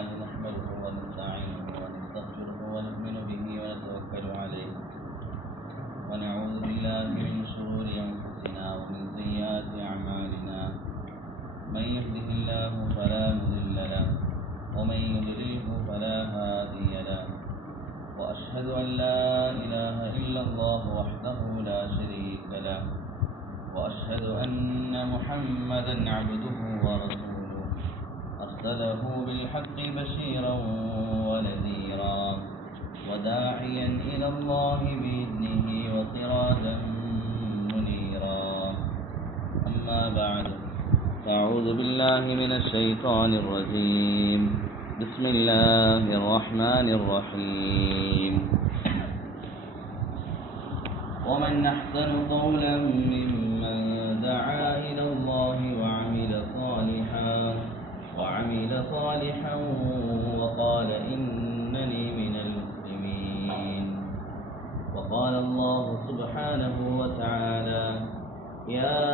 لله نحمده ونستعينه ونستغفره ونؤمن به ونتوكل عليه ونعوذ بالله من شرور أنفسنا ومن سيئات أعمالنا من يهده الله فلا مضل له ومن يضلله فلا هادي له وأشهد أن لا إله إلا الله وحده لا شريك له وأشهد أن محمدا عبده ورسوله أرسله بالحق بشيرا ونذيرا وداعيا إلى الله بإذنه وسراجا منيرا أما بعد فأعوذ بالله من الشيطان الرجيم بسم الله الرحمن الرحيم ومن أحسن قولا ممن دعا إلى الله وعمل صالحا وقال إنني من المسلمين وقال الله سبحانه وتعالى يا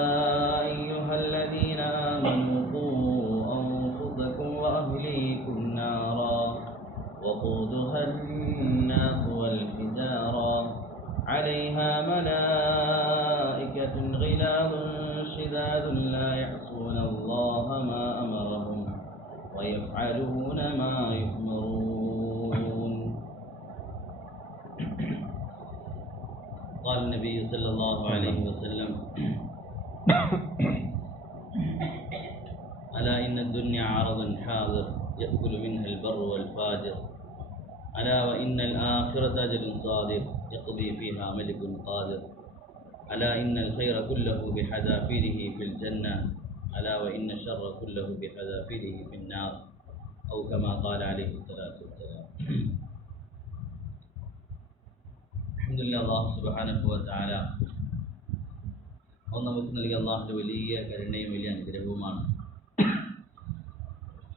أيها الذين آمنوا قوا أنفسكم وأهليكم نارا وقودها الناس والحجارة عليها ملائكة غلاظ شداد لا يعصون الله ما أمرهم ويفعلون ما يؤمرون. قال النبي صلى الله عليه وسلم ألا إن الدنيا عرض حاضر يأكل منها البر والفاجر ألا وإن الآخرة أجل صادق يقضي فيها ملك قادر ألا إن الخير كله بحذافيره في الجنة ألا وإن الشر كله بحذافيره في النار أو كما قال عليه الصلاة والسلام. الحمد لله الله سبحانه وتعالى നമുക്ക് നൽകിയ അള്ളാഹുവിൻ്റെ വലിയ കരുണയും വലിയ അനുഗ്രഹവുമാണ്.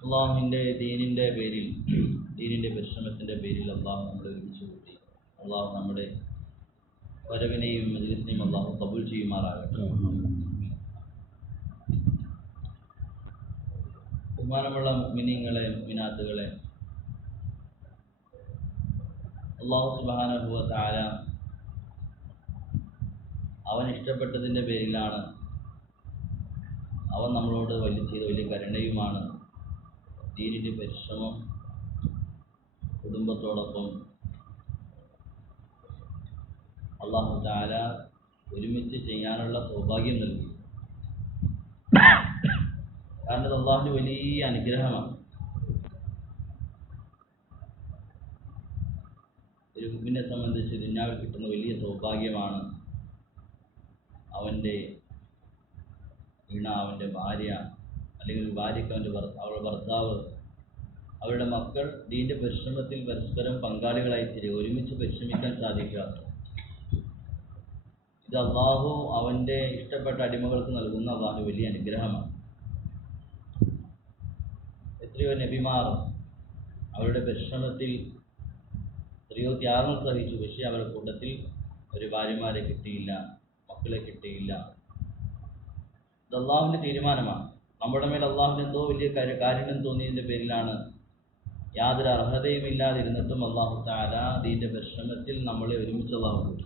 അള്ളാഹുവിൻ്റെ ദീനിൻ്റെ പേരിൽ, ദീനിൻ്റെ പരിശ്രമത്തിൻ്റെ പേരിൽ അള്ളാഹു നമ്മളെ ഒരുമിച്ച് കൂട്ടി. അള്ളാഹു നമ്മുടെ വരവിനെയും മജ്‌ലിസിനെയും അള്ളാഹു ഖബൂൽ ചെയ്യുമാറാകട്ടെ. ബഹുമാനമുള്ള മുഅ്മിനീങ്ങളെ, മുഅ്മിനാത്തുകളെ, അള്ളാഹു സുബ്ഹാനഹു വ തആല അവൻ ഇഷ്ടപ്പെട്ടതിൻ്റെ പേരിലാണ്, അവൻ നമ്മളോട് ചെയ്ത വലിയ കരുണയുമാണ് ദീനിൻ്റെ പരിശ്രമം കുടുംബത്തോടൊപ്പം അല്ലാഹു തആല ഒരുമിച്ച് ചെയ്യാനുള്ള സൗഭാഗ്യം നൽകി. കാരണം അത് അല്ലാഹുവിൻ്റെ വലിയ അനുഗ്രഹമാണ്. ഒരു മുഅ്മിനെ സംബന്ധിച്ച് ദുനിയാവിൽ കിട്ടുന്ന വലിയ സൗഭാഗ്യമാണ് അവൻ്റെ അവൻ്റെ ഭാര്യ, അല്ലെങ്കിൽ ഭാര്യയ്ക്ക് അവരുടെ ഭർത്താവ്, അവരുടെ മക്കൾ ദീൻ്റെ പരിശ്രമത്തിൽ പരസ്പരം പങ്കാളികളായി തീരുക, ഒരുമിച്ച് പരിശ്രമിക്കാൻ സാധിക്കുക. ഇത് അള്ളാഹു അവൻ്റെ ഇഷ്ടപ്പെട്ട അടിമകൾക്ക് നൽകുന്ന അള്ളാഹു വലിയ അനുഗ്രഹമാണ്. എത്രയോ നബിമാർ അവരുടെ പരിശ്രമത്തിൽ എത്രയോ ത്യാഗം സഹിച്ചു. പക്ഷേ അവരുടെ കൂട്ടത്തിൽ ഒരു ഭാര്യമാരെ കിട്ടിയില്ല, മക്കളെ കിട്ടിയില്ല. ഇത് അള്ളാഹുവിൻ്റെ തീരുമാനമാണ്. നമ്മുടെ മേൽ അള്ളാഹുവിന് എന്തോ വലിയ കാരുണ്യം തോന്നിയതിൻ്റെ പേരിലാണ് യാതൊരു അർഹതയും ഇല്ലാതിരുന്നിട്ടും അള്ളാഹു തആല ദീൻ്റെ പരിശ്രമത്തിൽ നമ്മളെ ഒരുമിച്ച് അള്ളാഹു കൂട്ടി.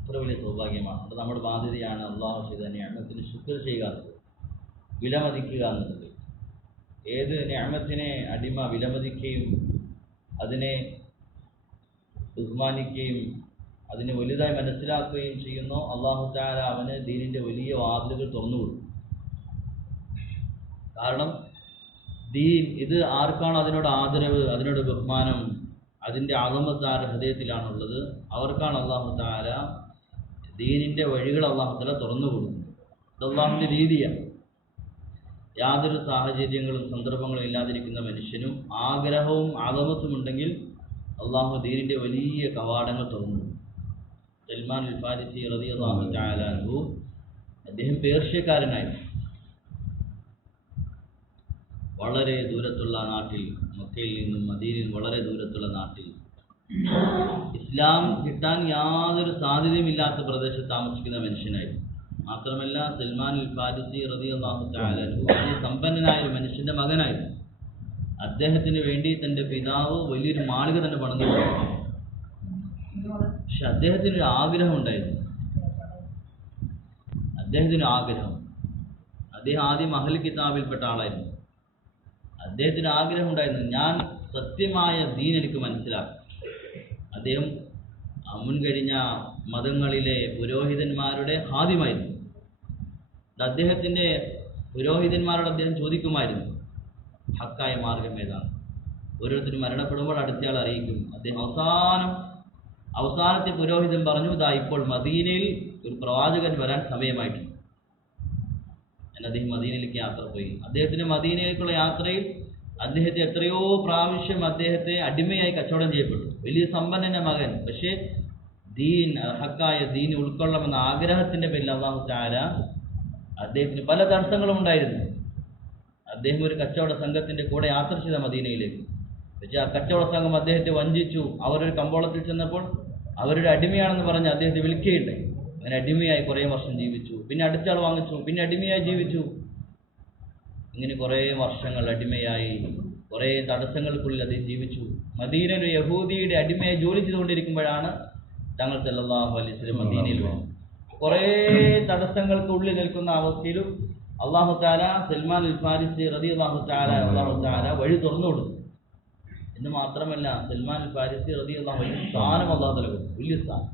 അത്ര വലിയ സൗഭാഗ്യമാണ്. അത് നമ്മുടെ ബാധ്യതയാണ്. അള്ളാഹു ചെയ്ത നിഅമത്തിന് ശുക്ർ ചെയ്യുക എന്നത്, വിലമതിക്കുക എന്നത്. ഏത് നിഅമത്തിനെ അടിമ വിലമതിക്കുകയും അതിനെ ബഹുമാനിക്കുകയും അതിനെ വലുതായി മനസ്സിലാക്കുകയും ചെയ്യുന്നു, അല്ലാഹു തആല അവന് ദീനിൻ്റെ വലിയ വാതിലുകൾ തുറന്നുകൊടുക്കും. കാരണം ദീൻ ഇത് ആർക്കാണ് അതിനോട് ആദരവ്, അതിനോട് ബഹുമാനം, അതിൻ്റെ അളമത്ത് ആരുടെ ഹൃദയത്തിലാണുള്ളത്, അവർക്കാണ് അല്ലാഹു തആല ദീനിൻ്റെ വഴികൾ അല്ലാഹു തആല തുറന്നു കൊടുക്കുന്നത്. ഇത് അല്ലാഹുവിൻ്റെ രീതിയാണ്. യാതൊരു സാഹചര്യങ്ങളും സന്ദർഭങ്ങളും ഇല്ലാതിരിക്കുന്ന മനുഷ്യനും ആഗ്രഹവും അളമത്തും ഉണ്ടെങ്കിൽ അല്ലാഹു ദീനിൻ്റെ വലിയ കവാടങ്ങൾ തുറന്നു. സൽമാൻ അൽ ഫാരിസി റളിയല്ലാഹു തആല അൻഹു, അദ്ദേഹം പേർഷ്യക്കാരനായിരുന്നു. വളരെ ദൂരത്തുള്ള നാട്ടിൽ, മക്കയിൽ നിന്നും മദീനയിൽ വളരെ ദൂരത്തുള്ള നാട്ടിൽ, ഇസ്ലാം കിട്ടാൻ യാതൊരു സാധ്യതയും ഇല്ലാത്ത പ്രദേശത്ത് താമസിക്കുന്ന മനുഷ്യനായിരുന്നു. മാത്രമല്ല സൽമാൻ അൽ ഫാരിസി റളിയല്ലാഹു തആല അൻഹു സമ്പന്നനായ ഒരു മനുഷ്യൻ്റെ മകനായിരുന്നു. അദ്ദേഹത്തിന് വേണ്ടി തൻ്റെ പിതാവ് വലിയൊരു മാളിക തന്നെ പണിതു. പക്ഷെ അദ്ദേഹത്തിനൊരു ആഗ്രഹം ഉണ്ടായിരുന്നു. അദ്ദേഹത്തിന് ആഗ്രഹം, അദ്ദേഹം ആദ്യം അഹ്ൽ കിതാബിൽപ്പെട്ട ആളായിരുന്നു. അദ്ദേഹത്തിന് ആഗ്രഹം ഉണ്ടായിരുന്നു, ഞാൻ സത്യമായ ദീൻ എനിക്ക് മനസ്സിലാക്കും. അദ്ദേഹം മുൻകഴിഞ്ഞ മതങ്ങളിലെ പുരോഹിതന്മാരുടെ ഹാദിമായിരുന്നു. അദ്ദേഹത്തിൻ്റെ പുരോഹിതന്മാരോട് അദ്ദേഹം ചോദിക്കുമായിരുന്നു, ഹക്കായ മാർഗം ഏതാണ്? ഓരോരുത്തരും മരണപ്പെടുമ്പോൾ അടുത്തയാൾ അറിയിക്കും. അദ്ദേഹം അവസാനത്തെ പുരോഹിതൻ പറഞ്ഞു, ഇതാ ഇപ്പോൾ മദീനയിൽ ഒരു പ്രവാചകൻ വരാൻ സമയമായിട്ടുണ്ട്. അദ്ദേഹം മദീനയിലേക്ക് യാത്ര പോയി. അദ്ദേഹത്തിന് മദീനയിലേക്കുള്ള യാത്രയിൽ അദ്ദേഹത്തെ എത്രയോ പ്രാവശ്യം അദ്ദേഹത്തെ അടിമയായി കച്ചവടം ചെയ്യപ്പെട്ടു. വലിയ സമ്പന്നന്റെ മകൻ, പക്ഷേ ദീൻ, ഹക്കായ ദീൻ ഉൾക്കൊള്ളണമെന്ന ആഗ്രഹത്തിന്റെ പേരിൽ അല്ലാഹു തആല അദ്ദേഹത്തിന് പല തടസ്സങ്ങളും ഉണ്ടായിരുന്നു. അദ്ദേഹം ഒരു കച്ചവട സംഘത്തിന്റെ കൂടെ യാത്ര ചെയ്ത മദീനയിലേക്ക്. പക്ഷേ ആ കച്ചവട സംഘം അദ്ദേഹത്തെ വഞ്ചിച്ചു. അവരൊരു കമ്പോളത്തിൽ ചെന്നപ്പോൾ അവരുടെ അടിമയാണെന്ന് പറഞ്ഞ് അദ്ദേഹത്തെ വിളിക്കുകയുണ്ടായി. അങ്ങനെ അടിമയായി കുറേ വർഷം ജീവിച്ചു. പിന്നെ അടുത്തയാൾ വാങ്ങിച്ചു, പിന്നെ അടിമയായി ജീവിച്ചു. ഇങ്ങനെ കുറേ വർഷങ്ങൾ അടിമയായി, കുറേ തടസ്സങ്ങൾക്കുള്ളിൽ അദ്ദേഹം ജീവിച്ചു. മദീനയിൽ ഒരു യഹൂദിയുടെ അടിമയായി ജോലി ചെയ്തുകൊണ്ടിരിക്കുമ്പോഴാണ് തങ്ങൾ സല്ലല്ലാഹു അലൈഹി വസല്ലം മദീനയിൽ വരുന്നത്. കുറേ തടസ്സങ്ങൾക്കുള്ളിൽ നിൽക്കുന്ന അവസ്ഥയിലും അല്ലാഹു തആല സൽമാൻ അൽ ഫാരിസി റളിയല്ലാഹു തആല വഴി തുറന്നു കൊടുത്തു. എന്ന് മാത്രമല്ല, സൽമാൻ അൽ ഫാരിസി റളിയല്ലാഹു അൻഹു സ്ഥാനം അല്ലാഹു തആല കൊടുത്തു, വലിയ സ്ഥാനം.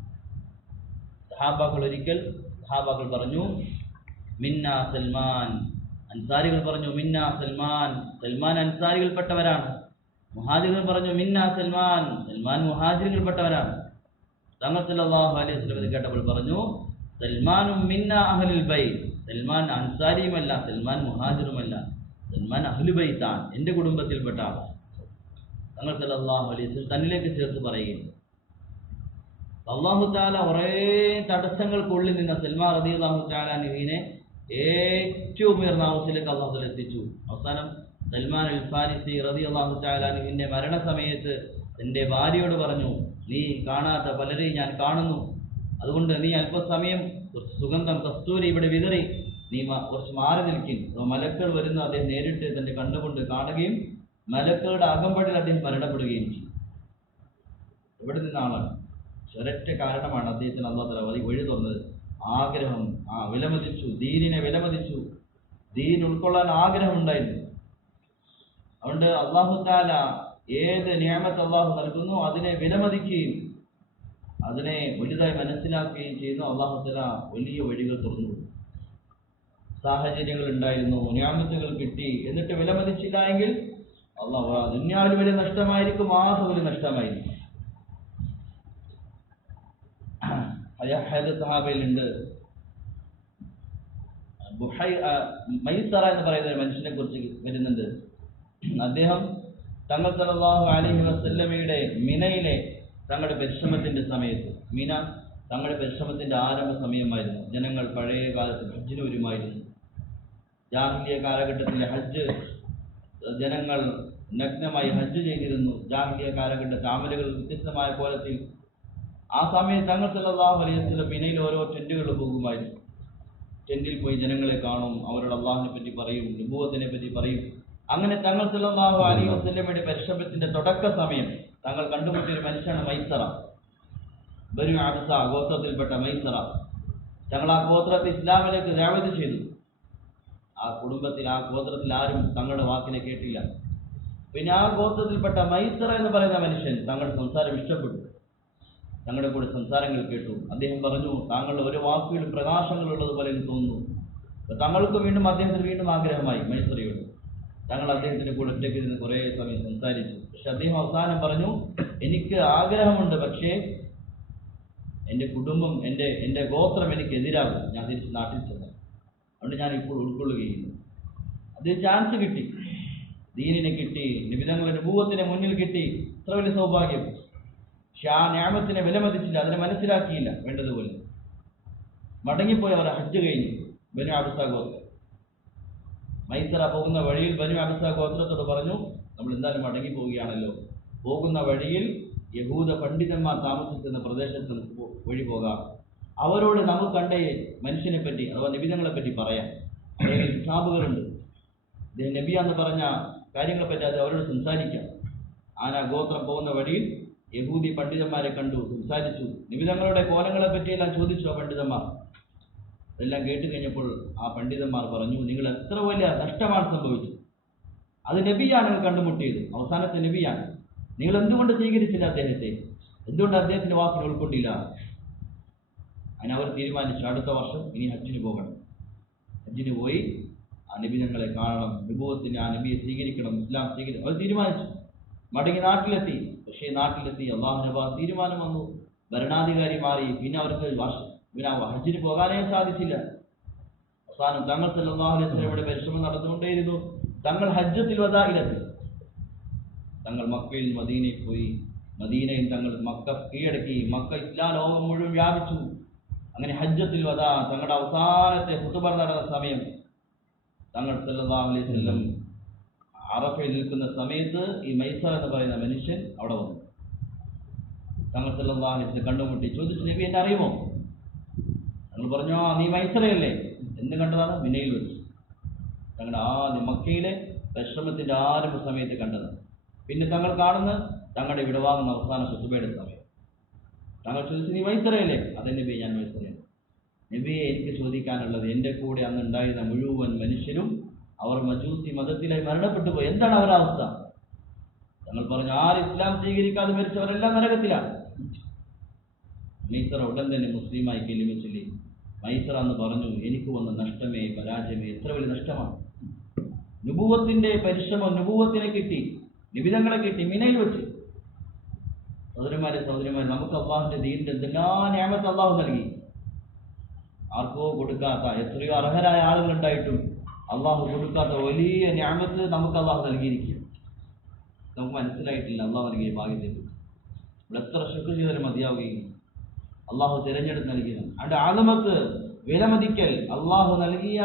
സഹാബാക്കൾ പറഞ്ഞു മിന്ന സൽമാൻ, അൻസാരികൾ പറഞ്ഞു മിന്ന സൽമാൻ, സൽമാൻ അൻസാരികൾപ്പെട്ടവരാണ്. മുഹാജിറുകൾ പറഞ്ഞു മിന്ന സൽമാൻ, സൽമാൻ മുഹാജിറുകൾപ്പെട്ടവരാണ്. തങ്ങൾ സല്ലല്ലാഹു അലൈഹി വസല്ലം ഇത് കേട്ടപ്പോൾ പറഞ്ഞു സൽമാനും മിന്ന അഹ്ലുൽ ബൈത്ത്, സൽമാൻ അൻസാരിയുമല്ല, സൽമാൻ മുഹാജിറുമല്ല, സൽമാൻ അഹ്ലുൽ ബൈത്താണ്, എൻ്റെ കുടുംബത്തിൽപ്പെട്ട ആളാണ്. തങ്ങൾ സല്ലല്ലാഹു അലൈഹി വസല്ലം തന്നിലേക്ക് ചേർത്ത് പറയുകയും അല്ലാഹു തആല കുറേ തടസ്സങ്ങൾക്കുള്ളിൽ നിന്ന സൽമാൻ റളിയല്ലാഹു തആല അൻഹുവിനെ ഏറ്റവും ഉയർന്ന അവസ്ഥയിലേക്ക് അല്ലാഹു തആല എത്തിച്ചു. അവസാനം സൽമാൻ അൽ ഫാരിസി റളിയല്ലാഹു തആല അൻഹുവിന്റെ മരണസമയത്ത് തൻ്റെ ഭാര്യയോട് പറഞ്ഞു, നീ കാണാത്ത പലരെയും ഞാൻ കാണുന്നു, അതുകൊണ്ട് നീ അല്പസമയം കുറച്ച് സുഗന്ധം കസ്തൂരി ഇവിടെ വിതറി നീ കുറച്ച് മാറി നിൽക്കും. മലക്കൾ വരുന്ന അദ്ദേഹം നേരിട്ട് തൻ്റെ കണ്ണുകൊണ്ട് കാണുകയും മലക്കളുടെ അകമ്പടിയിൽ അദ്ദേഹം മരണപ്പെടുകയും ചെയ്യും. എവിടെ നിന്നാണ്? ഒരൊറ്റ കാരണമാണ് അദ്ദേഹത്തിന് അല്ലാഹു തആല വഴി തുറന്നത്. ആഗ്രഹം, വിലമതിച്ചു, ദീനിനെ വിലമതിച്ചു, ദീൻ ഉൾക്കൊള്ളാൻ ആഗ്രഹം ഉണ്ടായിരുന്നു. അതുകൊണ്ട് അല്ലാഹു തആല ഏത് നിഅമത്ത് അല്ലാഹു നൽകുന്നു അതിനെ വിലമതിക്കുകയും അതിനെ വലുതായി മനസ്സിലാക്കുകയും ചെയ്യുന്നു. അല്ലാഹു തആല വലിയ വഴികൾ തുറന്നു. സാഹചര്യങ്ങൾ ഉണ്ടായിരുന്നു, നിഅമത്തുകൾ കിട്ടി, എന്നിട്ട് വിലമതിച്ചില്ല എങ്കിൽ അല്ലാഹു ദുനിയാവിൽ വലിയ നഷ്ടമായിരിക്കും, ആഖിറത്തിൽ വലിയ നഷ്ടമായിരിക്കും. സഹാബയിലുണ്ട് മൈസറ എന്ന് പറയുന്ന ഒരു മനുഷ്യനെ കുറിച്ച് വരുന്നുണ്ട്. അദ്ദേഹം തങ്ങൾ സല്ലല്ലാഹു അലൈഹി വസല്ലമയുടെ മിനയിലെ തങ്ങളുടെ പരിശ്രമത്തിന്റെ സമയത്ത്, മിന തങ്ങളുടെ പരിശ്രമത്തിന്റെ ആരംഭ സമയമായിരുന്നു. ജനങ്ങൾ പഴയ കാലത്ത് ഹജ്ജിന് വരുമായിരുന്നു. ജാഹിലിയ കാലഘട്ടത്തിലെ ഹജ്ജ്, ജനങ്ങൾ നഗ്നമായി ഹജ്ജ് ചെയ്തിരുന്നു. ജാഹിലിയ കാലഘട്ടത്തെ അമലുകൾ വ്യത്യസ്തമായ കോലത്തിൽ. ആ സമയത്ത് തങ്ങൾ സല്ലല്ലാഹു അലൈഹി വസല്ലം മിനയിൽ ഓരോ ടെന്റുകളിൽ പോകുമായിരുന്നു. ടെന്റിൽ പോയി ജനങ്ങളെ കാണും, അവരോട് അള്ളാഹിനെ പറ്റി പറയും, നുബുവത്തിനെ പറ്റി പറയും. അങ്ങനെ തങ്ങൾ സല്ലല്ലാഹു അലൈഹി വസല്ലമയുടെ പരിശ്രമത്തിന്റെ തുടക്ക സമയം തങ്ങൾ കണ്ടുമുട്ടിയ ഒരു മനുഷ്യനാണ് മൈസറ. ബനു അബ്സ ഗോത്രത്തിൽപ്പെട്ട മൈസറ. തങ്ങൾ ആ ഗോത്രത്തെ ഇസ്ലാമിലേക്ക് ദഅവത്ത് ചെയ്തു. ആ ഗോത്രത്തിൽ ആരും തങ്ങളുടെ വാക്കിനെ കേട്ടില്ല. പിന്നെ ആ ഗോത്രത്തിൽപ്പെട്ട മൈസറ എന്ന് പറയുന്ന മനുഷ്യൻ തങ്ങളുടെ സംസാരം ഇഷ്ടപ്പെട്ടു. തങ്ങളുടെ കൂടെ സംസാരങ്ങൾ കേട്ടു. അദ്ദേഹം പറഞ്ഞു, താങ്കളുടെ ഒരു വാക്കുകളിൽ പ്രകാശങ്ങളുള്ളതുപോലെ എനിക്ക് തോന്നുന്നു. അപ്പോൾ തങ്ങൾക്ക് വീണ്ടും അദ്ദേഹത്തിന് വീണ്ടും ആഗ്രഹമായി മൈസറയോട്. തങ്ങൾ അദ്ദേഹത്തിൻ്റെ കൂടെ ഒറ്റയ്ക്ക് ഇരുന്ന് കുറേ സമയം സംസാരിച്ചു. പക്ഷെ അദ്ദേഹം അവസാനം പറഞ്ഞു, എനിക്ക് ആഗ്രഹമുണ്ട്, പക്ഷേ എൻ്റെ കുടുംബം, എൻ്റെ ഗോത്രം എനിക്കെതിരാകും, ഞാൻ തിരിച്ച് നാട്ടിൽ ചെന്നു, അതുകൊണ്ട് ഞാൻ ഇപ്പോൾ ഉൾക്കൊള്ളുകയില്ല. അദ്ദേഹം ചാൻസ് കിട്ടി, ദീനിനെ കിട്ടി, നിബിധങ്ങളുടെ നുബുവത്തിനെ മുന്നിൽ കിട്ടി, ഇത്ര വലിയ സൗഭാഗ്യം. പക്ഷെ ആ നിഅമത്തിനെ വിലമതിച്ചില്ല, അതിനെ മനസ്സിലാക്കിയില്ല വേണ്ടതുപോലെ. മടങ്ങിപ്പോയി അവർ ഹജ്ജ് കഴിഞ്ഞു. ബനു അബ്സ ഗോത്രം മൈസറ പോകുന്ന വഴിയിൽ ബനു അബ്സ ഗോത്രത്തോട് പറഞ്ഞു, നമ്മൾ എന്തായാലും മടങ്ങി പോവുകയാണല്ലോ, പോകുന്ന വഴിയിൽ യഹൂദ പണ്ഡിതന്മാർ താമസിക്കുന്ന പ്രദേശത്ത് നമുക്ക് വഴി പോകാം, അവരോട് നമുക്ക് കണ്ട മനുഷ്യനെ പറ്റി അഥവാ നബിതങ്ങളെ പറ്റി പറയാം. അദ്ദേഹം കിതാബുകളുണ്ട്. അദ്ദേഹം നബിയാന്ന് പറഞ്ഞ കാര്യങ്ങളെപ്പറ്റി അത് അവരോട് സംസാരിക്കാം. ഗോത്രം പോകുന്ന വഴിയിൽ യഹൂദി പണ്ഡിതന്മാരെ കണ്ടു, സംസാരിച്ചു. നിബിതങ്ങളുടെ കോലങ്ങളെ പറ്റിയെല്ലാം ചോദിച്ചു ആ പണ്ഡിതന്മാർ. അതെല്ലാം കേട്ട് കഴിഞ്ഞപ്പോൾ ആ പണ്ഡിതന്മാർ പറഞ്ഞു, നിങ്ങൾ എത്ര വലിയ നഷ്ടമാണ് സംഭവിച്ചത്. അത് നബിയാണ് നിങ്ങൾ കണ്ടുമുട്ടിയത്, അവസാനത്തെ നബിയാണ്. നിങ്ങൾ എന്തുകൊണ്ട് സ്വീകരിച്ചില്ല അദ്ദേഹത്തെ? എന്തുകൊണ്ട് അദ്ദേഹത്തിന്റെ വാക്കിനെ ഉൾക്കൊണ്ടില്ല? അതിന് അവർ തീരുമാനിച്ചു, അടുത്ത വർഷം ഇനി ഹജ്ജിന് പോകണം. ഹജ്ജിന് പോയി ആ നബിതങ്ങളെ കാണണം, നുബുവത്തിന് ആ നബിയെ സ്വീകരിക്കണം, ഇസ്ലാം സ്വീകരിക്കണം. അവർ തീരുമാനിച്ചു. മടങ്ങി നാട്ടിലെത്തി. പക്ഷേ നാട്ടിലെത്തി അള്ളാഹുവിന്റെ തീരുമാനം വന്നു, ഭരണാധികാരി മാറി. പിന്നെ അവർക്ക് ഹജ്ജിന് പോകാനേ സാധിച്ചില്ല. അവസാനം തങ്ങൾ സല്ലല്ലാഹു അലൈഹി വസല്ലമയുടെ പരിശ്രമം നടന്നുകൊണ്ടേയിരുന്നു. തങ്ങൾ ഹജ്ജത്തുൽ വദാഇലെത്തി. തങ്ങൾ മക്കയിൽ മദീനയിൽ പോയി. മദീനയിൽ തങ്ങൾ മക്ക കീഴടക്കി. മക്ക ഇസ്ലാം ലോകം മുഴുവൻ വ്യാപിച്ചു. അങ്ങനെ ഹജ്ജത്തുൽ വദാ തങ്ങളുടെ അവസാനത്തെ ഖുതുബ നടന്ന സമയം, തങ്ങൾ സല്ലല്ലാഹു അലൈഹി വസല്ലം അറഫയിൽ നിൽക്കുന്ന സമയത്ത് ഈ മൈസർ എന്ന് പറയുന്ന മനുഷ്യൻ അവിടെ വന്നു. തങ്ങൾ സല്ലല്ലാഹു അലൈഹി വസല്ലം കണ്ടുമുട്ടി. ചോദിച്ചു, നബി എന്നെ അറിയുമോ? തങ്ങൾ പറഞ്ഞു, നീ മൈസറയല്ലേ? എന്ന് കണ്ടതാണ്? മിനയിൽ വെച്ച്. തങ്ങളുടെ ആദ്യം മക്കയിലെ പരിശ്രമത്തിന്റെ ആരംഭ സമയത്ത് കണ്ടത്. പിന്നെ തങ്ങൾ കാണുന്ന തങ്ങളുടെ വിടവാങ്ങുന്ന അവസാന ഖുതുബയുടെ സമയം. തങ്ങൾ ചോദിച്ചു, നീ മൈസറയല്ലേ? അതെ നബി, ഞാൻ മൈസറയാണ്. നബിയെ, എനിക്ക് ചോദിക്കാനുള്ളത്, എൻ്റെ കൂടെ അന്ന് ഉണ്ടായിരുന്ന മുഴുവൻ മനുഷ്യരും അവർ മജൂസി മതത്തിലായി മരണപ്പെട്ടു പോയി. എന്താണ് അവരുടെ അവസ്ഥ? തങ്ങൾ പറഞ്ഞു, ആര് ഇസ്ലാം സ്വീകരിക്കാതെ മരിച്ചവരെല്ലാം നരകത്തിലാണ്. മൈസറ ഉടൻ തന്നെ മുസ്ലിമായി കെലിമ ചൊല്ലി. മൈസറ എന്ന് പറഞ്ഞു, എനിക്ക് വന്ന നഷ്ടമേ, പരാജയമേ, എത്ര വലിയ നഷ്ടമാണ്. നുബുവത്തിന്റെ പരിശ്രമം, നുബുവത്തിനെ കിട്ടി, നിബിധങ്ങളെ കിട്ടി മിനയിൽ വെച്ച്. സഹോദരന്മാരെ, നമുക്ക് അള്ളാഹുവിന്റെ ദീനിന്റെ എന്തെല്ലാ നിഅമത്ത് അള്ളാഹു നൽകി. ആർക്കോ കൊടുക്കാത്ത, എത്രയോ അർഹരായ ആളുകളുണ്ടായിട്ടും അള്ളാഹു കൊടുക്കാത്ത വലിയ നിഅമത്ത് നമുക്ക് അള്ളാഹു നൽകിയിരിക്കുക. നമുക്ക് മനസ്സിലായിട്ടില്ല അള്ളാഹു നൽകിയ ഭാഗ്യത്തെ. ഇവിടെ എത്ര ശുക്ർ ചെയ്താലും മതിയാവുകയും അള്ളാഹു തിരഞ്ഞെടുത്ത് നൽകിയത്. അതിന്റെ ആദമത്ത് വിലമതിക്കൽ, അള്ളാഹു നൽകിയ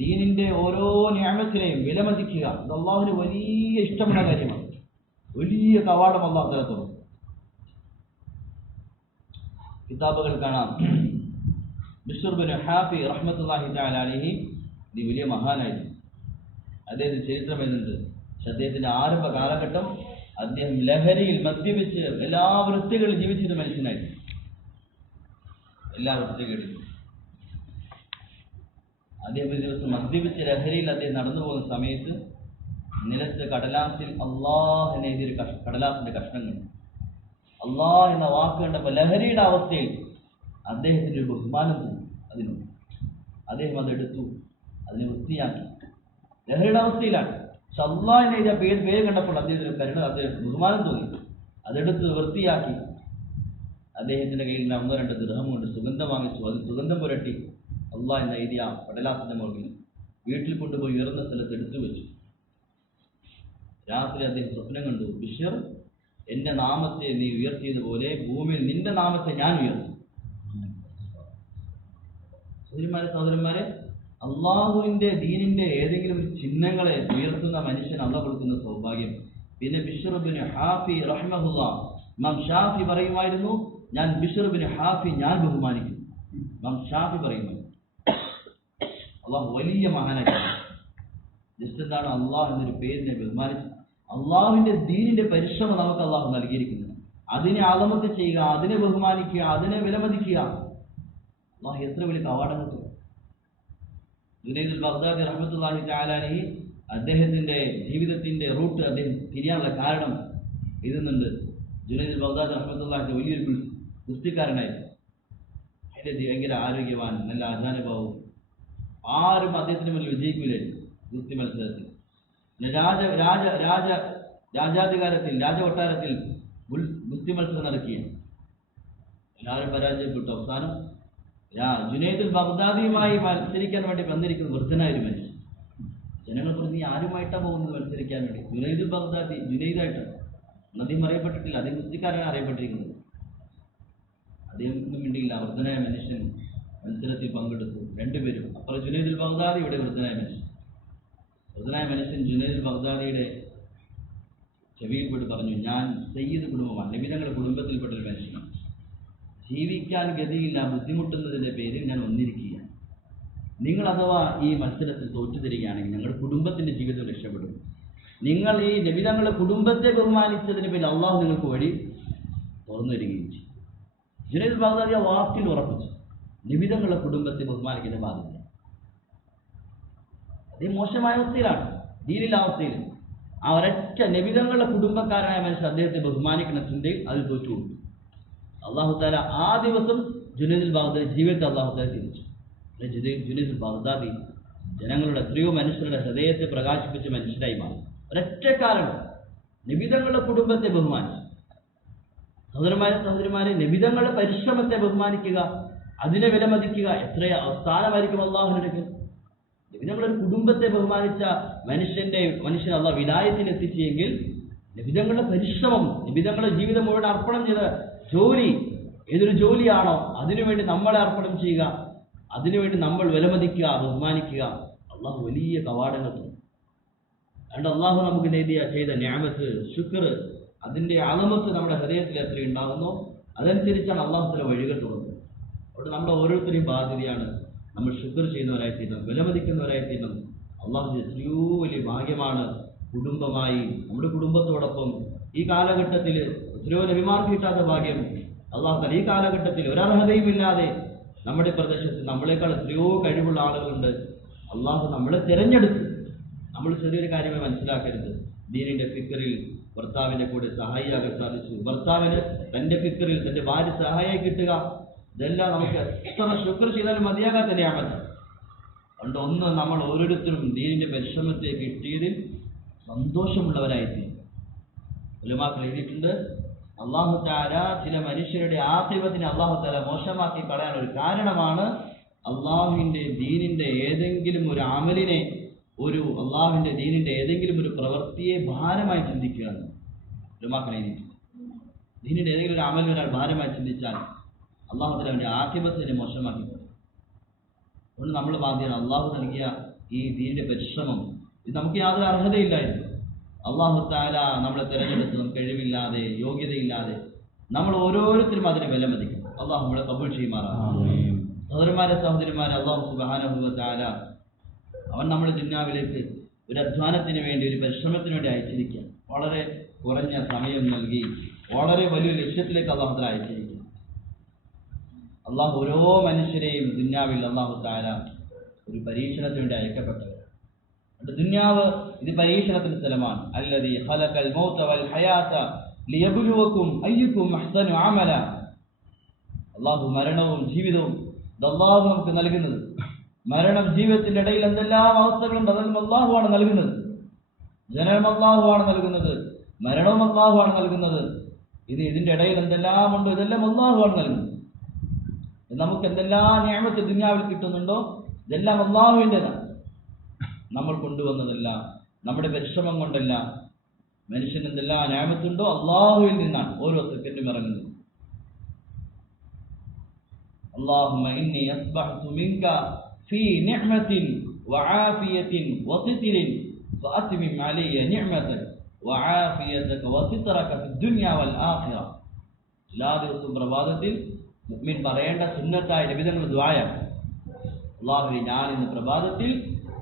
ദീനിന്റെ ഓരോ നിഅമത്തിനെയും വിലമതിക്കുക, അത് അള്ളാഹുവിന് വലിയ ഇഷ്ടമുള്ള കാര്യമാണ്. വലിയ കവാടം അള്ളാഹു തരത്തുള്ളൂ. കിതാബുകൾ കാണാം. ബിശ്ർ ബിൻ ഹാഫി റഹ്മത്തുള്ളാഹി തആല അലൈഹി വലിയ മഹാനായിരുന്നു. അദ്ദേഹത്തിന്റെ ചരിത്രം എഴുതുന്നുണ്ട്. പക്ഷെ അദ്ദേഹത്തിന്റെ ആരംഭ കാലഘട്ടം അദ്ദേഹം ലഹരിയിൽ മദ്യപിച്ച് എല്ലാ വൃത്തികളിൽ ജീവിച്ചൊരു മനുഷ്യനായിരുന്നു. എല്ലാ വൃത്തികളിലും അദ്ദേഹം ഒരു ദിവസം മദ്യപിച്ച് ലഹരിയിൽ അദ്ദേഹം നടന്നു പോകുന്ന സമയത്ത് നിലത്ത് കടലാസിൽ അള്ളാഹ് എന്ന് എഴുതിയൊരു കടലാസിന്റെ കഷ്ണങ്ങൾ, അള്ളാഹ് എന്ന വാക്ക് കണ്ടപ്പോൾ ലഹരിയുടെ അവസ്ഥയിൽ അദ്ദേഹത്തിന് ഒരു ബഹുമാനം തോന്നി. അതിനുണ്ട് അദ്ദേഹം അതെടുത്തു, അതിനെ വൃത്തിയാക്കി. ലഹരിയുടെ അവസ്ഥയിലാണ്. പക്ഷെ അള്ളാഹ് എന്ന് എഴുതിയ പേര് കണ്ടപ്പോൾ അദ്ദേഹത്തിന് അദ്ദേഹം ബഹുമാനം തോന്നി. അതെടുത്ത് വൃത്തിയാക്കി. അദ്ദേഹത്തിന്റെ കയ്യിൽ നിന്ന് 1-2 ദിർഹം കൊണ്ട് സുഗന്ധം വാങ്ങിച്ചു. അത് സുഗന്ധം പുരട്ടി അള്ളാഹ് എന്ന എഴുതിയ കടലാസിന്റെ മുകളിൽ വീട്ടിൽ കൊണ്ടുപോയി ഉയർന്ന സ്ഥലത്ത് എടുത്തു വെച്ചു. രാത്രി അദ്ദേഹം സ്വപ്നം കണ്ടു, ബിശ്ർ, എന്റെ നാമത്തെ നീ ഉയർത്തിയതുപോലെ ഭൂമിയിൽ നിന്റെ നാമത്തെ ഞാൻ ഉയർത്തും. സഹോദരന്മാരെ, അള്ളാഹുവിന്റെ ദീനിന്റെ ഏതെങ്കിലും ഒരു ചിഹ്നങ്ങളെ ഉയർത്തുന്ന മനുഷ്യൻ അള്ളാഹ് കൊടുക്കുന്ന സൗഭാഗ്യം. പിന്നെ ബിശ്ർ ബിൻ ഹാഫി റഹിമഹുല്ലാ, ഇമാം ഷാഫി പറയുമായിരുന്നു, ഞാൻ ബിശ്ർ ബിൻ ഹാഫി ഞാൻ ബഹുമാനിക്കുന്നു. ഇമാം ഷാഫി പറയുന്നു, അള്ളാഹു വലിയ മഹാനായി. ജസ്റ്റ് എന്താണ് അള്ളാഹ് എന്നൊരു പേരിനെ ബഹുമാനിച്ചു. അള്ളാഹുവിന്റെ ദീനിന്റെ പരിശ്രമം നമുക്ക് അള്ളാഹു നൽകിയിരിക്കുന്നത്. അതിനെ അളമത്ത് ചെയ്യുക, അതിനെ ബഹുമാനിക്കുക, അതിനെ വിലമതിക്കുക. അള്ളാഹു എത്ര വലിയ കവാടങ്ങൾ തോന്നും. ജുനൈദുൽ ബഗ്ദാദി റഹ്മത്തുള്ളാഹി തആല അലൈഹി അദ്ദേഹത്തിന്റെ ജീവിതത്തിന്റെ റൂട്ട് അദ്ദേഹം തിരിയാനുള്ള കാരണം എഴുതുന്നുണ്ട്. ജുനൈദുൽ ബഗ്ദാദി റഹ്മത്തുള്ളാഹി വലിയൊരു ഗുസ്തിക്കാരനായിരുന്നു. അതിന്റെ ഭയങ്കര ആരോഗ്യവാൻ, നല്ല ആചാരഭാവവും. ആരും അദ്ദേഹത്തിന് മുന്നിൽ വിജയിക്കില്ലായിരുന്നു ഗുസ്തി മത്സരത്തിൽ. രാജാധികാരത്തിൽ, രാജകൊട്ടാരത്തിൽ ഗുസ്തി മത്സരം നടക്കിയ എല്ലാവരും പരാജയപ്പെട്ടു. അവസാനം ജുനൈദുൽ ബഗ്ദാദിയുമായി മത്സരിക്കാൻ വേണ്ടി വന്നിരിക്കുന്ന വൃദ്ധനായ ഒരു മനുഷ്യൻ. ജനങ്ങൾ പറഞ്ഞ് ആരുമായിട്ടാണ് പോകുന്നത് മത്സരിക്കാൻ വേണ്ടി? ജുനൈദുൽ ബഗ്ദാദി, ജുനൈദായിട്ടാണ്. അദ്ദേഹം അറിയപ്പെട്ടിട്ടില്ല, അദ്ദേഹം ഗുസ്തിക്കാരാണ് അറിയപ്പെട്ടിരിക്കുന്നത്. അദ്ദേഹം ഒന്നും വേണ്ടിയില്ല. വൃദ്ധനായ മനുഷ്യൻ മത്സരത്തിൽ പങ്കെടുത്തു. രണ്ടുപേരും, അപ്പുറം ജുനൈദുൽ ബഗ്ദാദി, ഇവിടെ വൃദ്ധനായ മനുഷ്യൻ. വൃദ്ധനായ മനുഷ്യൻ ജുനൈദുൽ ബഗ്ദാദിയുടെ ചെവിയിൽപ്പെട്ട് പറഞ്ഞു, ഞാൻ സയ്യിദ് കുടുംബമാണ്, നബി തങ്ങളുടെ കുടുംബത്തിൽപ്പെട്ടൊരു മനുഷ്യനാണ്. ജീവിക്കാൻ ഗതിയില്ല, ബുദ്ധിമുട്ടുന്നതിൻ്റെ പേരിൽ ഞാൻ വന്നിരിക്കുകയാണ്. നിങ്ങൾ അഥവാ ഈ മത്സരത്തിൽ തോറ്റു തരികയാണെങ്കിൽ ഞങ്ങളുടെ കുടുംബത്തിൻ്റെ ജീവിതം രക്ഷപ്പെടും. നിങ്ങൾ ഈ നബിതങ്ങളുടെ കുടുംബത്തെ ബഹുമാനിച്ചതിന് പിന്നെ അള്ളാഹു നിങ്ങൾക്ക് വഴി തുറന്നു തരികയും ചെയ്യും. ജുനൈദ് ബഗ്ദാദി ആ വാക്കിൽ ഉറപ്പിച്ചു, നബിതങ്ങളുടെ കുടുംബത്തെ ബഹുമാനിക്കുന്ന ബാധ്യത. അത് മോശമായ അവസ്ഥയിലാണ്, ദീനില്ലാ അവസ്ഥയിൽ. ആ ഒരൊറ്റ നബിതങ്ങളുടെ കുടുംബക്കാരനായ മനുഷ്യൻ അദ്ദേഹത്തെ ബഹുമാനിക്കുന്ന ചിന്തയിൽ അത് തോറ്റുകൊണ്ടു. അള്ളാഹു താല ആ ദിവസം ജുനൈദുൽ ബഗ്ദാദി ജീവിതത്തെ അള്ളാഹു താല തിരിച്ചു. ജുനൈദുൽ ബഗ്ദാദി ജനങ്ങളുടെ എത്രയോ മനുഷ്യരുടെ ഹൃദയത്തെ പ്രകാശിപ്പിച്ച മനുഷ്യരായി മാറി. ഒരൊറ്റ കാരണം, നബിതങ്ങളുടെ കുടുംബത്തെ ബഹുമാനിച്ചു. സഹോദരന്മാരെ, നബിതങ്ങളുടെ പരിശ്രമത്തെ ബഹുമാനിക്കുക, അതിനെ വിലമതിക്കുക, എത്ര സ്ഥാനമായിരിക്കും അള്ളാഹുവിനടുക്കൽ. നബിതങ്ങളുടെ കുടുംബത്തെ ബഹുമാനിച്ച മനുഷ്യൻ അള്ളാഹ് വിലായത്തിൽ എത്തിച്ചെങ്കിൽ നബിതങ്ങളുടെ പരിശ്രമം, നബിതങ്ങളുടെ ജീവിതം മുഴുവൻ അർപ്പണം ചെയ്ത ജോലി ഏതൊരു ജോലിയാണോ അതിനുവേണ്ടി നമ്മളെ അർപ്പണം ചെയ്യുക, അതിനുവേണ്ടി നമ്മൾ വിലമതിക്കുക, ബഹുമാനിക്കുക, അള്ളാഹു വലിയ കവാടങ്ങൾ തന്നു. അതുകൊണ്ട് അള്ളാഹു നമുക്ക് ചെയ്ത നിഅമത്ത്, ശുക്ർ, അതിൻ്റെ അളമത്ത് നമ്മുടെ ഹൃദയത്തിൽ എത്ര ഉണ്ടാകുന്നോ അതനുസരിച്ചാണ് അള്ളാഹു തആല വഴികൾ തുറന്നത്. അതുകൊണ്ട് നമ്മുടെ ഓരോരുത്തരെയും ബാധ്യതയാണ് നമ്മൾ ശുക്ർ ചെയ്യുന്നവരായിത്തീരണം, വിലമതിക്കുന്നവരായിത്തീരണം. അള്ളാഹുവിന്റെ എത്രയോ വലിയ ഭാഗ്യമാണ് കുടുംബമായി നമ്മുടെ കുടുംബത്തോടൊപ്പം ഈ കാലഘട്ടത്തിൽ എത്രയോ നബിമാർക്ക് കിട്ടാത്ത ഭാഗ്യം അള്ളാഹു തആല ഈ കാലഘട്ടത്തിൽ ഒരർഹതയുമില്ലാതെ നമ്മുടെ പ്രദേശത്ത് നമ്മളെക്കാൾ എത്രയോ കഴിവുള്ള ആളുകളുണ്ട്. അള്ളാഹു നമ്മളെ തിരഞ്ഞെടുത്തു. നമ്മൾ ചെറിയൊരു കാര്യമേ മനസ്സിലാക്കരുത്. ദീനിന്റെ ഫിക്റിൽ ഭർത്താവിന്റെ കൂടെ സഹായിയാകാൻ സാധിച്ചു, ഭർത്താവിന് തന്റെ ഫിക്റിൽ തന്റെ ഭാര്യ സഹായിയായി കിട്ടുക, ഇതെല്ലാം നമുക്ക് എത്ര ശുക്ർ ചെയ്താലും മതിയാകാത്ത നിഅമത്ത്. അതുകൊണ്ട് ഒന്ന് നമ്മൾ ഓരോരുത്തരും ദീനിന്റെ പരിശ്രമത്തെ കിട്ടിയതിൽ സന്തോഷമുള്ളവരായിത്തീരും. ഉലമാക്കൾ എഴുതിയിട്ടുണ്ട്, അല്ലാഹു തആല ചില മനുഷ്യരുടെ ആഖിബത്തിനെ അല്ലാഹു തആല മോശമാക്കി കളയാൻ ഒരു കാരണമാണ് അള്ളാഹുവിന്റെ ദീനിന്റെ ഏതെങ്കിലും ഒരു അമലിനെ, അള്ളാഹുവിന്റെ ദീനിന്റെ ഏതെങ്കിലും ഒരു പ്രവൃത്തിയെ ഭാരമായി ചിന്തിക്കുക എന്ന് ഉലമാക്കൾ എഴുതിയിട്ടുണ്ട്. ദീനിന്റെ ഏതെങ്കിലും ഒരു അമൽ ഒരാൾ ഭാരമായി ചിന്തിച്ചാൽ അള്ളാഹു തആല അവന്റെ ആഖിബത്തിനെ മോശമാക്കി കളയും. അതുകൊണ്ട് നമ്മൾ ബാധ്യത അള്ളാഹു നൽകിയ ഈ ദീനിന്റെ പരിശ്രമം, ഇത് നമുക്ക് യാതൊരു അർഹതയില്ലായിരുന്നു. അള്ളാഹു തആല നമ്മളെ തിരഞ്ഞെടുത്ത് കഴിവില്ലാതെ, യോഗ്യതയില്ലാതെ നമ്മൾ ഓരോരുത്തരും അതിനെ വിലമതിക്കും. അള്ളാഹു നമ്മളെ കബൂൽ ചെയ്യുമാറാണ്. സഹോദരന്മാരെ, അള്ളാഹു സുബ്ഹാനഹു വ തആല അവൻ നമ്മുടെ ദുനിയാവിലേക്ക് ഒരു അധ്വാനത്തിന് വേണ്ടി, ഒരു പരിശ്രമത്തിന് വേണ്ടി അയച്ചിരിക്കുക. വളരെ കുറഞ്ഞ സമയം നൽകി വളരെ വലിയ ലക്ഷ്യത്തിലേക്ക് അള്ളാഹു തആല അയച്ചിരിക്കുക. അള്ളാഹു ഓരോ മനുഷ്യരെയും ദുനിയാവിൽ അള്ളാഹു തആല ഒരു പരീക്ഷണത്തിന് വേണ്ടി അയക്കപ്പെട്ടവർ. ദുനിയാവ് ഇത് പരീക്ഷണത്തിന് സ്ഥലമാണ്. അല്ലദീ ഖലഖൽ മൗത വൽ ഹയാത ലിയബ്ലുവകും അയ്യുകും അഹ്സനു അമല. അള്ളാഹു മരണവും ജീവിതവും അള്ളാഹു നമുക്ക് നൽകുന്നത്. മരണം, ജീവിതത്തിന്റെ ഇടയിൽ എന്തെല്ലാം അവസ്ഥകളുണ്ട് അതെല്ലാം അള്ളാഹുവാണ് നൽകുന്നത്. ജനനം അള്ളാഹുവാണ് നൽകുന്നത്, മരണവും അള്ളാഹുവാണ് നൽകുന്നത്. ഇതിന്റെ ഇടയിൽ എന്തെല്ലാം ഉണ്ടോ ഇതെല്ലാം അള്ളാഹുവാണ് നൽകുന്നത്. നമുക്ക് എന്തെല്ലാം നിഅമത്ത് ദുനിയാവിൽ കിട്ടുന്നുണ്ടോ ഇതെല്ലാം അള്ളാഹുവിൻ്റെതാണ്. നമ്മൾ കൊണ്ടുവന്നതല്ല, നമ്മുടെ പരിശ്രമം കൊണ്ടല്ല. മനുഷ്യന് എന്തെല്ലാം നിഅമത്തുണ്ടോ അള്ളാഹുവിൽ നിന്നാണ് ഓരോ സെക്കൻഡും ഇറങ്ങുന്നത്. اللهم إني أصبحت منك في نعمة وعافية وستر فأتمم علي نعمتك وعافيتك وسترك في الدنيا والآخرة. എല്ലാ ദിവസവും പ്രഭാതത്തിൽ മുഅ്മിൻ പറയേണ്ട സുന്നത്തായ നബിതങ്ങളുടെ ദുആയാണ്. അല്ലാഹുവേ, ഞാൻ ഇന്ന് പ്രഭാതത്തിൽ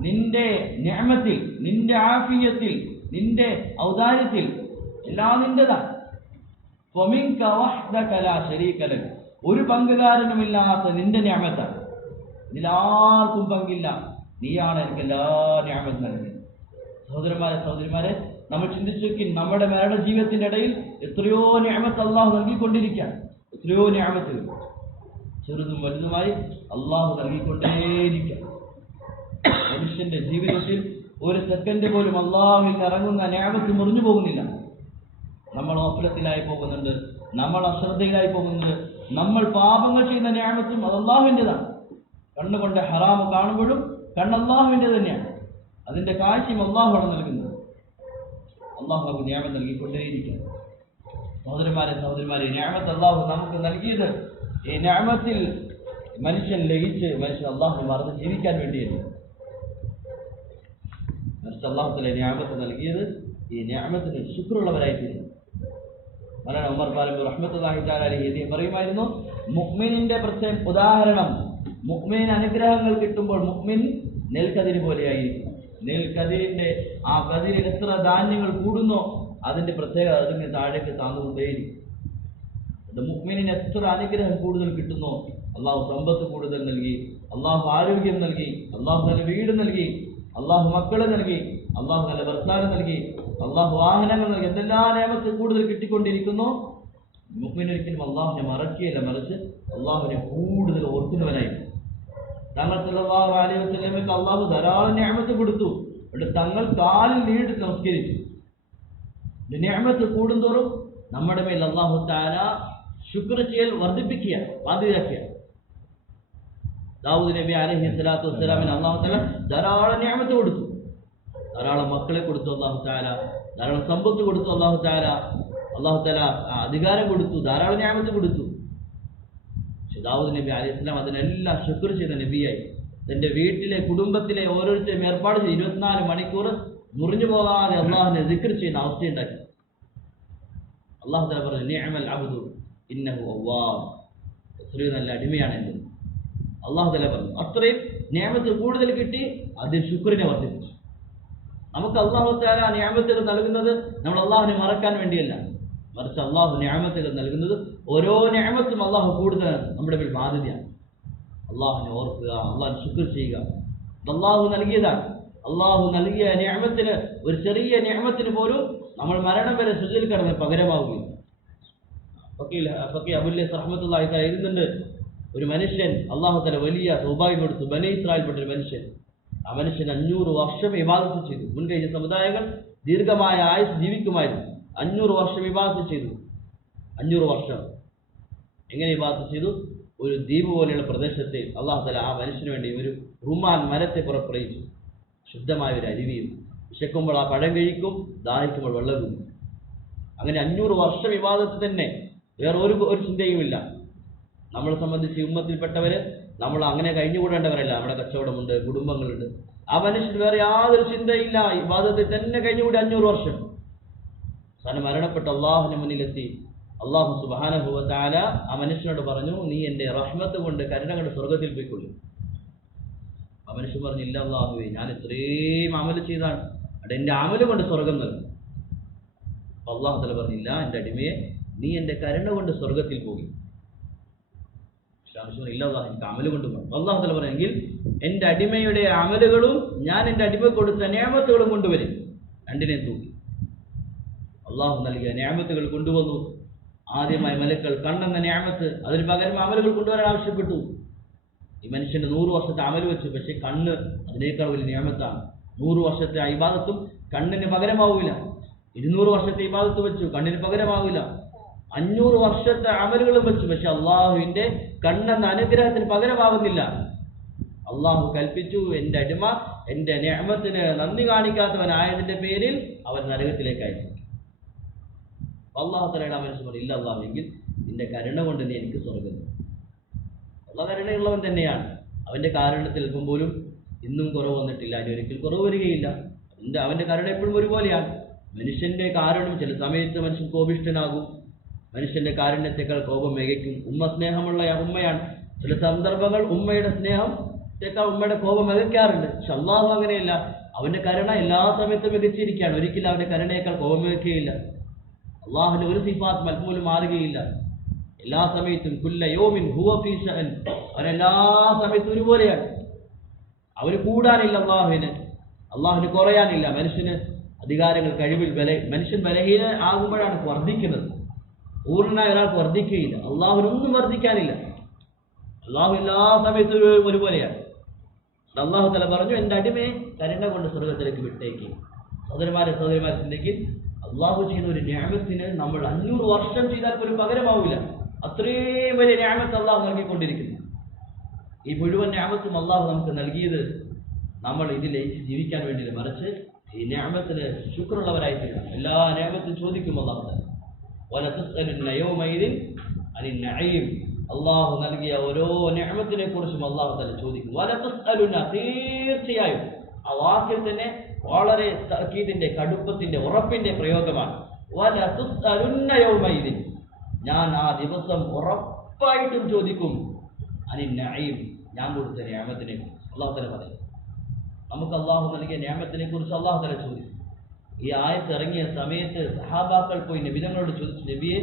നിന്റെ നിഅമത്തിൽ, നിന്റെ ആഫിയത്തിൽ, നിന്റെ ഔദാര്യത്തിൽ എല്ലാം നിന്റേതാണ്. ഫമിൻക വഹ്ദക ലാ ശരീക ലക, ഒരു പങ്കുകാരനുമില്ലാത്ത നിന്റെ നിഅമത്താണ്. ഇതിലാർക്കും പങ്കില്ല, നീയാണ് എനിക്ക് എല്ലാ നിഅമത്തും നൽകുന്നത്. സഹോദരന്മാരെ, നമ്മൾ ചിന്തിച്ചു നോക്കി, നമ്മുടെ മരണ ജീവിതത്തിന്റെ ഇടയിൽ എത്രയോ നിഅമത്ത് അള്ളാഹു നൽകിക്കൊണ്ടിരിക്കുകയാണ്. എത്രയോ നിഅമത്തുകൾ ചെറുതും വലുതുമായി അള്ളാഹു നൽകിക്കൊണ്ടേയിരിക്കുക. മനുഷ്യന്റെ ജീവിതത്തിൽ ഒരു സെക്കൻഡ് പോലും അള്ളാഹുവിൽ ഇറങ്ങുന്ന നിഅമത്ത് മുറിഞ്ഞു പോകുന്നില്ല. നമ്മൾ ഗഫലത്തിലായി പോകുന്നുണ്ട്, നമ്മൾ അശ്രദ്ധയിലായി പോകുന്നുണ്ട്, നമ്മൾ പാപങ്ങൾ ചെയ്യുന്ന നിഅമത്തും അത് അള്ളാഹുവിൻ്റെതാണ്. കണ്ണുകൊണ്ട് ഹറാമ് കാണുമ്പോഴും കണ്ണ് അള്ളാഹുവിൻ്റെ തന്നെയാണ്. അതിന്റെ കാഴ്ചയും അള്ളാഹുവാണ് നൽകുന്നത്. അള്ളാഹു നമുക്ക് നിഅമത്ത് നൽകിക്കൊണ്ടേയിരിക്കുക. സഹോദരന്മാരെ, നിഅമത്ത് അള്ളാഹു നമുക്ക് നൽകിയത് ഈ നിഅമത്തിൽ മനുഷ്യൻ ലയിച്ച് അള്ളാഹുവിനെ മറന്ന് ജീവിക്കാൻ വേണ്ടിയല്ല. മനുഷ്യ അള്ളാഹു തആല നിഅമത്ത് നൽകിയത് ഈ നിഅമത്തിന് ശുക്റുള്ളവരായിത്തീരുന്നു. മൗലാന ഉമർ ഫാറൂഖി റഹ്മത്തുള്ളാഹി തആല അലൈഹി പറയുമായിരുന്നു, മുഅ്മിനിന്റെ പ്രത്യേക ഉദാഹരണം, മുഅ്മിൻ അനുഗ്രഹങ്ങൾ കിട്ടുമ്പോൾ മുഅ്മിൻ നെൽക്കതിര് പോലെയായിരിക്കും. നെൽക്കതിരിന്റെ ആ കതിരിൽ എത്ര ധാന്യങ്ങൾ കൂടുന്നോ അതിന്റെ പ്രത്യേകത അതിന് താഴേക്ക് താന്നുകൊണ്ടേയിരിക്കും. മുഅ്മിനിന് എത്ര അനുഗ്രഹം കൂടുതൽ കിട്ടുന്നോ, അള്ളാഹു സമ്പത്ത് കൂടുതൽ നൽകി, അള്ളാഹു ആരോഗ്യം നൽകി, അള്ളാഹു നല്ല വീട് നൽകി, അള്ളാഹു മക്കളെ നൽകി, അള്ളാഹു നല്ല ഭർത്താവ് നൽകി, അള്ളാഹു വാഹനങ്ങൾ നൽകി, എന്തെല്ലാം നിയമത്തിൽ കൂടുതൽ കിട്ടിക്കൊണ്ടിരിക്കുന്നു, മുഅ്മിൻ ഒരിക്കലും അള്ളാഹുവിനെ മറക്കുകയില്ല, മറിച്ച് അള്ളാഹുവിനെ കൂടുതൽ ഓർക്കുന്നവനായി. തങ്ങൾ സല്ലല്ലാഹു അലൈഹി വസല്ലമയ്ക്ക് അള്ളാഹു ധാരാളം നിഅമത്ത് കൊടുത്തു. എന്നിട്ട് തങ്ങൾ കാലിൽ വീട് നമസ്കരിച്ചു. നിഅമത്ത് കൂടുന്തോറും നമ്മുടെ മേൽ അള്ളാഹു തആല ശുക്ർ ചെയ്യൽ വർദ്ധിപ്പിക്കുക, ബാധ്യതയാക്കുക. ദാവൂദ് നബി അലൈഹി സ്വലാത്തു വസ്സലാമിന് അള്ളാഹു തആല ധാരാളം നിഅമത്ത് കൊടുത്തു. ധാരാളം മക്കളെ കൊടുത്തു അള്ളാഹു തആല, ധാരാളം സമ്പത്ത് കൊടുത്തു അള്ളാഹു തആല, അള്ളാഹു തആല അധികാരം കൊടുത്തു, ധാരാളം നിഅമത്ത് കൊടുത്തു. പക്ഷെ ദാവൂദ് നബി അലൈഹി സ്വലാം അതിനെല്ലാം ശുക്ർ ചെയ്ത നബിയായി. തന്റെ വീട്ടിലെ കുടുംബത്തിലെ ഓരോരുത്തരും ഏർപ്പാട് ചെയ്ത് 24 മണിക്കൂർ മുറിഞ്ഞു പോകാതെ അള്ളാഹുവിനെ ദിക്ർ ചെയ്യുന്ന അവസ്ഥയുണ്ടാക്കി. അള്ളാഹു തആല പറഞ്ഞു, നിഅമൽ അബ്ദു ഇന്നഹു അവ്വാബ്, എത്രയോ നല്ല അടിമയാണ് എന്ന് അള്ളാഹു തആല പറഞ്ഞു. അത്രയും നിഅമത്ത് കൂടുതൽ കിട്ടി, അതിൽ ശുക്രിനെ വർദ്ധിപ്പിച്ചു. നമുക്ക് അള്ളാഹു തആല നിഅമത്തുകൾ നൽകുന്നത് നമ്മൾ അള്ളാഹുവിനെ മറക്കാൻ വേണ്ടിയല്ല, മറിച്ച് അള്ളാഹു നിഅമത്തുകൾ നൽകുന്നത് ഓരോ നിഅമത്തും അള്ളാഹു കൂടുതൽ നമ്മുടെ മേൽ ബാധ്യതയാണ്. അള്ളാഹുവിനെ ഓർക്കുക, അള്ളാഹുവിനെ ശുക്ർ ചെയ്യുക. അള്ളാഹു നൽകിയതാണ്. അള്ളാഹു നൽകിയ നിഅമത്തിന്, ഒരു ചെറിയ നിഅമത്തിന് പോലും നമ്മൾ മരണം വരെ സുജൂദിൽ കിടന്ന് പകരമാവുകയും. ഫക്കീഹ് അബുൽ റഹ്മത്തുള്ളാഹി തആല എഴുതുന്നുണ്ട്, ഒരു മനുഷ്യൻ അള്ളാഹു തആല വലിയ സൗഭാഗ്യം കൊടുത്തു. ബനീ ഇസ്രായേൽപ്പെട്ട ഒരു മനുഷ്യൻ, ആ മനുഷ്യൻ 500 വർഷം ഇബാദത്ത് ചെയ്തു. മുൻകഴിഞ്ഞ സമുദായങ്ങൾ ദീർഘമായ ആയുസ് ജീവിക്കുമായിരുന്നു. 500 വർഷം ഇബാദത്ത് ചെയ്തു. 500 വർഷം എങ്ങനെ ഇബാദത്ത് ചെയ്തു? ഒരു ദ്വീപ് പോലെയുള്ള പ്രദേശത്തെ അള്ളാഹു തആല ആ മനുഷ്യന് വേണ്ടി ഒരു റുമാൻ മരത്തെ പുറപ്പെടുവിച്ചു. ശുദ്ധമായ ഒരു അരുവിയും, വിശക്കുമ്പോൾ ആ പഴം കഴിക്കും, ദാഹിക്കുമ്പോൾ വെള്ളം കുടിക്കും. അങ്ങനെ 500 വർഷം ഇബാദത്ത് തന്നെ, വേറെ ഒരു ചിന്തയുമില്ല. നമ്മളെ സംബന്ധിച്ച് ഉമ്മത്തിൽപ്പെട്ടവര് നമ്മൾ അങ്ങനെ കഴിഞ്ഞുകൂടേണ്ടവരല്ല. നമ്മുടെ കച്ചവടമുണ്ട്, കുടുംബങ്ങളുണ്ട്. ആ മനുഷ്യന് വേറെ യാതൊരു ചിന്തയില്ല, ഇബാദത്തിൽ തന്നെ കഴിഞ്ഞുകൂടി 500 വർഷം. അവസാനം മരണപ്പെട്ട അള്ളാഹുവിന്റെ മുന്നിലെത്തി. അള്ളാഹു സുബ്ഹാനഹു വ തആല ആ മനുഷ്യനോട് പറഞ്ഞു, നീ എന്റെ റഹ്മത്ത് കൊണ്ട്, കരുണ കൊണ്ട് സ്വർഗത്തിൽ പോയിക്കൊള്ളു. ആ മനുഷ്യൻ പറഞ്ഞു, ഇല്ല അള്ളാഹുവേ, ഞാൻ ഇത്രയും അമല് ചെയ്താണ്, അവിടെ എന്റെ അമല് കൊണ്ട് സ്വർഗം നൽകും. അള്ളാഹു തആല പറഞ്ഞില്ല, എന്റെ അടിമയെ, നീ എന്റെ കരുണ കൊണ്ട് സ്വർഗത്തിൽ പോയി. ഇല്ല അള്ളാഹു, എനിക്ക് അമല് കൊണ്ട് പോകും. അള്ളാഹു തആല പറഞ്ഞെങ്കിൽ എന്റെ അടിമയുടെ അമലുകളും ഞാൻ എന്റെ അടിമ കൊടുത്ത നിഅമത്തുകളും കൊണ്ടുവരും. രണ്ടിനെ തൂക്കി അള്ളാഹു നൽകിയ നിഅമത്തുകൾ കൊണ്ടുവന്നു. ആദ്യമായി മലക്കൾ കണ്ണെന്ന നിഅമത്ത്, അതിന് പകരം അമലുകൾ കൊണ്ടുവരാൻ ആവശ്യപ്പെട്ടു. ഈ മനുഷ്യന്റെ 100 വർഷത്തെ അമല് വെച്ചു, പക്ഷെ കണ്ണ് അതിനേക്കാൾ വലിയ നിഅമത്താണ്. 100 വർഷത്തെ ഇബാദത്തും കണ്ണിന് പകരമാവില്ല. 200 വർഷത്തെ ഇബാദത്ത് വെച്ചു, കണ്ണിന് പകരമാവില്ല. 500 വർഷത്തെ അമലുകളും വെച്ചു, പക്ഷെ അള്ളാഹുവിന്റെ കണ്ണെന്ന അനുഗ്രഹത്തിന് പകരമാകുന്നില്ല. അള്ളാഹു കൽപ്പിച്ചു, എന്റെ അടിമ എന്റെ നിഅമത്തിന് നന്ദി കാണിക്കാത്തവനായതിന്റെ പേരിൽ അവൻ നരകത്തിലേക്ക് അയച്ചു. അള്ളാഹു തആലയുടെ മനുഷ്യൻ പറഞ്ഞു, ഇല്ല അള്ളാഹു, എങ്കിൽ നിന്റെ കരുണ കൊണ്ട് നീ എനിക്ക് സ്വർഗ്ഗം. അള്ളാഹു കരുണയുള്ളവൻ തന്നെയാണ്. അവന്റെ കാരുണ്യത്തിൽ നിൽക്കും പോലും ഇന്നും കുറവ് വന്നിട്ടില്ല, ഇനി ഒരിക്കൽ കുറവ് വരികയില്ല. അവന്റെ കരുണ എപ്പോഴും ഒരുപോലെയാണ്. മനുഷ്യന്റെ കാരുണ്യം ചില സമയത്ത് മനുഷ്യൻ കോപിഷ്ഠനാകും, മനുഷ്യന്റെ കാരുണ്യത്തെക്കാൾ കോപം മികയ്ക്കും. ഉമ്മ സ്നേഹമുള്ള ഉമ്മയാണ്. ചില സന്ദർഭങ്ങൾ ഉമ്മയുടെ സ്നേഹത്തെക്കാൾ ഉമ്മയുടെ കോപം മികയ്ക്കാറുണ്ട്. പക്ഷെ അള്ളാഹു അങ്ങനെയല്ല. അവന്റെ കരുണ എല്ലാ സമയത്തും മികച്ചിരിക്കുകയാണ്. ഒരിക്കലും അവന്റെ കരുണയേക്കാൾ കോപം മികയ്ക്കുകയില്ല. അള്ളാഹുവിന്റെ ഒരു സിഫാത്ത് മൽമൂലം മാറുകയില്ല. എല്ലാ സമയത്തും കുല്ല യൗമിൻ ഹുവ ഫീ ശഅൻ, അവൻ എല്ലാ സമയത്തും ഒരുപോലെയാണ്. അവന് കൂടാനില്ല അള്ളാഹുവിന് കുറയാനില്ല. മനുഷ്യന് അധികാരങ്ങൾ, കഴിവിൽ മനുഷ്യൻ ബലഹീന ആകുമ്പോഴാണ് വർദ്ധിക്കുന്നത്. പൂർണ്ണനായ ഒരാൾക്ക് വർദ്ധിക്കുകയില്ല. അള്ളാഹുവിനൊന്നും വർദ്ധിക്കാനില്ല. അള്ളാഹു എല്ലാ സമയത്തും ഒരുപോലെയാണ്. അള്ളാഹു തആല പറഞ്ഞു, എന്റെ അടിമയെ കരുണ കൊണ്ട് സ്വർഗത്തിലേക്ക് വിട്ടേക്ക്. സഹോദരന്മാരെ ചിന്തിക്കും, അള്ളാഹു ചെയ്യുന്ന ഒരു നിഅമത്തിന് നമ്മൾ 500 വർഷം ചെയ്താൽ പോലും പകരമാവില്ല. അത്രയും വലിയ നിഅമത്ത് അള്ളാഹു നൽകിക്കൊണ്ടിരിക്കുന്നു. ഈ മുഴുവൻ നിഅമത്തും അള്ളാഹു നമുക്ക് നൽകിയത് നമ്മൾ ഇതിലേക്ക് ജീവിക്കാൻ വേണ്ടിയില്ല, മറിച്ച് ഈ നിഅമത്തിന് ശുക്റുള്ളവരായി തീരണം. എല്ലാ നിഅമത്തും ചോദിക്കും അള്ളാഹു തആല. വലതുസ്അലുന്ന യൗമഇദിൻ അനിൻ നഈം, അള്ളാഹു നൽകിയ ഓരോ നിഅമത്തിനെ കുറിച്ചും അള്ളാഹു തആല ചോദിക്കും. വലതുസ്അലുന്ന, തീർച്ചയായും ആ വാക്കിൽ തന്നെ വളരെ തർക്കീദിന്റെ, കടുപ്പത്തിന്റെ, ഉറപ്പിന്റെ പ്രയോഗമാണ്. വലതുസ്അലുന്ന യൗമഇദിൻ, ഞാൻ ആ ദിവസം ഉറപ്പായിട്ടും ചോദിക്കും. അനിൻ നഈം, ഞാൻ കൊടുത്ത നിഅമത്തിനെ കുറിച്ച് അള്ളാഹു തആല പറയും. നമുക്ക് അള്ളാഹു നൽകിയ നിഅമത്തിനെ കുറിച്ച് അള്ളാഹു തആല ചോദിച്ചു. ഈ ആയത്ത് ഇറങ്ങിയ സമയത്ത് സഹാബാക്കൾ പോയി നബി തങ്ങളോട് ചോദിച്ചു, നബിയെ,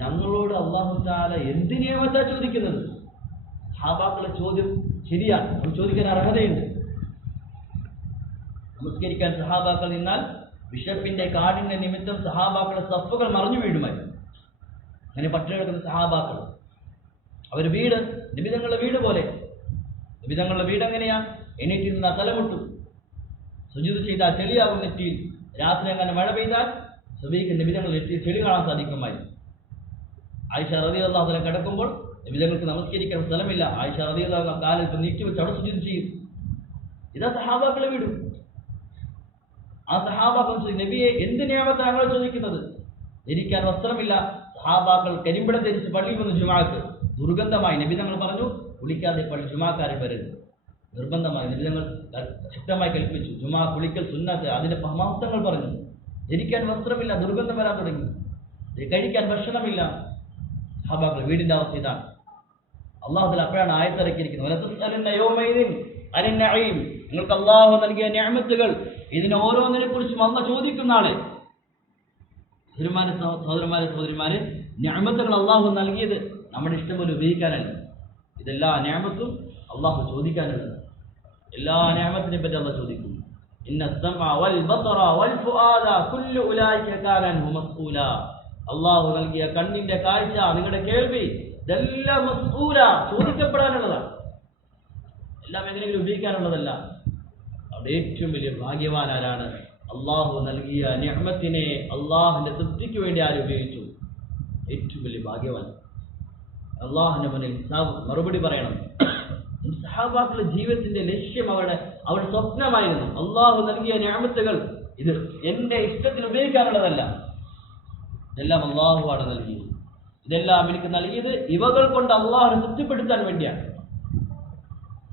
ഞങ്ങളോട് അള്ളാഹു തആല എന്ത് നിഅമത്താ ചോദിക്കുന്നത്? സഹാബാക്കളുടെ ചോദ്യം ശരിയാണ്, നമുക്ക് ചോദിക്കാൻ അർഹതയുണ്ട്. നമസ്കരിക്കാൻ സഹാബാക്കൾ നിന്നാൽ വിശപ്പിന്റെ കാഠിന്യ നിമിത്തം സഹാബാക്കളുടെ സഫുകൾ മറിഞ്ഞു വീഴുമായിരുന്നു. അങ്ങനെ പട്ടിണി കിടക്കുന്ന സഹാബാക്കൾ, അവർ വീട് നബിതങ്ങളുടെ വീട് പോലെ. നബിതങ്ങളുടെ വീട് എങ്ങനെയാ? എണീറ്റിൽ നിന്ന് തലമുട്ടു, സുജൂദ് ചെയ്താൽ ചെളിയാകും നെറ്റിയിൽ. രാത്രി അങ്ങനെ മഴ പെയ്താൽ സുബഹിക്ക് നബിതങ്ങൾ നെറ്റിയിൽ ചെളി കാണാൻ സാധിക്കുമായിരുന്നു. ആയിഷ റളിയല്ലാഹു അൻഹ കിടക്കുമ്പോൾ നബിതങ്ങൾക്ക് നമസ്കരിക്കാൻ സ്ഥലമില്ല. ആയിഷ റളിയല്ലാഹു അൻഹ കാലിൽ നീക്കി വെച്ച് അവിടെ സുജൂദ് ചെയ്യും. ഇതാ സഹാബാക്കളെ വീടും. ആ സഹാബാക്കൾ നബിയെ എന്ത് നിഅമത്താണ് ഞങ്ങൾ ചോദിക്കുന്നത്? ധരിക്കാൻ വസ്ത്രമില്ല. സഹാബാക്കൾ കരിമ്പിടം ധരിച്ച് പള്ളിയിൽ വന്നു ജുമാക്ക്. ദുർഗന്ധമായി നബി തങ്ങൾ പറഞ്ഞു, കുളിക്കാതെ പള്ളി ജുമാക്കാരൻ വരരുത്. നിർബന്ധമായി നബി തങ്ങൾ ശക്തമായി കൽപ്പിച്ചു. ജുമാ കുളിക്കൽ സുന്നത്ത്, അതിന്റെ മഹത്വങ്ങൾ പറഞ്ഞു. ധരിക്കാൻ വസ്ത്രമില്ല, ദുർഗന്ധം വരാൻ തുടങ്ങി. കഴിക്കാൻ ഭക്ഷണമില്ല. സഹാബാക്കൾ വീടിന്റെ അവസ്ഥ ഇതാണ്. അള്ളാഹു തആല അപ്പോഴാണ് ആയത്തിറക്കിയിരിക്കുന്നത്, നിങ്ങൾക്ക് അള്ളാഹു നൽകിയ നിഅമത്തുകൾ ഇതിന് ഓരോന്നിനെ കുറിച്ചും അള്ളാഹ് ചോദിക്കുന്ന ആളെ. സഹോദരന്മാരെ, നിഅമത്തുകൾ അള്ളാഹു നൽകിയത് നമ്മുടെ ഇഷ്ടം പോലെ ഉപയോഗിക്കാനല്ല. ഇതെല്ലാ നിഅമത്തും അള്ളാഹു ചോദിക്കാനുള്ളത്. എല്ലാ നിഅമത്തിനെ പറ്റി അള്ളാഹ് ചോദിക്കുന്നു. ഇന്ന സമഅ വൽ ബസറ വൽ ഫുആദ കുല്ലു ഉലൈക കാന അൻഹു മസ്ഊല. അള്ളാഹു നൽകിയ കണ്ണിന്റെ കാഴ്ച, നിങ്ങളുടെ കേൾവി, ഇതെല്ലാം മസ്ഊല, ചോദിക്കപ്പെടാനുള്ളതാണ്. എല്ലാം എങ്ങനെയെങ്കിലും ഉപയോഗിക്കാനുള്ളതല്ല. അവിടെ ഏറ്റവും വലിയ ഭാഗ്യവാൻ ആരാണ്? അള്ളാഹു നൽകിയ നിഅമത്തിനെ അള്ളാഹുവിന്റെ തൃപ്തിക്ക് വേണ്ടി ആര് ഉപയോഗിച്ചു? ഏറ്റവും വലിയ ഭാഗ്യവാൻ. അള്ളാഹുവിന്റെ മുന്നിൽ മറുപടി പറയണം. സഹാബാക്കളുടെ ജീവിതത്തിന്റെ ലക്ഷ്യം അവരുടെ സ്വപ്നമായിരുന്നു. അള്ളാഹു നൽകിയ നിഅമത്തുകൾ ഇത് എന്റെ ഇഷ്ടത്തിന് ഉപയോഗിക്കാനുള്ളതല്ല, ഇതെല്ലാം അള്ളാഹുവാണ് നൽകിയത്. ഇതെല്ലാം എനിക്ക് നൽകിയത് ഇവകൾ കൊണ്ട് അള്ളാഹുവിനെ തൃപ്തിപ്പെടുത്താൻ വേണ്ടിയാണ്.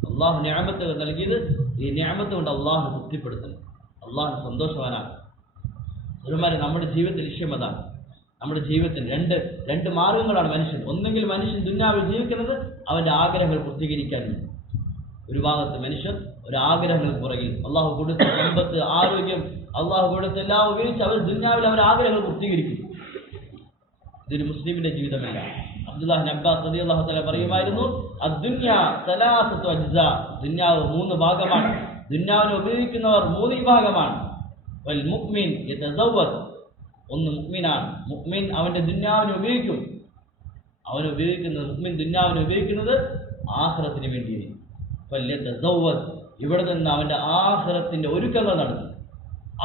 അള്ളാഹു നിഅമത്തുകൾ നൽകിയത് ഈ നിഅമത്ത് കൊണ്ട് അള്ളാഹുവിനെ തൃപ്തിപ്പെടുത്തണം, അള്ളാഹു സന്തോഷവാനാണ്. ഒരുമാതിരി നമ്മുടെ ജീവിതത്തിൽ ലക്ഷ്യം അതാണ്. നമ്മുടെ ജീവിതത്തിന് രണ്ട് മാർഗങ്ങളാണ് മനുഷ്യൻ. ഒന്നെങ്കിൽ മനുഷ്യൻ ദുനിയാവിൽ ജീവിക്കുന്നത് അവന്റെ ആഗ്രഹങ്ങൾ പൂർത്തീകരിക്കാൻ വേണ്ടി. ഒരു ഭാഗത്ത് മനുഷ്യർ ഒരു ആഗ്രഹങ്ങൾക്ക് പുറകിൽ, അള്ളാഹു കൊടുത്ത സമ്പത്ത്, ആരോഗ്യം, അള്ളാഹു കൊടുത്ത എല്ലാം ഉപയോഗിച്ച് അവർ ദുനിയാവിൽ അവരുടെ ആഗ്രഹങ്ങൾ പൂർത്തീകരിക്കും. ഇതൊരു മുസ്ലിമിന്റെ ജീവിതമല്ല. അബ്ദുല്ലാഹ് ഇബ്നു അബ്ബാസ് റളിയല്ലാഹു തആല പറയുമായിരുന്നു, അദ്ദുനിയാ സലാസത്തു അജ്സാ, ദുനിയാവ് 3 ഭാഗമാണ്. ദുനിയാവിനെ ഉപയോഗിക്കുന്നവർ 3 വിഭാഗമാണ്. വൽ മുഅ്മിൻ യതസവ്വദ്, ഒന്ന് മുഅ്മിനാണ്. മുഅ്മിൻ അവന്റെ ദുനിയാവിനെ ഉപയോഗിക്കും. മുഅ്മിൻ ദുനിയാവിനെ ഉപയോഗിക്കുന്നത് ആഖിറത്തിന് വേണ്ടിയാണ്. ഫല്യതസവ്വദ്, ഇവിടെ നിന്ന് അവന്റെ ആഖിറത്തിന്റെ ഒരുക്കങ്ങൾ നടത്തും.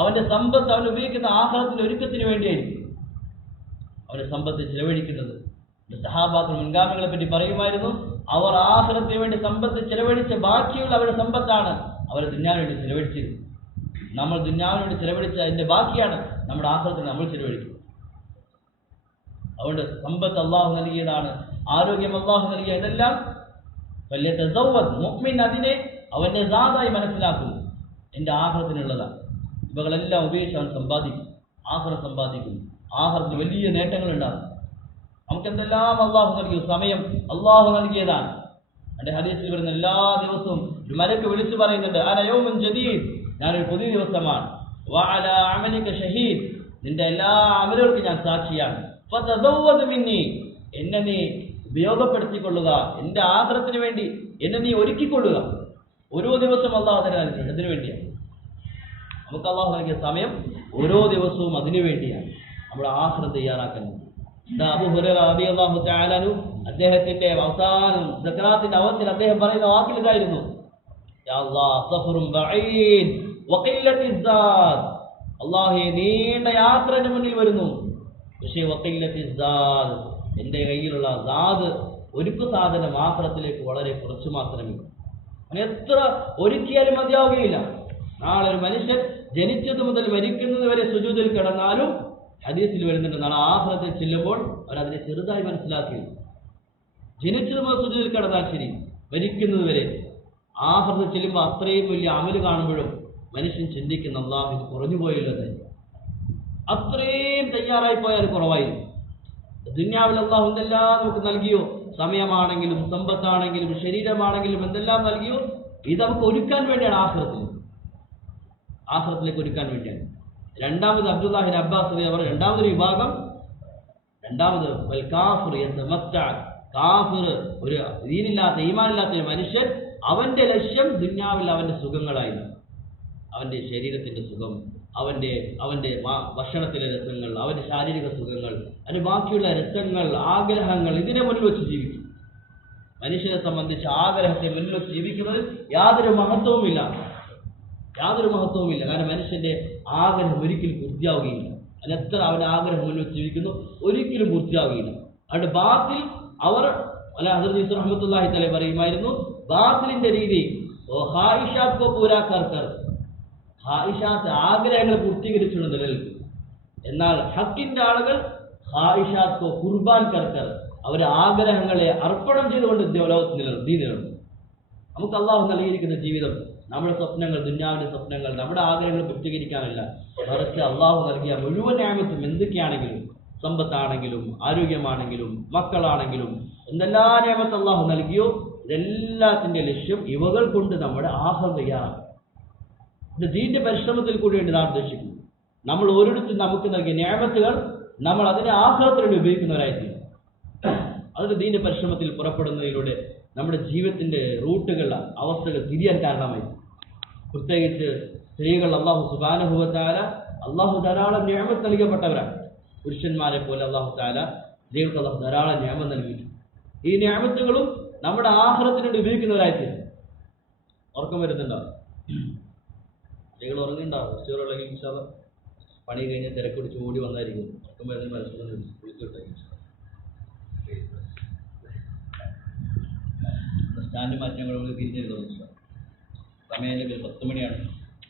അവന്റെ സമ്പത്ത് അവൻ ഉപയോഗിക്കുന്ന ആഖിറത്തിന്റെ ഒരുക്കത്തിന് വേണ്ടിയായിരിക്കും അവന്റെ സമ്പത്ത് ചെലവഴിക്കുന്നത്. സഹാബാക്കൾ മുൻഗാമികളെ പറ്റി പറയുമായിരുന്നു, അവർ ആഖിറത്തിന് വേണ്ടി സമ്പത്ത് ചെലവഴിച്ച ബാക്കിയുള്ള അവരുടെ സമ്പത്താണ് അവർ ദുനിയാവിന് വേണ്ടി ചെലവഴിച്ചത്. നമ്മൾ ദുനിയാവിന് വേണ്ടി ചെലവഴിച്ച അതിന്റെ ബാക്കിയാണ് നമ്മുടെ ആഖിറത്തിന് നമ്മൾ ചെലവഴിക്കുന്നത്. അതുകൊണ്ട് സമ്പത്ത് അള്ളാഹു നൽകിയതാണ്, ആരോഗ്യം അള്ളാഹു നൽകിയ, ഇതെല്ലാം മുഅ്മിൻ അതിനെ അവന്റെ സാധായി മനസ്സിലാക്കുന്നു, എന്റെ ആഖിറത്തിനുള്ളതാണ്. ഇവകളെല്ലാം ഉപയോഗിച്ച് അവൻ സമ്പാദിക്കും, ആഖിറ സമ്പാദിക്കുന്നു. ആഖിറത്തിന് വലിയ നേട്ടങ്ങൾ ഉണ്ടാകും. നമുക്കെന്തെല്ലാം അള്ളാഹു നൽകിയ സമയം അള്ളാഹു നൽകിയതാണ്. എന്റെ ഹദീസിൽ വരുന്ന എല്ലാ ദിവസവും ഒരു മലക്ക് വിളിച്ചു പറയുന്നുണ്ട്, അന യൗമുൻ ജദീദ്, ഞാനൊരു പുതിയ ദിവസമാണ്. വഅലാ അമലിക ഷഹീദ്, നിന്റെ എല്ലാ അമലുകൾക്കും ഞാൻ സാക്ഷിയാണ്. ഫതസവ്വദ് മിന്നി, എന്നെ നീ ഉപയോഗപ്പെടുത്തിക്കൊള്ളുക, എന്റെ ആഖിറത്തിന് വേണ്ടി എന്നെ നീ ഒരുക്കിക്കൊള്ളുക. ഓരോ ദിവസവും അള്ളാഹു നൽകിയിട്ടുണ്ട്, അതിനു വേണ്ടിയാണ്. നമുക്ക് അള്ളാഹു നൽകിയ സമയം ഓരോ ദിവസവും അതിനു വേണ്ടിയാണ്, നമ്മുടെ ആഖിറത്ത് തയ്യാറാക്കുന്നത്. അബൂ ഹുറൈറ റളിയല്ലാഹു തആല അൻഹു അദ്ദേഹത്തിന്റെ അവസാനം സക്രാത്തിന്റെ അവസ്ഥയിൽ അദ്ദേഹം പറയുന്ന വാക്കിൽ ഇതായിരുന്നു, യാ അല്ലാഹ് സഫറുൻ ബഈദ് വഖില്ലത്തി സാദ്, അല്ലാഹുവേ നീണ്ട യാത്ര എന്റെ മുന്നിൽ വരുന്നു, പക്ഷേ വഖില്ലത്തി സാദ്, എന്റെ കയ്യിലുള്ള സാദ്, ഒരുക്കു സാധനം ആഖിറത്തിലേക്ക് വളരെ കുറച്ചു മാത്രമേ. എത്ര ഒരുക്കിയാലും മതിയാവുകയില്ല. നാളെ ഒരു മനുഷ്യൻ ജനിച്ചത് മുതൽ മരിക്കുന്നത് വരെ സുജൂദിൽ കിടന്നാലും ഹദീസിൽ വരുന്നുണ്ട്, നാളെ ആഖിറത്തിൽ ചെല്ലുമ്പോൾ അവരതിനെ ചെറുതായി മനസ്സിലാക്കുകയും, ജനിച്ചത് മുതൽ സുജൂദിൽ കിടന്നാൽ ശരി, മരിക്കുന്നത് വരെ. ആഖിറത്തിൽ ചെല്ലുമ്പോൾ അത്രയും വലിയ അമല് കാണുമ്പോഴും മനുഷ്യൻ ചിന്തിക്കുന്ന, അല്ലാഹു ഇത് കുറഞ്ഞു പോയല്ലോ, അത്രയും തയ്യാറായി പോയാൽ കുറവായിരുന്നു. ദുനിയാവിൽ അല്ലാഹു എന്തെല്ലാം നമുക്ക് നൽകിയോ, സമയമാണെങ്കിലും സമ്പത്താണെങ്കിലും ശരീരമാണെങ്കിലും എന്തെല്ലാം നൽകിയോ, ഇത് നമുക്ക് ഒരുക്കാൻ വേണ്ടിയാണ് ആഖിറത്തിൽ. ആഖിറത്തിലേക്ക് ഒരുക്കാൻ വേണ്ടിയാണ്. രണ്ടാമത് അബ്ദുല്ലാഹിബ്നു അബ്ബാസ് അവർ രണ്ടാമതൊരു വിഭാഗം, രണ്ടാമത് കാഫിർ, ഒരു ദീനില്ലാത്ത ഈമാനില്ലാത്ത ഒരു മനുഷ്യൻ, അവന്റെ ലക്ഷ്യം ദുന്യാവിൽ അവന്റെ സുഖങ്ങളായിരുന്നു. അവന്റെ ശരീരത്തിന്റെ സുഖം, അവന്റെ ഭക്ഷണത്തിലെ രസങ്ങൾ, അവന്റെ ശാരീരിക സുഖങ്ങൾ, അതിന് ബാക്കിയുള്ള രസങ്ങൾ, ആഗ്രഹങ്ങൾ, ഇതിനെ മുന്നിൽ വെച്ച് ജീവിക്കും. മനുഷ്യനെ സംബന്ധിച്ച് ആഗ്രഹത്തെ മുന്നിൽ വെച്ച് ജീവിക്കുന്നത് യാതൊരു മഹത്വവുമില്ല. കാരണം മനുഷ്യന്റെ ആഗ്രഹം ഒരിക്കലും പൂർത്തിയാവുകയില്ല. അതിനെത്ര അവന്റെ ആഗ്രഹം മുന്നിൽ വെച്ച് ജീവിക്കുന്നു, ഒരിക്കലും പൂർത്തിയാവുകയില്ല. അതുകൊണ്ട് ബാത്തിൽ അവർ ഹദരത്ത് ത്രിസ്സൂർ റഹ്മത്തുള്ളാഹി തആല പറയുമായിരുന്നു, ബാത്തിലിന്റെ രീതി ഖായിഷാത്ത് പൂരാ കർ ഖായിഷാത്ത് ആഗ്രഹങ്ങൾ പൂർത്തീകരിച്ചുകൊണ്ട് നിലനിൽക്കും. എന്നാൽ ഹക്കിന്റെ ആളുകൾ ഖായിഷാത്ത് ഖുർബാൻ കർ അവരുടെ ആഗ്രഹങ്ങളെ അർപ്പണം ചെയ്തുകൊണ്ട് ലോകത്ത് നിലനിർത്തും. നമുക്ക് അള്ളാഹു നൽകിയിരിക്കുന്ന ജീവിതം, നമ്മുടെ സ്വപ്നങ്ങൾ, ദുന്യാവിന്റെ സ്വപ്നങ്ങൾ, നമ്മുടെ ആഗ്രഹങ്ങൾ പൂർത്തീകരിക്കാനല്ല, മറിച്ച് അള്ളാഹു നൽകിയ മുഴുവൻ നിഅമത്തും എന്തൊക്കെയാണെങ്കിലും, സമ്പത്താണെങ്കിലും ആരോഗ്യമാണെങ്കിലും മക്കളാണെങ്കിലും എന്തെല്ലാ നിഅമത്ത് അള്ളാഹു നൽകിയോ ഇതെല്ലാത്തിന്റെ ലക്ഷ്യം ഇവകൾ കൊണ്ട് നമ്മുടെ ആഹ്റതയാണ്. ഇത് ദീന്റെ പരിശ്രമത്തിൽ കൂടിയാണ് നാം ഉദ്ദേശിക്കുന്നത്. നമ്മൾ ഓരോരുത്തരും നമുക്ക് നൽകിയ നിഅമത്തുകൾ നമ്മൾ അതിനെ ആഹ്റത്തിന് വേണ്ടി ഉപയോഗിക്കുന്നവരായിരിക്കും. അതിന് ദീന്റെ പരിശ്രമത്തിൽ പുറപ്പെടുന്നതിലൂടെ നമ്മുടെ ജീവിതത്തിന്റെ റൂട്ടുകൾ, അവസ്ഥകൾ തിരിയാൻ കാരണമായി. പ്രത്യേകിച്ച് സ്ത്രീകൾ അല്ലാഹു സുബ്ഹാനഹു വ തആല ധാരാളം നിഅമത്ത് നൽകപ്പെട്ടവരാണ്. പുരുഷന്മാരെ പോലെ അല്ലാഹു തആല സ്ത്രീകൾക്ക് ധാരാളം നിഅമത്ത് നൽകിയിട്ടുണ്ട്. ഈ നിഅമത്തുകളും നമ്മുടെ ആഖിറത്തിന് വേണ്ടി ഉപയോഗിക്കുന്നവരായിരിക്കും. ഉറക്കം വരുന്നുണ്ടോ? സ്ത്രീകൾ ഉറങ്ങുന്നുണ്ടാവും. ഉച്ചയോറുള്ളെങ്കിൽ ഇൻഷാ അല്ലാഹ് പണി കഴിഞ്ഞ് തിരക്കുടിച്ച് ഓടി വന്നായിരിക്കും. ഉറക്കം വരുന്ന മനസ്സിൽ കുളിച്ചിട്ടായിരിക്കും. സ്റ്റാൻഡ് മാറ്റങ്ങൾ തിരിഞ്ഞിരുന്നു. സമയം 10 മണിയാണ്.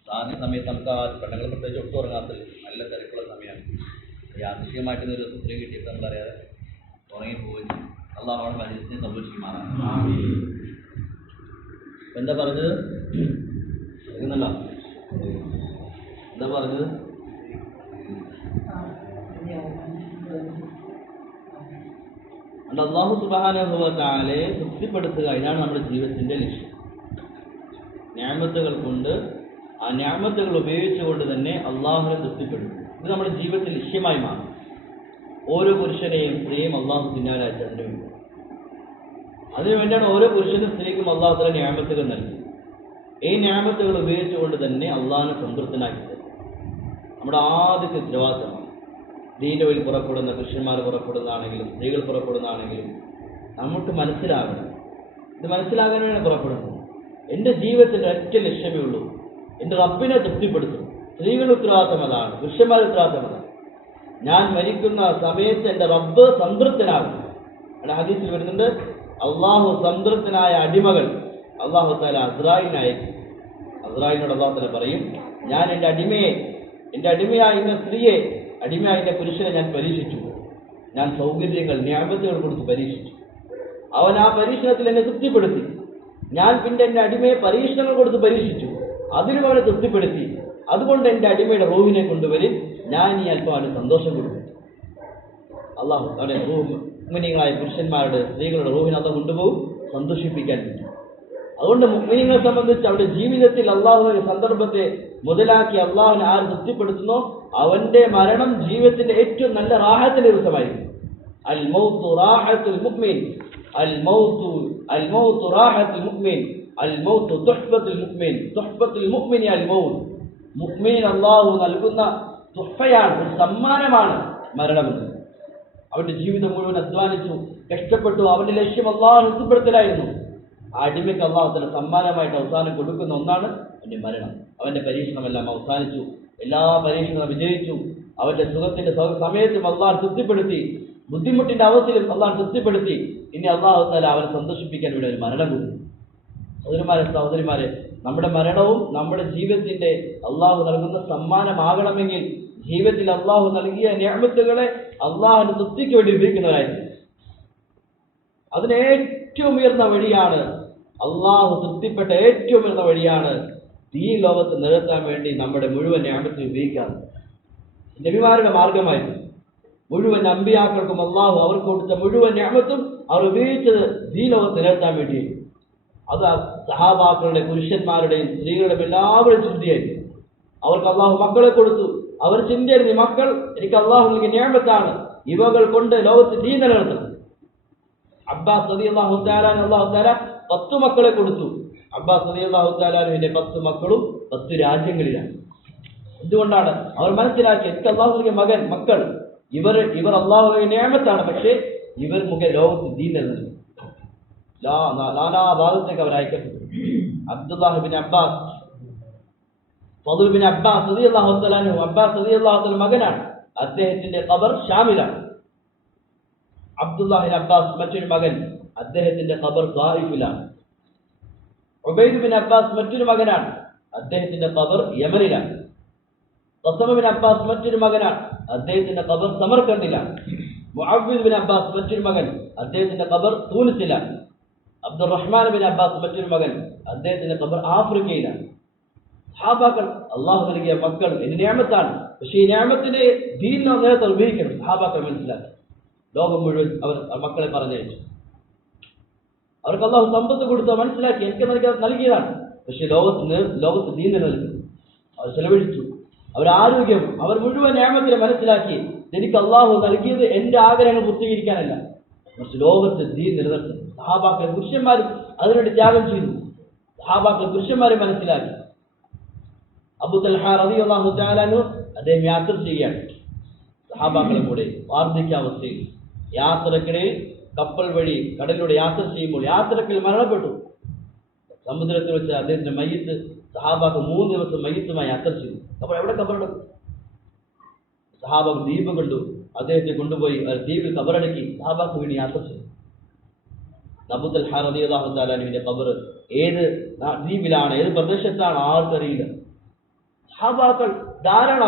സാധാരണ സമയത്ത് നമുക്ക് ആ പെണ്ണുങ്ങൾ പ്രത്യേകിച്ച് ഒട്ടും ഉറങ്ങാത്തത് നല്ല തിരക്കുള്ള സമയമാണ്. യാദൃശ്ചികമായിട്ട് ഒരു സുപ്രീം കിട്ടിയപ്പോൾ നമ്മളറിയാതെ ഉറങ്ങിപ്പോയി. അള്ളാഹു അവിടെ മനുഷ്യനെ സന്തോഷിക്കുമാറാണ്. എന്താ പറഞ്ഞത്? കേൾക്കുന്നുണ്ടോ? എന്താ പറഞ്ഞത്? അല്ലാഹു സുബ്ഹാനഹു വ തആലയെ തൃപ്തിപ്പെടുത്തുക, ഇതാണ് നമ്മുടെ ജീവിതത്തിന്റെ ലക്ഷ്യം. നിഅമത്തുകൾ കൊണ്ട്, ആ നിഅമത്തുകൾ ഉപയോഗിച്ചുകൊണ്ട് തന്നെ അള്ളാഹുവിനെ തൃപ്തിപ്പെടുത്തുക, ഇത് നമ്മുടെ ജീവിതത്തിൽ ലക്ഷ്യമായി മാറും. ഓരോ പുരുഷനെയും സ്ത്രീയും അള്ളാഹു പിന്നാലെ അയച്ചിട്ടുണ്ട്. അതിനുവേണ്ടിയാണ് ഓരോ പുരുഷനും സ്ത്രീക്കും അള്ളാഹു തആല നിഅമത്തുകൾ നൽകി. ഈ നിഅമത്തുകൾ ഉപയോഗിച്ചുകൊണ്ട് തന്നെ അള്ളാഹുവിനെ സംതൃപ്തനാക്കി തരും. നമ്മുടെ ആദ്യത്തെ ഉത്തരവാദിത്തമാണ്. ദീന്റെ വഴി പുറപ്പെടുന്ന പുരുഷന്മാർ പുറപ്പെടുന്നതാണെങ്കിലും സ്ത്രീകൾ പുറപ്പെടുന്നതാണെങ്കിലും നമുക്ക് മനസ്സിലാകണം. ഇത് മനസ്സിലാകാൻ വേണ്ടി പുറപ്പെടുന്നത്. എൻ്റെ ജീവിതത്തിൻ്റെ ഒറ്റ ലക്ഷ്യമേ ഉള്ളൂ, എൻ്റെ റബ്ബിനെ തൃപ്തിപ്പെടുത്തും. സ്ത്രീകളുടെ ഉത്തരവാദിത്തം അതാണ്, പുരുഷന്മാരുടെ ഉത്തരവാദിത്തം അതാണ്. ഞാൻ മരിക്കുന്ന സമയത്ത് എൻ്റെ റബ്ബ് സംതൃപ്തനാകും. അവിടെ ഹദീസിൽ വരുന്നുണ്ട്, അള്ളാഹു സംതൃപ്തനായ അടിമകൾ അള്ളാഹു തആല അസ്രായിലിനെ അയക്കും. അസ്രായിലിനോട് അള്ളാഹു തആല പറയും, ഞാൻ എൻ്റെ അടിമയായ എന്ന സ്ത്രീയെ, അടിമയായ എന്റെ പുരുഷനെ ഞാൻ പരീക്ഷിച്ചു. ഞാൻ സൗകര്യങ്ങൾ, നിഅമത്തുകൾ കൊടുത്ത് പരീക്ഷിച്ചു. അവൻ ആ പരീക്ഷണത്തിൽ എന്നെ തൃപ്തിപ്പെടുത്തി. ഞാൻ പിന്നെ എൻ്റെ അടിമയെ പരീക്ഷണങ്ങൾ കൊടുത്ത് പരീക്ഷിച്ചു. അതിനും അവനെ തൃപ്തിപ്പെടുത്തി. അതുകൊണ്ട് എൻ്റെ അടിമയുടെ റൂഹിനെ കൊണ്ടുവരും, ഞാൻ ഈ അല്പം അവന് സന്തോഷം കൊടുക്കും. അള്ളാഹു അവനെ മുഅ്മിനീങ്ങളായ പുരുഷന്മാരുടെ, സ്ത്രീകളുടെ റൂഹിനെ അത് കൊണ്ടുപോകും സന്തോഷിപ്പിക്കാൻ പറ്റും. അതുകൊണ്ട് മുഅ്മിനീങ്ങളെ സംബന്ധിച്ച് അവരുടെ ജീവിതത്തിൽ അള്ളാഹുവിന്റെ സന്ദർഭത്തെ മുതലാക്കി അള്ളാഹുവിനെ ആര് തൃപ്തിപ്പെടുത്തുന്നോ അവന്റെ മരണം ജീവിതത്തിന്റെ ഏറ്റവും നല്ല റാഹത്തിന്റെ ദിവസമായിരിക്കും. അൽ മൗതു റാഹത്തുൽ മുഅ്മിൻ, അൽ മൗതു റാഹത്തുൽ മുഅ്മിൻ, അൽ മൗതു തുഹ്ഫത്തുൽ മുഅ്മിൻ, തുഹ്ഫത്തുൽ മുഅ്മിനി അൽ മൗത്. മുഅ്മിൻ അള്ളാഹു നൽകുന്ന തുഹ്ഫയാണ്, ഒരു സമ്മാനമാണ് മരണമെന്ന്. അവന്റെ ജീവിതം മുഴുവൻ അധ്വാനിച്ചു, കഷ്ടപ്പെട്ടു, അവന്റെ ലക്ഷ്യം അള്ളാഹു തൃപ്തിപ്പെടുത്തലായിരുന്നു. ആ അടിമയ്ക്ക് അള്ളാഹു തആല സമ്മാനമായിട്ട് അവസാനം കൊടുക്കുന്ന ഒന്നാണ് അവന്റെ മരണം. അവന്റെ പരീക്ഷണമെല്ലാം അവസാനിച്ചു, എല്ലാ പരീക്ഷണങ്ങളും വിജയിച്ചു. അവന്റെ സുഖത്തിന്റെ സമയത്തും അള്ളാഹു തൃപ്തിപ്പെടുത്തി, ബുദ്ധിമുട്ടിന്റെ അവസ്ഥയിലും അള്ളാഹു തൃപ്തിപ്പെടുത്തി. ഇനി അള്ളാഹു തആല അവനെ സന്തോഷിപ്പിക്കാൻ വേണ്ടി ഒരു മരണം കൊടുത്തു. സഹോദരിമാരെ, നമ്മുടെ മരണവും നമ്മുടെ ജീവിതത്തിന്റെ അള്ളാഹു നൽകുന്ന സമ്മാനമാകണമെങ്കിൽ ജീവിതത്തിൽ അള്ളാഹു നൽകിയ നിഅമത്തുകളെ അള്ളാഹുവിന്റെ തൃപ്തിക്ക് വേണ്ടി ഉപയോഗിക്കുന്നവരായിരിക്കും. അതിന് ഏറ്റവും ഉയർന്ന വഴിയാണ്, അള്ളാഹു തൃപ്തിപ്പെട്ട ഏറ്റവും ഉയർന്ന വഴിയാണ് ഈ ലോകത്ത് നിലനിർത്താൻ വേണ്ടി നമ്മുടെ മുഴുവൻ നിഅമത്തും ഉപയോഗിക്കാറ്. നബിമാരുടെ മാർഗമായിരുന്നു. മുഴുവൻ അമ്പിയാക്കൾക്കും അള്ളാഹു അവർക്ക് കൊടുത്ത മുഴുവൻ നിഅമത്തും അവർ ഉപയോഗിച്ചത് ഈ ലോകത്ത് നിലനിർത്താൻ വേണ്ടിയായിരുന്നു. അത് സഹാബാക്കളുടെ, പുരുഷന്മാരുടെയും സ്ത്രീകളുടെയും എല്ലാവരുടെയും ചിന്തയായിരുന്നു. അവർക്ക് അള്ളാഹു മക്കളെ കൊടുത്തു. അവർ ചിന്തയിരുന്നു, മക്കൾ എനിക്ക് അള്ളാഹു നൽകിയ നിഅമത്താണ്, ഇവകൾ കൊണ്ട് ലോകത്ത് ദീൻ നിലനിർത്തണം. അബ്ബാസ് റളിയല്ലാഹു തആല അല്ലാഹു തആല 10 മക്കളെ കൊടുത്തു. അബ്ബാസ് റളിയല്ലാഹു തആലാവിന്റെ 10 മക്കളും 10 രാജ്യങ്ങളിലാണ്. എന്തുകൊണ്ടാണ്? അവർ മനസ്സിലാക്കി, എനിക്ക് അള്ളാഹു നൽകിയ മക്കൾ ഇവർ അള്ളാഹു നൽകിയ നിഅമത്താണ്, പക്ഷേ ഇവർ മുഖേന ലോകത്ത് ദീൻ നിലനിർത്തും. നാനാ ഭാഗത്തേക്ക് അവർ അയക്കപ്പെട്ടു. Abdullah bin Abbas, Fadl bin Abbas റളിയല്ലാഹു തആല അൻഹു, അബ്ബാസ് റളിയല്ലാഹു തആല മകനാണ്. അദ്ദേഹത്തിന്റെ ഖബർ ഷാമിലാണ്. അബ്ദുല്ലാഹ് ബിൻ അബ്ബാസ് മറ്റൊരു മകൻ, അദ്ദേഹത്തിന്റെ ഖബർ തായിഫിലാണ്. ഉബൈദ് ബിൻ അബ്ബാസ് മറ്റൊരു മകനാണ്, അദ്ദേഹത്തിന്റെ ഖബർ യമനിലാണ്. ഖസമ ബിൻ അബ്ബാസ് മറ്റൊരു മകനാണ്, അദ്ദേഹത്തിന്റെ ഖബർ സമർഖന്ദിലാണ്. മുഅവ്വിദ് ബിൻ അബ്ബാസ് മറ്റൊരു മകൻ, അദ്ദേഹത്തിന്റെ ഖബർ തൂനിസിലാണ്. അബ്ദുറഹ്മാൻ ബിൻ അബ്ബാസ് മറ്റൊരു മകൻ, അദ്ദേഹത്തിന്റെ ഖബർ ആഫ്രിക്കയിലാണ്. സഹാബാക്കൾ അള്ളാഹു നൽകിയ മക്കൾ എന്റെ നിഅമത്താണ്, പക്ഷേ ഈ നിഅമത്തിനെ ദീനിനെ നേരത്തെ ഉപയോഗിക്കണം. സഹാബാക്കൾ മനസ്സിലാക്കി. ലോകം മുഴുവൻ അവർ മക്കളെ പറഞ്ഞയച്ചു. അവർക്ക് അള്ളാഹു സമ്പത്ത് കൊടുത്തോ മനസ്സിലാക്കി, എനിക്ക് നൽകിയതാണ്, പക്ഷെ ലോകത്ത് ദീൻ നിലനിൽക്കുന്നു. അവർ ചെലവഴിച്ചു. അവർ ആരോഗ്യം, അവർ മുഴുവൻ നിഅമത്തിനെ മനസ്സിലാക്കി, എനിക്ക് അള്ളാഹു നൽകിയത് എന്റെ ആഗ്രഹങ്ങൾ പൂർത്തീകരിക്കാനല്ല, പക്ഷെ ലോകത്ത് ദീൻ നിലനിർത്തുന്നു. സഹാബാക്കൾ പുരുഷന്മാരും അതിനുവേണ്ടി ത്യാഗം ചെയ്തു. സഹാബാക്കൾ പുരുഷന്മാരെ മനസ്സിലാക്കി. അബൂ തൽഹ റളിയല്ലാഹു തആല അൻഹു അദ്ദേഹം യാത്ര ചെയ്യുകയാണ് സഹാബാക്കളെ കൂടെ വാർദ്ധക്യാവസ്ഥയിൽ. യാത്രക്കിടയിൽ കപ്പൽ വഴി കടലിലൂടെ യാത്ര ചെയ്യുമ്പോൾ യാത്രക്കിൽ മരണപ്പെട്ടു. സമുദ്രത്തിൽ വെച്ച് അദ്ദേഹത്തിന്റെ മയ്യത്ത് സഹാബാക്കൾ 3 ദിവസം മയ്യത്തുമായി യാത്ര ചെയ്തു. അപ്പോൾ എവിടെ കബറടക്കും? സഹാബാക്കൾ ദ്വീപ് കണ്ടു, അദ്ദേഹത്തെ കൊണ്ടുപോയി ദ്വീപിൽ കബറടക്കി സഹാബാക്കൾ വേണ്ടി യാത്ര ചെയ്തു. അബൂ തൽഹ റളിയല്ലാഹു തആല അൻഹുവിന്റെ ഖബർ ഏത് ദ്വീപിലാണ്, ഏത് പ്രദേശത്താണ് ആർക്കറിയില്ല. സഹാബാക്കൾ ധാരാളം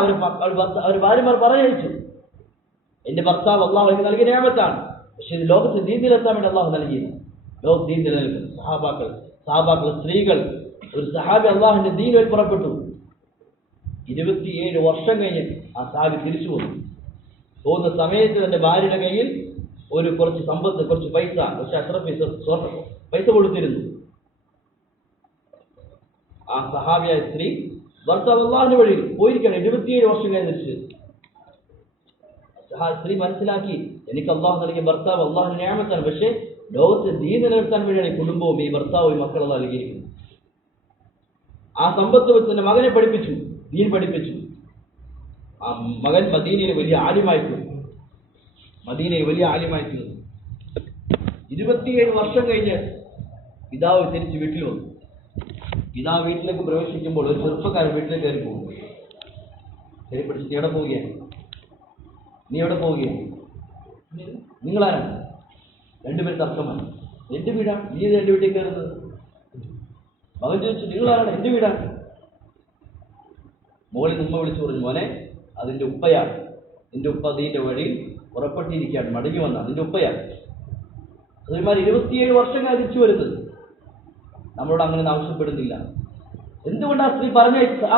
അവർ ഭാര്യമാർ പറഞ്ഞയച്ചു, എന്റെ ഭർത്താവ് അള്ളാഹു എനിക്ക് നൽകിയ നിഅമത്താണ്, പക്ഷെ ഇത് ലോകത്ത് ദീൻ നിലനിർത്താൻ വേണ്ടി അള്ളാഹു നൽകിയില്ല. ലോകത്ത് ദീൻ നിലനിൽക്കുന്നു. സഹാബാക്കൾ സ്ത്രീകൾ, ഒരു സഹാബി അള്ളാഹുവിന്റെ ദീനിൽ പുറപ്പെട്ടു. 27 വർഷം കഴിഞ്ഞ് ആ സഹാബി തിരിച്ചു പോന്നു. പോകുന്ന സമയത്ത് തന്റെ ഭാര്യയുടെ കയ്യിൽ കുറച്ച് സമ്പത്ത്, കുറച്ച് പൈസ, കുറച്ച് അഷ്റഫ് പൈസ കൊടുത്തിരുന്നു. ആ സഹാബിയായ സ്ത്രീ ഭർത്താവ് അള്ളാഹുവിന്റെ വഴിയിൽ പോയിരിക്കണം. 27 വർഷം കഴിഞ്ഞ് തിരിച്ചു. സ്ത്രീ മനസ്സിലാക്കി, എനിക്ക് അള്ളാഹു നൽകിയ ഭർത്താവ് അള്ളാഹുവിന്റെ നിഅമത്താണ്, പക്ഷേ ലോകത്ത് ദീൻ നിലനിർത്താൻ വേണ്ടിയാണ് ഈ കുടുംബവും ഈ ഭർത്താവും ഈ മക്കളും നൽകിയിരിക്കുന്നത്. ആ സമ്പത്ത് വെച്ച് തന്നെ മകനെ പഠിപ്പിച്ചു, ദീൻ പഠിപ്പിച്ചു. ആ മകൻ മദീനയിൽ വലിയ ആലിമായിട്ടുണ്ട്. 27 വർഷം കഴിഞ്ഞ് പിതാവ് തിരിച്ച് വീട്ടിൽ വന്നു. പിതാവ് വീട്ടിലേക്ക് പ്രവേശിക്കുമ്പോൾ ഒരു ചെറുപ്പക്കാരൻ വീട്ടിലേക്ക് കയറി പോകും. കയറി പിടിച്ച്, നീ എവിടെ പോവുകയാണ്? നിങ്ങളാരാണ്? 2 പേര് തർക്കമാണ്. എന്റെ വീടാണ്, നീ എന്റെ വീട്ടിൽ കയറുന്നത്? മകൻ ചോദിച്ചു, നിങ്ങളാരാണ്? എന്റെ വീടാണ്. മോളിൽ ഉമ്മ വിളിച്ചു പറഞ്ഞു, മോനെ അതിന്റെ ഉപ്പയാണ്, നിന്റെ ഉപ്പ അതിന്റെ വഴിയിൽ പുറപ്പെട്ടിരിക്കുകയാണ്, മടങ്ങി വന്ന അതിന്റെ ഉപ്പയാണ്. അതുമാതിരി 27 വർഷങ്ങൾ തിരിച്ചു വരുന്നത്. നമ്മളോട് അങ്ങനെ ആവശ്യപ്പെടുന്നില്ല. എന്തുകൊണ്ട് ആ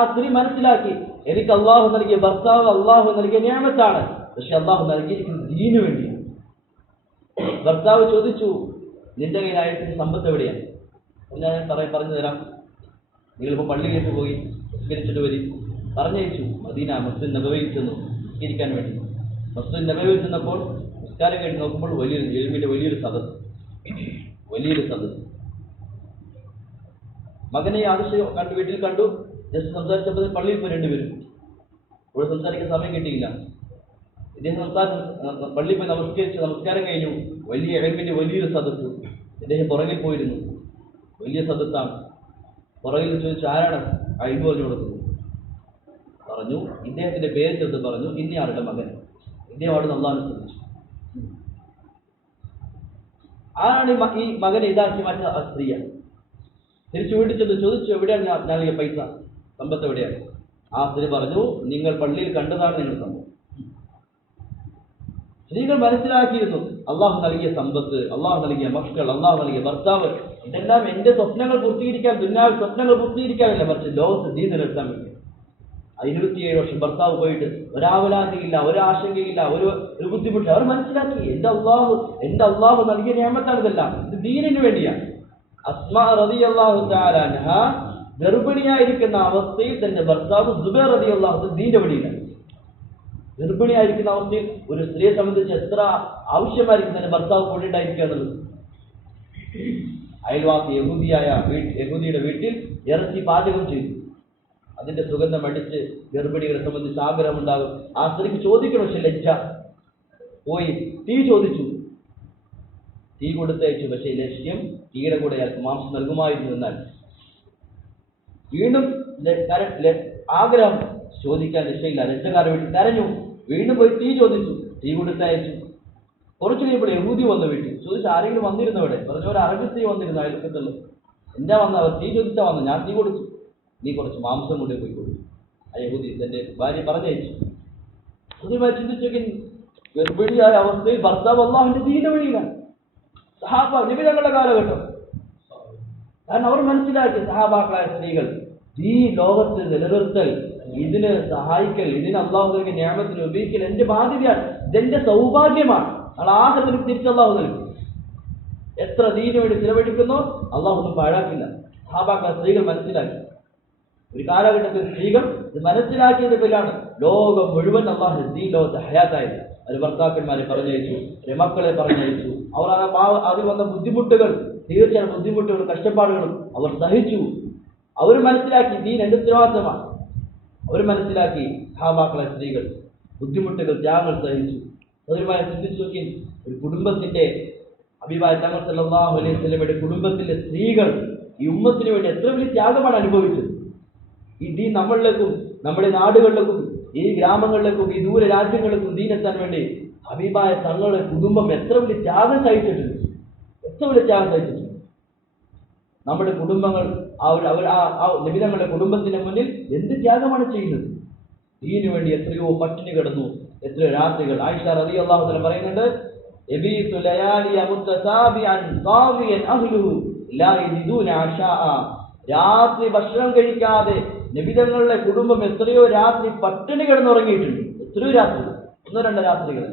സ്ത്രീ മനസ്സിലാക്കി, എനിക്ക് അള്ളാഹു നൽകിയ ഭർത്താവ് അള്ളാഹു നൽകിയ നിഅമത്താണ്, പക്ഷെ അള്ളാഹു നൽകിയിരിക്കുന്നത് ദീനു വേണ്ടിയാണ്. ഭർത്താവ് ചോദിച്ചു, നിന്റെ കയ്യിലായിട്ട് സമ്പത്ത് എവിടെയാണ്? ഞാൻ പറഞ്ഞു തരാം. നിങ്ങളിപ്പോൾ പള്ളിയിലേക്ക് പോയി നിസ്കരിച്ചിട്ട് വരി. പറഞ്ഞയച്ചു. മദീന മസ്ജിദ് നബവിയിൽ ചെന്നു നിസ്കരിക്കാൻ വേണ്ടി. മസ്ജിദ് നബവിയിൽ ചെന്നപ്പോൾ നിസ്കാരം കഴിഞ്ഞ് നോക്കുമ്പോൾ വലിയൊരു സദസ്സ്. മകനെ ആവശ്യം കണ്ടു, വീട്ടിൽ കണ്ടു. ജസ്റ്റ് സംസാരിച്ചപ്പോൾ പള്ളിയിൽ പോയി 2 പേരും. ഇവിടെ സംസാരിക്കാൻ സമയം കിട്ടിയില്ല. ഇദ്ദേഹം പള്ളിയിൽ പോയി നമസ്കാരം കഴിഞ്ഞു. വലിയൊരു സദസ്സ്. ഇദ്ദേഹം പുറകിൽ പോയിരുന്നു. വലിയ സദസ്സാണ്. പുറകിൽ ചോദിച്ചു, ആരാണ്? അഴിവ് പറഞ്ഞു കൊടുക്കുന്നു. പറഞ്ഞു, ഇദ്ദേഹത്തിന്റെ പേര് ചേർത്ത് പറഞ്ഞു, ഇന്നയാളുടെ മകൻ. ഇദ്ദേഹം അവിടെ അല്ലാഹുവിനെ ശ്രദ്ധിച്ചു. ആരാണ് ഈ മകനെ ഇതാക്കി മാറ്റുന്ന? ആ സ്ത്രീയാണ്. തിരിച്ചു വീട്ടിൽ ചെന്ന് ചോദിച്ചു, എവിടെയാണ് നൽകിയ പൈസ, സമ്പത്ത് എവിടെയാണ്? ആ സ്ത്രീ പറഞ്ഞു, നിങ്ങൾ പള്ളിയിൽ കണ്ടതാണ് നിങ്ങളുടെ സമ്പത്ത്. സ്ത്രീകൾ മനസ്സിലാക്കിയിരുന്നു, അള്ളാഹു നൽകിയ സമ്പത്ത്, അള്ളാഹു നൽകിയ മക്കൾ, അള്ളാഹു നൽകിയ ഭർത്താവ്, ഇതെല്ലാം എന്റെ സ്വപ്നങ്ങൾ പൂർത്തീകരിക്കാൻ, ദുനിയാവിൽ സ്വപ്നങ്ങൾ പൂർത്തീകരിക്കാനില്ല, മറിച്ച് ലോകത്ത് ദീൻ നിലനിർത്താൻ വേണ്ടി. 27 വർഷം ഭർത്താവ് പോയിട്ട് ഒരാവലാതിയില്ല, ഒരാശങ്കയില്ല, ഒരു ബുദ്ധിമുട്ട്. അവർ മനസ്സിലാക്കി, എന്റെ അള്ളാഹു നൽകിയ നിഅമത്താണ് ഇതെല്ലാം, ഇത് ദീനിന് വേണ്ടിയാണ്. അസ്മാ റളിയല്ലാഹു തആല അൻഹ ഗർഭിണിയായിരിക്കുന്ന അവസ്ഥയിൽ തന്റെ ഭർത്താവ് സുബൈർ റളിയല്ലാഹു അൻഹു ദീന്റെ വഴിയിലാണ്. ഗർഭിണിയായിരിക്കുന്ന അവസ്ഥയിൽ ഒരു സ്ത്രീയെ സംബന്ധിച്ച് എത്ര ആവശ്യമായിരിക്കും തന്റെ ഭർത്താവ് കൂടിണ്ടായിരിക്കുക എന്നുള്ളത്. അയൽവാസി യഹൂദിയുടെ വീട്ടിൽ ഇറച്ചി പാചകം ചെയ്തു. അതിന്റെ സുഗന്ധം അടിച്ച് ഗർഭിണികളെ സംബന്ധിച്ച് ആഗ്രഹമുണ്ടാകും. ആ സ്ത്രീക്ക് ചോദിക്കണം, പക്ഷെ ലജ്ജ. പോയി തീ ചോദിച്ചു, തീ കൊടുത്തയച്ചു. പക്ഷേ ലക്ഷ്യം തീയുടെ കൂടെ അയാൾക്ക് മാംസം നൽകുമായിരുന്നു. എന്നാൽ വീണ്ടും ആഗ്രഹം ചോദിക്കാൻ രക്ഷയില്ല. ലജ്ജക്കാരെ വീട്ടിൽ കരഞ്ഞു. വീണ്ടും പോയി തീ ചോദിച്ചു, തീ കൊടുത്തയച്ചു. കുറച്ചു കഴിയുമ്പോൾ യഹൂദി വന്ന വീട്ടിൽ ചോദിച്ചു, ആരെങ്കിലും വന്നിരുന്നു അവിടെ? പറഞ്ഞു, ഒരു അറബി സ്ത്രീ വന്നിരുന്നു അയൽക്കത്തുള്ള. എന്താ വന്ന? അവർ തീ ചോദിച്ചാ വന്നു. ഞാൻ തീ കൊടുത്തു. നീ കുറച്ച് മാംസം കൊണ്ട് പോയി കൊടുത്തു. ആ യഹൂദി തന്റെ ഭാര്യ പറഞ്ഞയച്ചു. പുതിയമായി ചിന്തിച്ചെങ്കിൽ ഗർഭിണിയായ അവസ്ഥയിൽ ഭർത്താവ് അല്ലാഹുവിന്റെ ദീന്റെ വഴിയിലാണ്. സഹാബ നിബിധങ്ങളുടെ കാലഘട്ടം. കാരണം അവർ മനസ്സിലാക്കിയ സഹാബാക്കളായ സ്ത്രീകൾ ഈ ലോകത്ത് നിലനിർത്തൽ, ഇതിന് സഹായിക്കൽ, ഇതിന് അള്ളാഹുവിന്റെ നിയമത്തിന് ഉപയോഗിക്കൽ എന്റെ ബാധ്യതയാണ്, ഇതെന്റെ സൗഭാഗ്യമാണ്. നാളെ ആഖിറത്തിൽ തിരിച്ച് അള്ളാഹു നൽകും. എത്ര ദീനു വേണ്ടി ചിലവഴിക്കുന്നോ അള്ളാഹു പാഴാക്കില്ല. സഹാബാക്കളെ സ്ത്രീകൾ മനസ്സിലാക്കി. ഒരു കാലഘട്ടത്തിൽ സ്ത്രീകൾ ഇത് മനസ്സിലാക്കിയത് പേരാണ് ലോകം മുഴുവൻ അള്ളാഹു ദീൻ ലോകത്തെ ഹയാത്തായത്. അത് ഭർത്താക്കന്മാരെ പറഞ്ഞയച്ചു, മക്കളെ പറഞ്ഞയച്ചു. അവർ അതിൽ വന്ന ബുദ്ധിമുട്ടുകൾ, തീർച്ചയായും ബുദ്ധിമുട്ടുകളും കഷ്ടപ്പാടുകളും അവർ സഹിച്ചു. അവർ മനസ്സിലാക്കി ദീൻ എന്റെ ഉത്തരവാദിത്തമാണ്. അവർ മനസ്സിലാക്കി സഹാബാക്കളെ സ്ത്രീകൾ ബുദ്ധിമുട്ടുകൾ, ത്യാഗങ്ങൾ സഹിച്ചു. അതുമായി ചിന്തിച്ചു നോക്കി, ഒരു കുടുംബത്തിന്റെ അഭിപ്രായ തങ്ങൾ സല്ലല്ലാഹു അലൈഹി വസല്ലമയുടെ കുടുംബത്തിലെ സ്ത്രീകൾ ഈ ഉമ്മത്തിന് വേണ്ടി എത്ര വലിയ ത്യാഗമാണ് അനുഭവിച്ചത്. ഈ ദീൻ നമ്മളിലേക്കും നമ്മുടെ നാടുകളിലേക്കും ഈ ഗ്രാമങ്ങളിലേക്കും ഈ ദൂര രാജ്യങ്ങളിലേക്കും ദീനെത്താൻ വേണ്ടി ഹബീബായ തങ്ങളുടെ കുടുംബം എത്ര വലിയ ത്യാഗം സഹിച്ചിട്ടുണ്ട്. എത്ര വലിയ ത്യാഗം സഹിച്ചിട്ടുണ്ട്. നമ്മുടെ കുടുംബങ്ങൾ നിബിധങ്ങളുടെ കുടുംബത്തിന്റെ മുന്നിൽ എന്ത് ത്യാഗമാണ് ചെയ്യുന്നത്. ദീനു വേണ്ടി എത്രയോ പട്ടിണി കിടന്നു, എത്രയോ രാത്രികൾ. ആയിഷ റളിയല്ലാഹു അൻഹ പറയുന്നുണ്ട്, യബീതു ലയാലിയ മുത്തസാബിഅൻ ഖാവിയൻ അഹ്ലുഹു ലാ യജിദൂന അശാഅ. രാത്രി ഭക്ഷണം കഴിക്കാതെ നബിതങ്ങളുടെ കുടുംബം എത്രയോ രാത്രി പട്ടിണി കിടന്നുറങ്ങിയിട്ടുണ്ട്. എത്രയോ രാത്രി, 1-2 രാത്രികൾ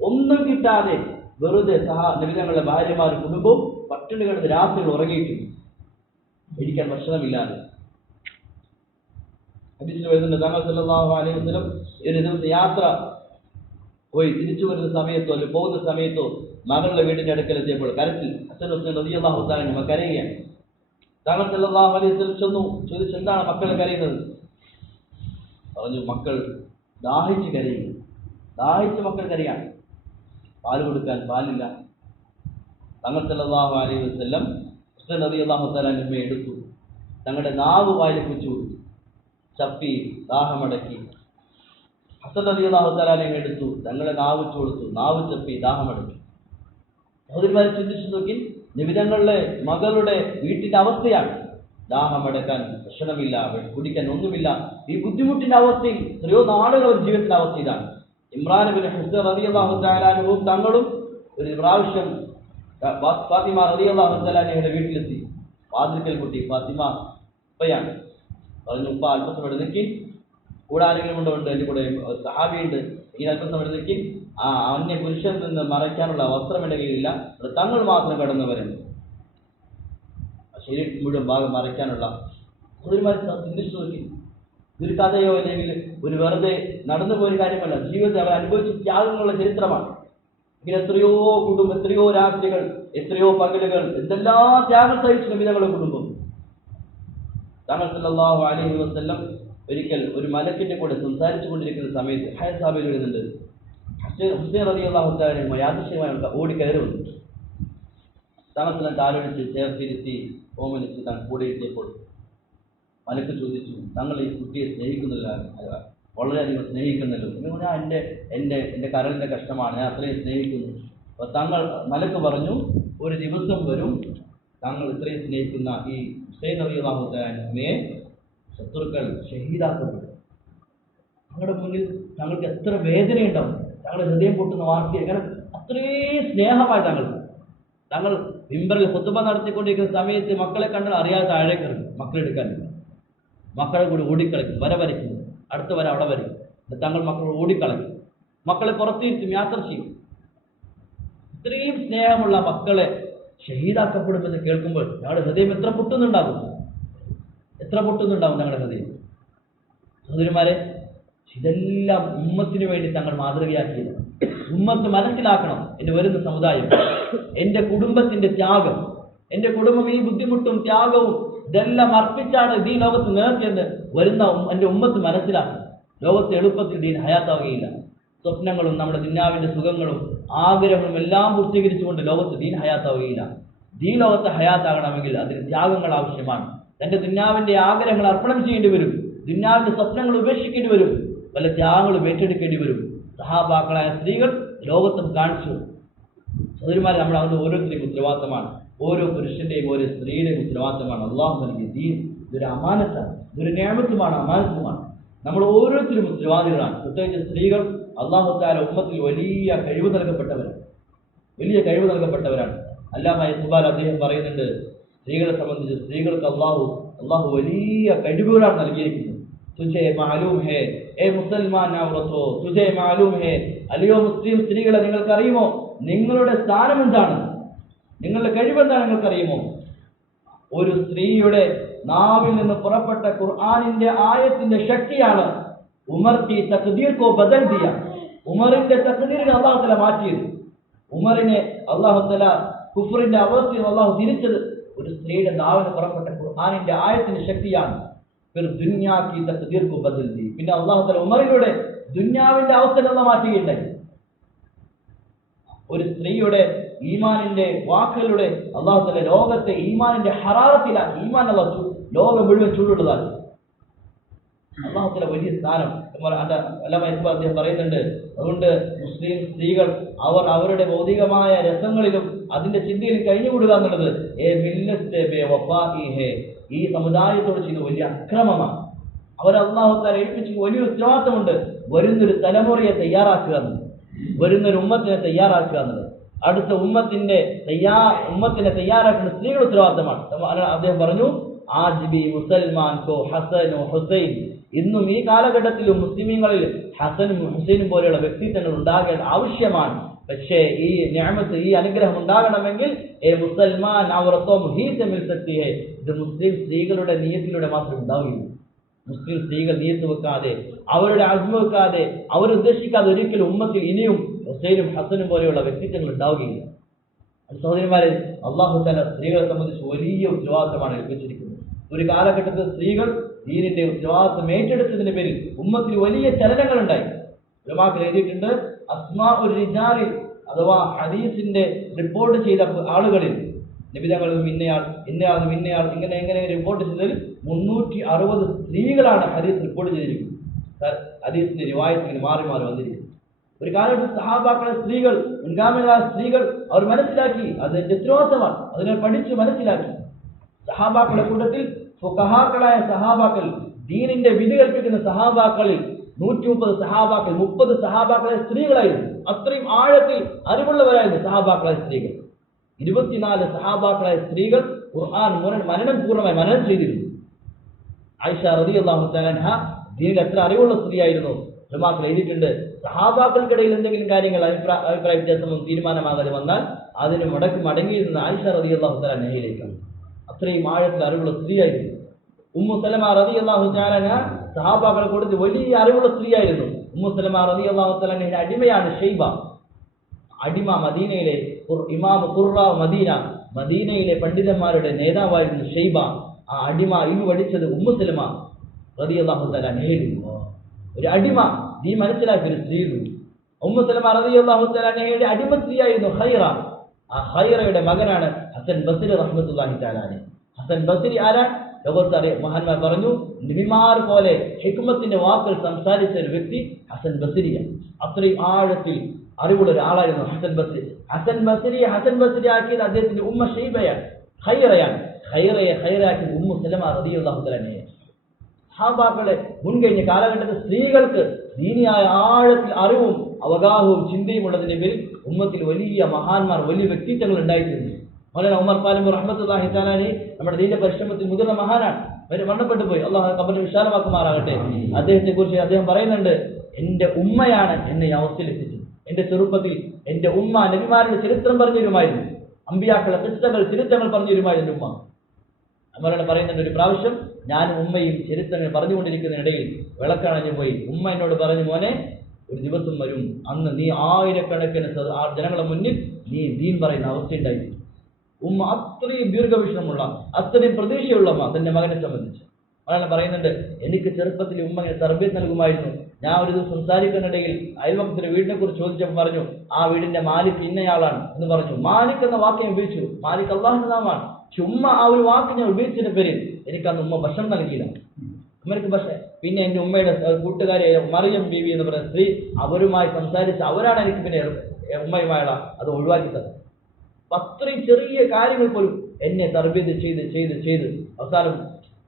ഒന്നും കിട്ടാതെ വെറുതെ നബിതങ്ങളുടെ ഭാര്യമാരും കുടുംബവും പട്ടിണി കിടന്ന് രാത്രികൾ ഉറങ്ങിയിട്ടുണ്ട്, കഴിക്കാൻ ഭക്ഷണമില്ലാതെ. ഹദീസിൽ വരുന്നുണ്ട്, തങ്ങൾ സല്ലല്ലാഹു അലൈഹി വസല്ലം ഒരു ദിവസം യാത്ര പോയി തിരിച്ചു വരുന്ന സമയത്തോ അല്ലെങ്കിൽ പോകുന്ന സമയത്തോ മകളുടെ വീടിന്റെ അടുക്കൽ എത്തിയപ്പോൾ കരച്ചിൽ. ഹസൻ ഹുസൈൻ റളിയല്ലാഹു തആല അൻഹു കരയുകയാണ്. തങ്ങൾ സല്ലല്ലാഹു അലൈഹി വസല്ലം ചെന്നു ചോദിച്ചു, എന്താണ് മക്കൾ കരയുന്നത്? പറഞ്ഞു, മക്കൾ ദാഹിച്ച് കരയുന്നു. ദാഹിച്ച് മക്കൾ കരയാണ്, പാല് കൊടുക്കാൻ പാലില്ല. തങ്ങൾ സല്ലല്ലാഹു അലൈഹി വസല്ലം ഹുസൈൻ റളിയല്ലാഹു തആല അൻഹുവിനെ എടുത്തു, തങ്ങളുടെ നാവ് വായിലേക്ക് വെച്ചു കൊടുത്തു, ചപ്പി ദാഹമടക്കി. ഹസൻ റളിയല്ലാഹു തആല അൻഹുവിനെ എടുത്തു, തങ്ങളുടെ നാവ് വെച്ചു കൊടുത്തു, നാവ് ചപ്പി ദാഹമടക്കി. സഹോദരന്മാരെ ചിന്തിച്ചു നോക്കി, നിബിധങ്ങളുടെ മകളുടെ വീട്ടിന്റെ അവസ്ഥയാണ്. ദാഹമടക്കാൻ ഭക്ഷണമില്ല, കുടിക്കാൻ ഒന്നുമില്ല. ഈ ബുദ്ധിമുട്ടിന്റെ അവസ്ഥയിൽ എത്രയോ നാളുകൾ ജീവിതത്തിന്റെ അവസ്ഥ ഇതാണ്. ഇമ്രാൻ ഇബ്നു ഹുസൈൻ റളിയല്ലാഹു തആല അൻഹു തങ്ങളും ഒരു പ്രാവശ്യം ഫാത്തിമ റളിയല്ലാഹു തആല അൻഹയുടെ വീട്ടിലെത്തി. വാതിൽക്കൽ കുട്ടി ഫാത്തിമ ഉപ്പയാണ്. പറഞ്ഞു, ഉപ്പ അല്പസമയം ഇവിടെ നിൽക്കി, കൂടെ ആരെങ്കിലും ഉണ്ടോ? ഉണ്ട്, എൻ്റെ കൂടെ സഹാബിയുണ്ട്. ഈ അല്പസമയം ഇവിടെ നിൽക്കി. ആ അന്യ പുരുഷനിൽ നിന്ന് മറയ്ക്കാനുള്ള വസ്ത്രം എൻ്റെ കയ്യിലില്ല, തങ്ങൾ മാത്രം കടന്നു വരുന്നു. ശരീരം മുഴുവൻ ഭാഗം മറയ്ക്കാനുള്ള. ചിന്തിച്ചു നോക്കി, ഇതൊരു കഥയോ അല്ലെങ്കിൽ ഒരു വെറുതെ നടന്നു പോയൊരു കാര്യമല്ല. ജീവിതത്തിൽ അവർ അനുഭവിച്ച ത്യാഗങ്ങളുടെ ചരിത്രമാണ്. ഇങ്ങനെ എത്രയോ കുടുംബം, എത്രയോ രാത്രികൾ, എത്രയോ പകലുകൾ, എന്തെല്ലാം ത്യാഗം സഹിച്ചു നബിതങ്ങളുടെ കുടുംബം. തങ്ങൾ സല്ലല്ലാഹു അലൈഹി വസല്ലം ഒരിക്കൽ ഒരു മലക്കിന്റെ കൂടെ സംസാരിച്ചു കൊണ്ടിരിക്കുന്ന സമയത്ത് ഹയർ സാബിൽ വരുന്നുണ്ട്. ഹുസൈൻ റളിയല്ലാഹു തആല യാദൃശ്യമായി ഓടിക്കയറി വന്നു. തങ്ങൾ താലോടിച്ച് ചേർത്തിരുത്തി ഓമനിച്ച് താൻ കൂടെ എത്തിയപ്പോൾ മലക്ക് ചോദിച്ചു, തങ്ങൾ ഈ കുട്ടിയെ സ്നേഹിക്കുന്നില്ല, വളരെയധികം സ്നേഹിക്കുന്നല്ലോ. എൻ്റെ കരളിൻ്റെ കഷ്ടമാണ്, ഞാൻ അത്രയും സ്നേഹിക്കുന്നു. അപ്പോൾ തങ്ങൾ മലക്ക് പറഞ്ഞു, ഒരു ദിവസം വരും താങ്കൾ ഇത്രയും സ്നേഹിക്കുന്ന ഈ ഹുസൈൻ റളിയല്ലാഹു തആലയെ ശത്രുക്കൾ ഷഹീദാക്കപ്പെടും. തങ്ങളുടെ മുന്നിൽ താങ്കൾക്ക് എത്ര വേദനയുണ്ടാവും, താങ്കളുടെ ഹൃദയം പൊട്ടുന്ന വാർത്തയെ. കാരണം അത്രയും സ്നേഹമായി താങ്കൾ മിമ്പറിൽ ഖുത്ബ നടത്തിക്കൊണ്ടിരിക്കുന്ന സമയത്ത് മക്കളെ കണ്ടാൽ അറിയാതെ താഴേക്കിറങ്ങും, മക്കളെടുക്കാൻ മക്കളെ കൂടി ഓടിക്കളയ്ക്കും, വരയ്ക്കുന്നു, അടുത്ത വര അവിടെ വരും. താങ്കൾ മക്കൾ ഓടിക്കളയ്ക്കും, മക്കളെ പുറത്തിരുത്തും, യാത്ര ചെയ്യും. ഇത്രയും സ്നേഹമുള്ള മക്കളെ ഷഹീദാക്കപ്പെടുമെന്ന് കേൾക്കുമ്പോൾ ഞങ്ങളുടെ ഹൃദയം എത്ര പൊട്ടുന്നുണ്ടാകും, എത്ര പൊട്ടുന്നുണ്ടാവും ഞങ്ങളുടെ ഹൃദയം? സഹോദരന്മാരെ, ഇതെല്ലാം ഉമ്മത്തിന് വേണ്ടി തങ്ങൾ മാതൃകയാക്കിയത്. ഉമ്മത്ത് മനസ്സിലാക്കണം, എൻ്റെ വരുന്ന സമുദായം, എൻ്റെ കുടുംബത്തിന്റെ ത്യാഗം, എൻ്റെ കുടുംബം ഈ ബുദ്ധിമുട്ടും ത്യാഗവും ഇതെല്ലാം അർപ്പിച്ചാണ് ഈ ലോകത്ത് നേർച്ചയെന്ന് വരുന്ന എൻ്റെ ഉമ്മത്ത് മനസ്സിലാക്കണം. ലോകത്ത് എളുപ്പത്തിൽ ദീൻ ഹയാത്താവുകയില്ല. സ്വപ്നങ്ങളും നമ്മുടെ ദുനിയാവിന്റെ സുഖങ്ങളും ആഗ്രഹങ്ങളും എല്ലാം പൂർത്തീകരിച്ചുകൊണ്ട് ലോകത്ത് ദീൻ ഹയാത്താവുകയില്ല. ദീൻ ലോകത്ത് ഹയാത്താകണമെങ്കിൽ അതിന് ത്യാഗങ്ങൾ ആവശ്യമാണ്. തന്റെ ദുനിയാവിന്റെ ആഗ്രഹങ്ങൾ അർപ്പണം ചെയ്യേണ്ടി വരും. ദുനിയാവിന്റെ സ്വപ്നങ്ങൾ ഉപേക്ഷിക്കേണ്ടി വരും. പല ത്യാഗങ്ങളും ഏറ്റെടുക്കേണ്ടി വരും. സഹാബാക്കളായ സ്ത്രീകൾ ലോകത്തും കാണിച്ചു. സഹോദരിമാരെ, നമ്മൾ അവരുടെ ഓരോരുത്തരുടെയും ഉത്തരവാദിത്തമാണ്. ഓരോ പുരുഷന്റെയും ഓരോ സ്ത്രീയുടെയും ഉത്തരവാദിത്തമാണ്. അള്ളാഹു നൽകിയ ദീൻ ഇതൊരു അമാനത്താണ്, ഇതൊരു നിഅമത്തുമാണ്, അമാനത്തുമാണ്. നമ്മൾ ഓരോരുത്തരും ഉത്തരവാദികളാണ്. പ്രത്യേകിച്ച് സ്ത്രീകൾ അള്ളാഹു തആല ഉമ്മത്തിൽ വലിയ കഴിവ് നൽകപ്പെട്ടവരാണ്. അല്ലാമ ഇഖ്ബാൽ അദ്ദേഹം പറയുന്നുണ്ട്, സ്ത്രീകളെ സംബന്ധിച്ച് സ്ത്രീകൾക്ക് അള്ളാഹു വലിയ കഴിവുകളാണ് നൽകിയിരിക്കുന്നത്. തുജേ മാലൂം ഹേ ഏ മുസൽമാൻ ഔറത്തോ, തുജേ മാലൂം ഹേ, അല്ലയോ മുസ്ലിം സ്ത്രീകളെ, നിങ്ങൾക്കറിയുമോ നിങ്ങളുടെ സ്ഥാനം എന്താണ്, നിങ്ങളുടെ കഴിവെന്താണ് നിങ്ങൾക്കറിയുമോ? ഒരു സ്ത്രീയുടെ നാവിൽ നിന്ന് പുറപ്പെട്ട ഖുർആനിന്റെ ആയത്തിന്റെ ശക്തിയാണ് ഉമർ കി തഖ്ദീർ കോ ബദൽ ദിയ. ഉമറിന്റെ തഖ്ദീറിനെ അല്ലാഹു തആല മാറ്റിയത്. ഉമറിനെ അല്ലാഹു തആല കുഫറിന്റെ അവസ്ഥയിൽ അല്ലാഹു തിരിച്ചത് ഒരു സ്ത്രീയുടെ നാവിൽ പുറപ്പെട്ട ഖുർആനിന്റെ ആയത്തിന്റെ ശക്തിയാണ്. ദുനിയാ കി തഖ്ദീർ കോ ബദൽ ദി. പിന്നെ അല്ലാഹു തആല ഉമറിലൂടെ ദുനിയാവിന്റെ അവസ്ഥ മാറ്റുകയുണ്ടായി. ഒരു സ്ത്രീയുടെ ഈമാനിന്റെ വാക്കുകളുടെ അല്ലാഹു തആല ലോകത്തെ ഈമാനിന്റെ ഹറാറത്തിലാക്കി. ഈമാൻ അല്ലാഹു ലോകം മുഴുവൻ ചൂടുള്ളതാണ്. അല്ലാഹു തആല വലിയ സ്ഥാനം അദ്ദേഹം പറയുന്നുണ്ട്. അതുകൊണ്ട് മുസ്ലിം സ്ത്രീകൾ അവരുടെ ഭൗതികമായ രസങ്ങളിലും അതിന്റെ ചിന്തയിലും കഴിഞ്ഞുകൂടുക എന്നുള്ളത് ഈ സമുദായത്തോട് ചെയ്യുന്ന വലിയ അക്രമമാണ്. അല്ലാഹു തആല ഏൽപ്പിച്ച വലിയ ഉത്തരവാദിത്തമുണ്ട്. വരുന്നൊരു തലമുറയെ തയ്യാറാക്കുക എന്നത്, വരുന്നൊരു ഉമ്മത്തിനെ തയ്യാറാക്കുക എന്നത്, അടുത്ത ഉമ്മത്തിനെ തയ്യാറാക്കുന്ന സ്ത്രീകളുടെ ഉത്തരവാദിത്തമാണ്. അദ്ദേഹം പറഞ്ഞു, ആജിബി മുസൽമാൻ കോ ഹസനോ ഹുസൈൻ. ഇന്നും ഈ കാലഘട്ടത്തിലും മുസ്ലിമീങ്ങളിൽ ഹസനും ഹുസൈനും പോലെയുള്ള വ്യക്തിത്വങ്ങൾ ഉണ്ടാകേണ്ട ആവശ്യമാണ്. പക്ഷേ ഈ നിഅമത്ത്, ഈ അനുഗ്രഹം ഉണ്ടാകണമെങ്കിൽ മുസൽമാൻ ഇത് മുസ്ലിം സ്ത്രീകളുടെ നിയത്തിലൂടെ മാത്രം ഉണ്ടാവുകയില്ല. മുസ്ലിം സ്ത്രീകൾ നിയത്ത് വെക്കാതെ, അവരുടെ അസ്മ വെക്കാതെ, അവരുദ്ദേശിക്കാതെ ഒരിക്കലും ഉമ്മത്തിൽ ഇനിയും ഹുസൈനും ഹസനും പോലെയുള്ള വ്യക്തിത്വങ്ങൾ ഉണ്ടാവുകയില്ല. സഹോദരിമാരെ, അല്ലാഹു തആല സ്ത്രീകളെ സംബന്ധിച്ച് വലിയ ഉത്തരവാദിത്തമാണ് ഏൽപ്പിച്ചിരിക്കുന്നത്. ഒരു കാലഘട്ടത്തിൽ സ്ത്രീകൾ ദീനിന്റെ ഉത്തരവാദിത്തം ഏറ്റെടുത്തതിന്റെ പേരിൽ ഉമ്മത്തിൽ വലിയ ചലനങ്ങൾ ഉണ്ടായി. ഉലമാക്കൾ എഴുതിയിട്ടുണ്ട്, അസ്മാഉർ റിജാലിൽ അഥവാ ഹദീസിന്റെ റിപ്പോർട്ട് ചെയ്ത ആളുകളിൽ നബിതങ്ങളും ഇന്നയാൾ ഇങ്ങനെ റിപ്പോർട്ട് ചെയ്തതിൽ 360 സ്ത്രീകളാണ് ഹദീസ് റിപ്പോർട്ട് ചെയ്തിരിക്കുന്നത്. ഹദീസിന്റെ റിവായത്തിൽ മാറി വന്നിരിക്കുന്നത്. ഒരു കാലത്ത് സഹാബാക്കളെ സ്ത്രീകൾ, മുൻഗാമികളായ സ്ത്രീകൾ അവർ മനസ്സിലാക്കി അതിന്റെ ഉത്തരവാദിത്തമാണ്. അതിനെ പഠിച്ചു മനസ്സിലാക്കി. സഹാബാക്കളുടെ കൂട്ടത്തിൽ ഫുഖഹാക്കളായ സഹാബാക്കൾ, ദീനിന്റെ വിധി കൽപ്പിക്കുന്ന സഹാബാക്കളിൽ 130 സഹാബാക്കൾ, 30 സഹാബാക്കളെ സ്ത്രീകളായിരുന്നു. അത്രയും ആഴത്തിൽ അറിവുള്ളവരായിരുന്നു സഹാബാക്കളായ സ്ത്രീകൾ. 24 സഹാബാക്കളായ സ്ത്രീകൾ ഖുർആൻ പൂർണ്ണമായി മനനം ചെയ്തിരുന്നു. ആയിഷ റളിയല്ലാഹു തആല അൻഹ ദീനിൽ എത്ര അറിവുള്ള സ്ത്രീയായിരുന്നു. ഉലമാക്കൾ എഴുതിയിട്ടുണ്ട്, സഹാബാക്കൾക്കിടയിൽ എന്തെങ്കിലും കാര്യങ്ങൾ അഭിപ്രായ വ്യത്യാസവും തീരുമാനമാകാതെ വന്നാൽ അതിന് മടങ്ങിയിരുന്ന ആയിഷ റളിയല്ലാഹു തആല അൻഹയിലേക്കാണ്. അത്രയും ആഴത്തിൽ അറിവുള്ള സ്ത്രീയായിരുന്നു. ഉമ്മു സലമ റളിയല്ലാഹു തആല അൻഹ സഹാബാക്കളെ കൊടുത്ത് വലിയ അറിവുള്ള സ്ത്രീയായിരുന്നു. ഉമ്മു സലമ റളിയല്ലാഹു തആല അൻഹയുടെ അടിമയാണ് ഷൈബ. അടിമ മദീനയിലെ ഇമാം ഖുർറാ മദീനയിലെ പണ്ഡിതന്മാരുടെ നേതാവായിരുന്നു ഷൈബ. ആ അടിമ ഇന്ന് പഠിച്ചത് ഉമ്മു സലമ റളിയല്ലാഹു തആല അൻഹയായിരുന്നു. ഒരു അടിമ നീ മനസ്സിലാക്കിയ ഒരു സ്ത്രീ. ഉമ്മു സലമ റളിയല്ലാഹു തആല അൻഹയുടെ അടിമ സ്ത്രീയായിരുന്നു ഖൈറ. ആ ഖൈറയുടെ മകനാണ് ഹസൻ ബസ്രി റഹ്മത്തുള്ളാഹി തആല അലൈഹി. ഹസൻ ബസ്രി ആരാണ്? ലോകത്തറിയാം. മഹാന്മാർ പറഞ്ഞു, നബിമാർ പോലെ ഹിക്മത്തിന്റെ വാക്കുകൾ സംസാരിച്ച ഒരു വ്യക്തി ഹസൻ ബസ്രിയാണ്. അത്രയും ആഴത്തിൽ അറിവുള്ള ഒരാളായിരുന്നു ഹസൻ ബസ്രി. ഹസൻ ബസ്രി ആക്കിയത് അദ്ദേഹത്തിന്റെ ഉമ്മ ഷൈബയാണ്, ഖൈറയാണ്. ഖൈറയാക്കിയത് ഉമ്മു സലമ റളിയല്ലാഹു തആല അൻഹ. സഹാബാക്കളെ മുൻകഴിഞ്ഞ കാലഘട്ടത്തിൽ സ്ത്രീകൾക്ക് ദീനിയായ ആഴത്തിൽ അറിവും അവഗാഹവും ചിന്തയും ഉള്ളതിന്റെ പേരിൽ ഉമ്മത്തിൽ വലിയ മഹാന്മാർ, വലിയ വ്യക്തിത്വങ്ങൾ ഉണ്ടായിട്ടുണ്ട്. മൗലാന ഉമർ ഖാലിം റഹ്മത്തുള്ളാഹി തആല അലൈഹി നമ്മുടെ ദീനിന്റെ പരിശ്രമത്തിൽ മുതിർന്ന മഹാനാണ്. മരണപ്പെട്ടു പോയി. അല്ലാഹു ഖബറിനെ വിശാലമാക്കുമാറാകട്ടെ. അദ്ദേഹത്തെ കുറിച്ച് അദ്ദേഹം പറയുന്നുണ്ട്, എന്റെ ഉമ്മയാണ് എന്നെ ഈ അവസ്ഥയിലെത്തിച്ചത്. എന്റെ ചെറുപ്പത്തിൽ എന്റെ ഉമ്മ നബിമാരുടെ ചരിത്രം പറഞ്ഞു തരുമായിരുന്നു. അമ്പിയാക്കളുടെ ചരിത്രങ്ങൾ പറഞ്ഞു തരുമായിരുന്നു ഉമ്മ. നമ്മളോട് പറയുന്നുണ്ട്, ഒരു പ്രാവശ്യം ഞാൻ ഉമ്മയും ചരിത്രങ്ങൾ പറഞ്ഞുകൊണ്ടിരിക്കുന്നതിനിടയിൽ വിളക്കണഞ്ഞു പോയി. ഉമ്മ എന്നോട് പറഞ്ഞു, മോനെ, ഒരു ദിവസം വരും അന്ന് നീ ആയിരക്കണക്കിന് ജനങ്ങളെ മുന്നിൽ നീ ദീൻ പറയുന്ന അവസ്ഥയുണ്ടായി. ഉമ്മ അത്രയും ദീർഘവീക്ഷണമുള്ള, അത്രയും പ്രതീക്ഷയുള്ള അമ്മ തന്റെ മകനെ സംബന്ധിച്ച്. അവരാണ് പറയുന്നുണ്ട്, എനിക്ക് ചെറുപ്പത്തിൽ ഉമ്മ ഇങ്ങനെ തർബീയത്ത് നൽകുമായിരുന്നു. ഞാൻ ഒരു ദിവസം സംസാരിക്കുന്നിടയിൽ അയൽവക്കത്തിന്റെ വീടിനെ കുറിച്ച് ചോദിച്ചപ്പോൾ പറഞ്ഞു, ആ വീടിന്റെ മാലിക് ഇന്നയാളാണ് എന്ന് പറഞ്ഞു. മാലിക് എന്ന വാക്കിനെ ഉപയോഗിച്ചു. മാലിക് അള്ളാഹുവിന്റെ നാമാണ്. പക്ഷെ ഉമ്മ ആ ഒരു വാക്കിനെ ഉപയോഗിച്ചതിന്റെ പേരിൽ എനിക്കന്ന് ഉമ്മ ഭക്ഷണം നൽകിയില്ല. ഉമ്മക്ക് പക്ഷേ പിന്നെ എൻ്റെ ഉമ്മയുടെ കൂട്ടുകാരെ മറിയം ബീവി എന്ന് പറയുന്ന സ്ത്രീ, അവരുമായി സംസാരിച്ച് അവരാണ് എനിക്ക് പിന്നെ ഉമ്മയുമായുള്ള അത് ഒഴിവാക്കി തന്നത്. അത്രയും ചെറിയ കാര്യങ്ങൾ പോലും എന്നെ തർബീയത്ത് ചെയ്ത് അവസാനം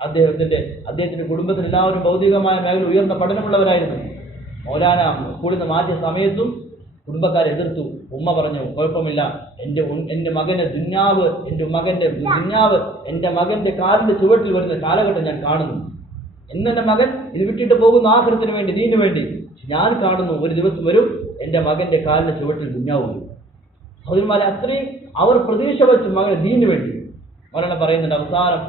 അദ്ദേഹത്തിന്റെ കുടുംബത്തിൽ എല്ലാവരും ഭൗതികമായ മേഖല ഉയർന്ന പഠനമുള്ളവരായിരുന്നു. മൗലാന സ്കൂളിൽ നിന്ന് മാറ്റിയ സമയത്തും കുടുംബക്കാരെ എതിർത്തു. ഉമ്മ പറഞ്ഞു, കുഴപ്പമില്ല, എൻ്റെ മകന്റെ ദുന്യാവ് എൻ്റെ മകന്റെ കാലിന്റെ ചുവട്ടിൽ വരുന്ന കാലഘട്ടം ഞാൻ കാണുന്നു. എന്നെ മകൻ ഇത് വിട്ടിട്ട് പോകുന്ന ആഖിറത്തിന് വേണ്ടി, ദീനു വേണ്ടി. ഞാൻ കാണുന്നു ഒരു ദിവസം വരും എൻ്റെ മകന്റെ കാലിന്റെ ചുവട്ടിൽ ദുന്യാവ് വരും. സഹോദരന്മാരെ, അത്രയും അവർ പ്രതീക്ഷ വെച്ചു മകനെ ദീനു വേണ്ടി. മരണ പറയുന്നുണ്ട്, അവസാനം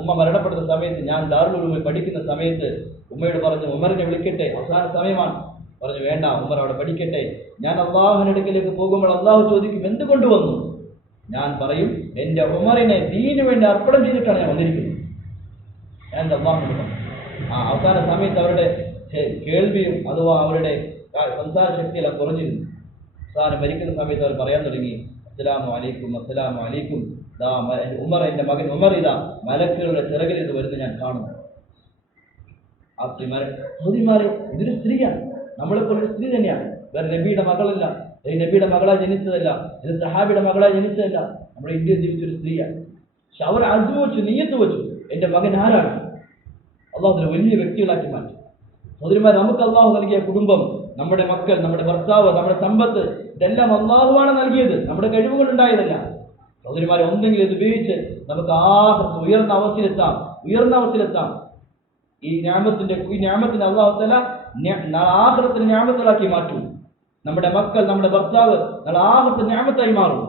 ഉമ്മ മരണപ്പെടുന്ന സമയത്ത് ഞാൻ ദാറുൽ ഉലൂമിൽ പഠിക്കുന്ന സമയത്ത് ഉമ്മയോട് പറഞ്ഞു, ഉമറിനെ വിളിക്കട്ടെ, അവസാന സമയമാണ്. പറഞ്ഞു, വേണ്ട, ഉമർ അവിടെ പഠിക്കട്ടെ. ഞാൻ അള്ളാഹുവിന്റെ അടുക്കലേക്ക് പോകുമ്പോൾ അള്ളാഹു ചോദിക്കും, എന്തുകൊണ്ട് വന്നു? ഞാൻ പറയും, എൻ്റെ ഉമറിനെ ദീനു വേണ്ടി അർപ്പണം ചെയ്തിട്ടാണ് ഞാൻ വന്നിരിക്കുന്നത്. ഞാൻ എൻ്റെ അള്ളാഹുവിനോട് അവസാന സമയത്ത് അവരുടെ കേൾവിയും അഥവാ അവരുടെ സംസാര ശക്തിയെല്ലാം കുറഞ്ഞിരുന്നു. അവസാനം മരിക്കുന്ന സമയത്ത് അവർ പറയാൻ തുടങ്ങി, അസ്സലാമു അലൈക്കും, അസ്സലാമു അലൈക്കും. ഉമർ, എൻ്റെ മകൻ ഉമർ ഇതാ മലക്കുകളുടെ ചിറകിൽ ഇത് വരുന്നത് ഞാൻ കാണുന്നു. ആ സ്ത്രീമാരെ ഇതൊരു സ്ത്രീയാണ്, നമ്മളെപ്പോലൊരു സ്ത്രീ തന്നെയാണ്. വേറെ നബിയുടെ മകളല്ല, നബിയുടെ മകളായി ജനിച്ചതല്ല, ഇത് സഹാബിയുടെ മകളായി ജനിച്ചതല്ല, നമ്മുടെ ഇന്ത്യയിൽ ജീവിച്ചൊരു സ്ത്രീയാണ്. പക്ഷെ അവർ അജു വെച്ചു, നീയത്ത് വെച്ചു, എൻ്റെ മകൻ ആരാണ്? അള്ളാഹുവിനെ വലിയ വ്യക്തികളാക്കി മാറ്റി. സഹോദരിമാർ, നമുക്ക് അള്ളാഹു നൽകിയ കുടുംബം, നമ്മുടെ മക്കൾ, നമ്മുടെ ഭർത്താവ്, നമ്മുടെ സമ്പത്ത്, ഇതെല്ലാം അള്ളാഹുവാണ് നൽകിയത്, നമ്മുടെ കഴിവുകൾ ഉണ്ടായതല്ല. സഹോദരിമാരെ, ഒന്നെങ്കിലും ഇത് ഉപയോഗിച്ച് നമുക്ക് ഉയർന്ന അവസ്ഥയിലെത്താം. ഈ ഞാമത്തിന് അള്ളാഹു തആല ആഖിറത്തിനെ ഞാമത്തുകളാക്കി മാറ്റും. നമ്മുടെ മക്കൾ, നമ്മുടെ ഭർത്താവ് നാളെ ആഖിറത്തിന് ഞാമത്തായി മാറും.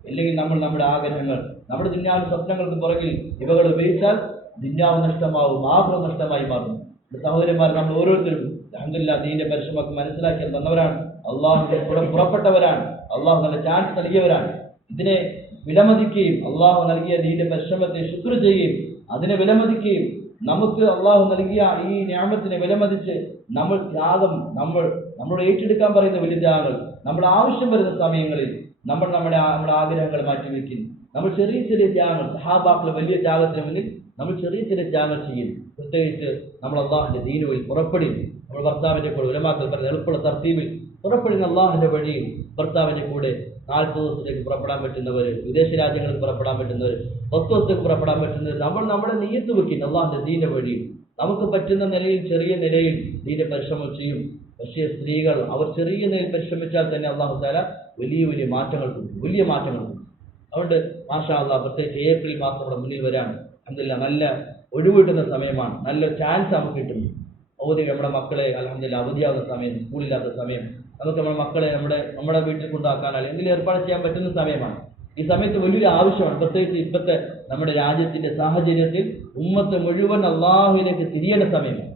ഇല്ലെങ്കിൽ നമ്മുടെ ആഗ്രഹങ്ങൾ, നമ്മുടെ ദുനിയാവിന്റെ സ്വപ്നങ്ങൾക്ക് പുറകിൽ ഇവകൾ ഉപയോഗിച്ചാൽ ദുനിയാവ് നഷ്ടമാവും, ആഖിറത്ത് നഷ്ടമായി മാറും. സഹോദരന്മാർ, നമ്മൾ ഓരോരുത്തരും അൽഹംദുലില്ലാഹ് ദീനിന്റെ പരിശ്രമമൊക്കെ മനസ്സിലാക്കി തന്നവരാണ്, അള്ളാഹുവിന്റെ കൂടെ പുറപ്പെട്ടവരാണ്, അള്ളാഹു നല്ല ചാൻസ് നൽകിയവരാണ്. ഇതിനെ വിലമതിക്കുകയും അള്ളാഹു നൽകിയ ദീനിന്റെ പരിശ്രമത്തെ ശുക്ർ ചെയ്യുകയും അതിനെ വിലമതിക്കുകയും നമുക്ക് അള്ളാഹു നൽകിയ ഈ നിഅമത്തിനെ വിലമതിച്ച് നമ്മൾ ഏറ്റെടുക്കാൻ പറയുന്ന വലിയ ത്യാഗങ്ങൾ, നമ്മുടെ ആവശ്യം വരുന്ന സമയങ്ങളിൽ നമ്മുടെ ആഗ്രഹങ്ങൾ മാറ്റിവെക്കുന്നു. നമ്മൾ ചെറിയ ത്യാഗങ്ങൾ, സഹാബാക്കളുടെ വലിയ ത്യാഗത്തിന് മുന്നിൽ നമ്മൾ ചെറിയ ത്യാഗങ്ങൾ ചെയ്യുന്നു. പ്രത്യേകിച്ച് നമ്മൾ അള്ളാഹുവിന്റെ ദീന് വഴി പുറപ്പെടുന്നു. നമ്മൾ ഭർത്താവിന്റെ കൂടെ ഉലമാക്കൾ പറഞ്ഞ എളുപ്പമുള്ള തർത്തീബിൽ പുറപ്പെടുന്ന അള്ളാഹുവിന്റെ വഴിയിൽ ഭർത്താവിന്റെ കൂടെ 40 ദിവസത്തേക്ക് പുറപ്പെടാൻ പറ്റുന്നവർ, വിദേശ രാജ്യങ്ങൾക്ക് പുറപ്പെടാൻ പറ്റുന്നവർ, 10 ദിവസത്തേക്ക് പുറപ്പെടാൻ പറ്റുന്നവർ, നമ്മുടെ നെയ്യത്ത് വെക്കുന്നു അള്ളാഹുവിന്റെ ദീന്റെ വഴിയിൽ. നമുക്ക് പറ്റുന്ന നിലയിൽ, ചെറിയ നിലയിൽ ദീന്റെ പരിശ്രമം ചെയ്യും. പക്ഷേ സ്ത്രീകൾ അവർ ചെറിയ നിലയിൽ പരിശ്രമിച്ചാൽ തന്നെ അള്ളാഹു തആല വലിയ മാറ്റങ്ങൾ കൊടുക്കും. അതുകൊണ്ട് മാഷാ അല്ലാഹ്, പ്രത്യേകിച്ച് ഏപ്രിൽ മാസം നമ്മുടെ മുന്നിൽ വരാണ്. അൽഹംദുലില്ലാഹ് നല്ല ഒഴിവ് കിട്ടുന്ന സമയമാണ്, നല്ല ചാൻസ് നമുക്ക് കിട്ടുന്നു. നമ്മുടെ മക്കളെ അൽഹംദുലില്ലാഹ് അവധിയാകുന്ന സമയം, സ്കൂളില്ലാത്ത സമയം, നമുക്ക് നമ്മുടെ മക്കളെ നമ്മുടെ വീട്ടിൽ കൊണ്ടാക്കാൻ അല്ലെങ്കിൽ ഏർപ്പാട് ചെയ്യാൻ പറ്റുന്ന സമയമാണ്. ഈ സമയത്ത് വലിയൊരു ആവശ്യമാണ്. പ്രത്യേകിച്ച് ഇപ്പോഴത്തെ നമ്മുടെ രാജ്യത്തിന്റെ സാഹചര്യത്തിൽ ഉമ്മത്ത് മുഴുവൻ അള്ളാഹുവിലേക്ക് തിരിയേണ്ട സമയമാണ്.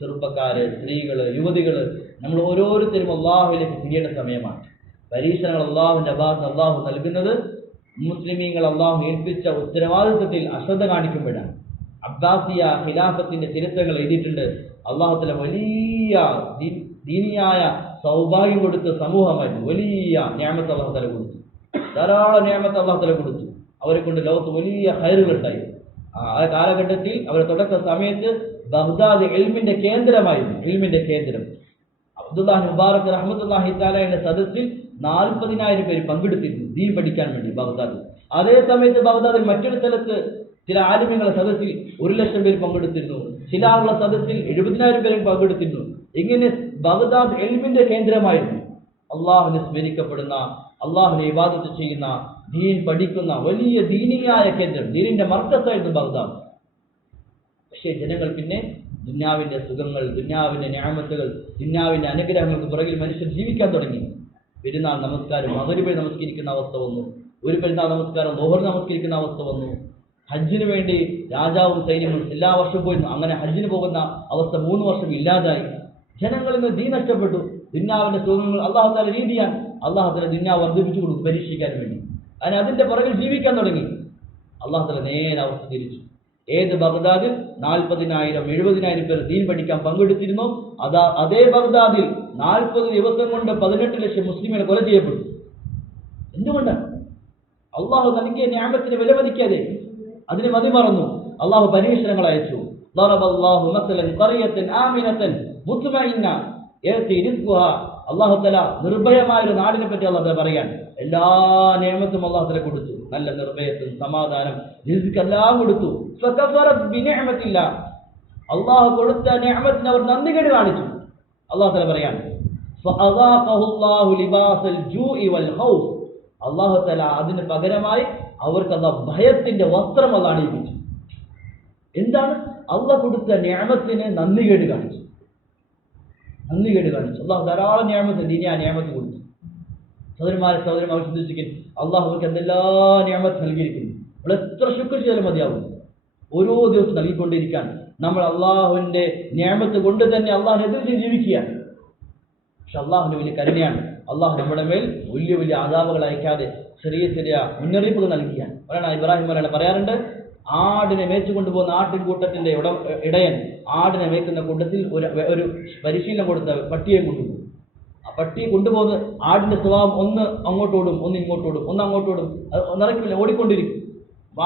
ചെറുപ്പക്കാര്, സ്ത്രീകള്, യുവതികള്, നമ്മൾ ഓരോരുത്തരും അള്ളാഹുവിലേക്ക് തിരിയേണ്ട സമയമാണ്. പരീക്ഷണങ്ങൾ അള്ളാഹുവിന്റെ ഭാഗത്ത് അള്ളാഹു നൽകുന്നത് മുസ്ലിമീങ്ങൾ അള്ളാഹു ഏൽപ്പിച്ച ഉത്തരവാദിത്വത്തിൽ അശ്രദ്ധ കാണിക്കുമ്പോഴാണ്. അബ്ബാസിയ ഖിലാഫത്തിന്റെ ചരിത്രങ്ങൾ എഴുതിയിട്ടുണ്ട്. അള്ളാഹു തആല വലിയ ദീനിയായ സൗഭാഗ്യം കൊടുത്ത സമൂഹമായിരുന്നു. വലിയ നിഅമത്ത് അള്ളാഹു തആല കൊടുത്തു, ധാരാളം നിഅമത്ത് അള്ളാഹു തആല കൊടുത്തു. അവരെ കൊണ്ട് ലോകത്ത് വലിയ ഖൈറുകൾ ഉണ്ടായി. ആ കാലഘട്ടത്തിൽ അവരുടെ തുടക്ക സമയത്ത് ബഗ്ദാദ് ഇൽമിന്റെ കേന്ദ്രം. അബ്ദുല്ലാഹ് മുബാറക് റഹ്മത്തുള്ളാഹി തആലയുടെ സദസ്സിൽ 40,000 പേര് പങ്കെടുത്തിരുന്നു ദീൻ പഠിക്കാൻ വേണ്ടി ബഗ്ദാദിൽ. അതേ സമയത്ത് ബഗ്ദാദിൽ മറ്റൊരു സ്ഥലത്ത് ചില ആലിമ്യങ്ങളുടെ സദസ്സിൽ 1,00,000 പേര് പങ്കെടുത്തിരുന്നു. ചില ആളുകളുടെ സദസ്സിൽ 70,000 പേരും പങ്കെടുത്തിരുന്നു. ഇങ്ങനെ ബഗ്ദാദ് ഇൽമിന്റെ കേന്ദ്രമായിരുന്നു. അള്ളാഹുവിനെ സ്മരിക്കപ്പെടുന്ന, അള്ളാഹുവിനെ ഇബാദത്ത് ചെയ്യുന്ന, ദീൻ പഠിക്കുന്ന വലിയ ദീനിയായ കേന്ദ്രം, ദീനിന്റെ മർക്കസായിരുന്നു ബഗ്ദാദ്. പക്ഷേ ജനങ്ങൾ പിന്നെ ദുന്യാവിന്റെ സുഖങ്ങൾ, ദുന്യാവിന്റെ നിഅമത്തുകൾ, ദുന്യാവിന്റെ അനുഗ്രഹങ്ങൾക്ക് പുറകിൽ മനുഷ്യർ ജീവിക്കാൻ തുടങ്ങി. പെരുന്നാൾ നമസ്കാരം മഗ്‌രിബിൽ നമസ്കരിക്കുന്ന അവസ്ഥ വന്നു. ഒരു പെരുന്നാൾ നമസ്കാരം ളുഹർ നമസ്കരിക്കുന്ന അവസ്ഥ വന്നു. ഹജ്ജിന് വേണ്ടി രാജാവും സൈന്യവും എല്ലാ വർഷവും പോയിരുന്നു. അങ്ങനെ ഹജ്ജിന് പോകുന്ന അവസ്ഥ 3 വർഷം ഇല്ലാതായി. ജനങ്ങളിൽ നിന്ന് ദീൻ നഷ്ടപ്പെട്ടു. ദുന്യാവിന്റെ സുഖങ്ങൾ അള്ളാഹു തആല രീതിയാണ്. അള്ളാഹു തആല ദുന്യാവ് വർദ്ധിപ്പിച്ചു കൊടുക്കും പരീക്ഷിക്കാൻ വേണ്ടി. അങ്ങനെ അതിന്റെ പുറകിൽ ജീവിക്കാൻ തുടങ്ങി. അള്ളാഹു തആല നേരെ അവസ്ഥ തിരിച്ചു. ഏത് ബഗ്ദാദിൽ 40,000 70,000 പേർ ദീൻ പഠിക്കാൻ പങ്കെടുത്തിരുന്നു, അതേ ബഗ്ദാദിൽ 40 ദിവസം കൊണ്ട് 18 ലക്ഷം മുസ്ലിമുകൾ കൊല ചെയ്യപ്പെട്ടു. എന്തുകൊണ്ടാണ്? അള്ളാഹു നൽകിയ നിഅമത്തിനെ വിലമതിക്കാതെ അതിന് മതിമറന്നു. അള്ളാഹു പരീക്ഷണങ്ങൾ അയച്ചു. ളറബല്ലാഹു മസലൻ ഖറിയതൻ ആമിനതൻ മുത്മഇന്ന യഅതി റിസ്ഖുഹാ. അള്ളാഹു തആല നിർഭയമായ ഒരു നാടിനെ പറ്റി അള്ളാഹു പറയാൻ എല്ലാ നിഅമത്തും അള്ളാഹു തആല കൊടുത്തു. നല്ല നിർഭയത്വം, സമാധാനം, റിസ്ക് എല്ലാം കൊടുത്തു. ഫകഫറത് ബിനിഅമത്തില്ലാ. അള്ളാഹു കൊടുത്ത നിഅമത്തിനെ അവർ നന്ദികേട് കാണിച്ചു. അള്ളാഹു തആല പറയാൻ ഫഅദാഖഹുല്ലാഹു ലിബാസൽ ജൂഇ വൽ ഖൗഫ്. അള്ളാഹു തആല അതിന് പകരമായി അവർക്ക് അള്ളാഹു ഭയത്തിന്റെ വസ്ത്രം അള്ളാഹു അണിയിപ്പിച്ചു. എന്താണ്? അള്ളാഹു കൊടുത്ത നിഅമത്തിനെ നന്ദികേട് കാണിച്ചു. അള്ളാഹു ധാരാളം നിഅമത്ത് ദീനിയാ നിഅമത്ത് കൊടുത്തു. സഹോദരന്മാരെ ചിന്തിച്ചിരിക്കും, അള്ളാഹു അവർക്ക് എന്തെല്ലാം നിഅമത്ത് നൽകിയിരിക്കുന്നു. നമ്മൾ എത്ര ശുക്ർ ചെയ്താലും മതിയാവും. ഓരോ ദിവസം നൽകിക്കൊണ്ടിരിക്കാൻ നമ്മൾ അള്ളാഹുവിന്റെ നിഅമത്ത് കൊണ്ട് തന്നെ അള്ളാഹുവിനെതിരെ ജീവിക്കുകയാണ്. പക്ഷെ അള്ളാഹുവിന്റെ വലിയ കരുണയാണ്. അള്ളാഹു നമ്മുടെ മേൽ വലിയ വലിയ അദാബുകൾ അയക്കാതെ ചെറിയ ചെറിയ മുന്നറിയിപ്പുകൾ നൽകിയാണ്. ഇബ്രാഹിം അലൈഹി പറയാറുണ്ട്, ആടിനെ മേച്ചു കൊണ്ടുപോകുന്ന ആട്ടിൻകൂട്ടത്തിന്റെ ഇടയൻ ആടിനെ മേക്കുന്ന കൂട്ടത്തിൽ ഒരു പരിശീലനം കൊടുത്ത പട്ടിയെ കൊണ്ടുപോകും. ആ പട്ടിയെ കൊണ്ടുപോകുന്ന ആടിന്റെ സ്വഭാവം ഒന്ന് അങ്ങോട്ടോടും ഒന്ന് ഇങ്ങോട്ടോടും ഒന്ന് അങ്ങോട്ടോടും നിറയ്ക്കില്ല, ഓടിക്കൊണ്ടിരിക്കും.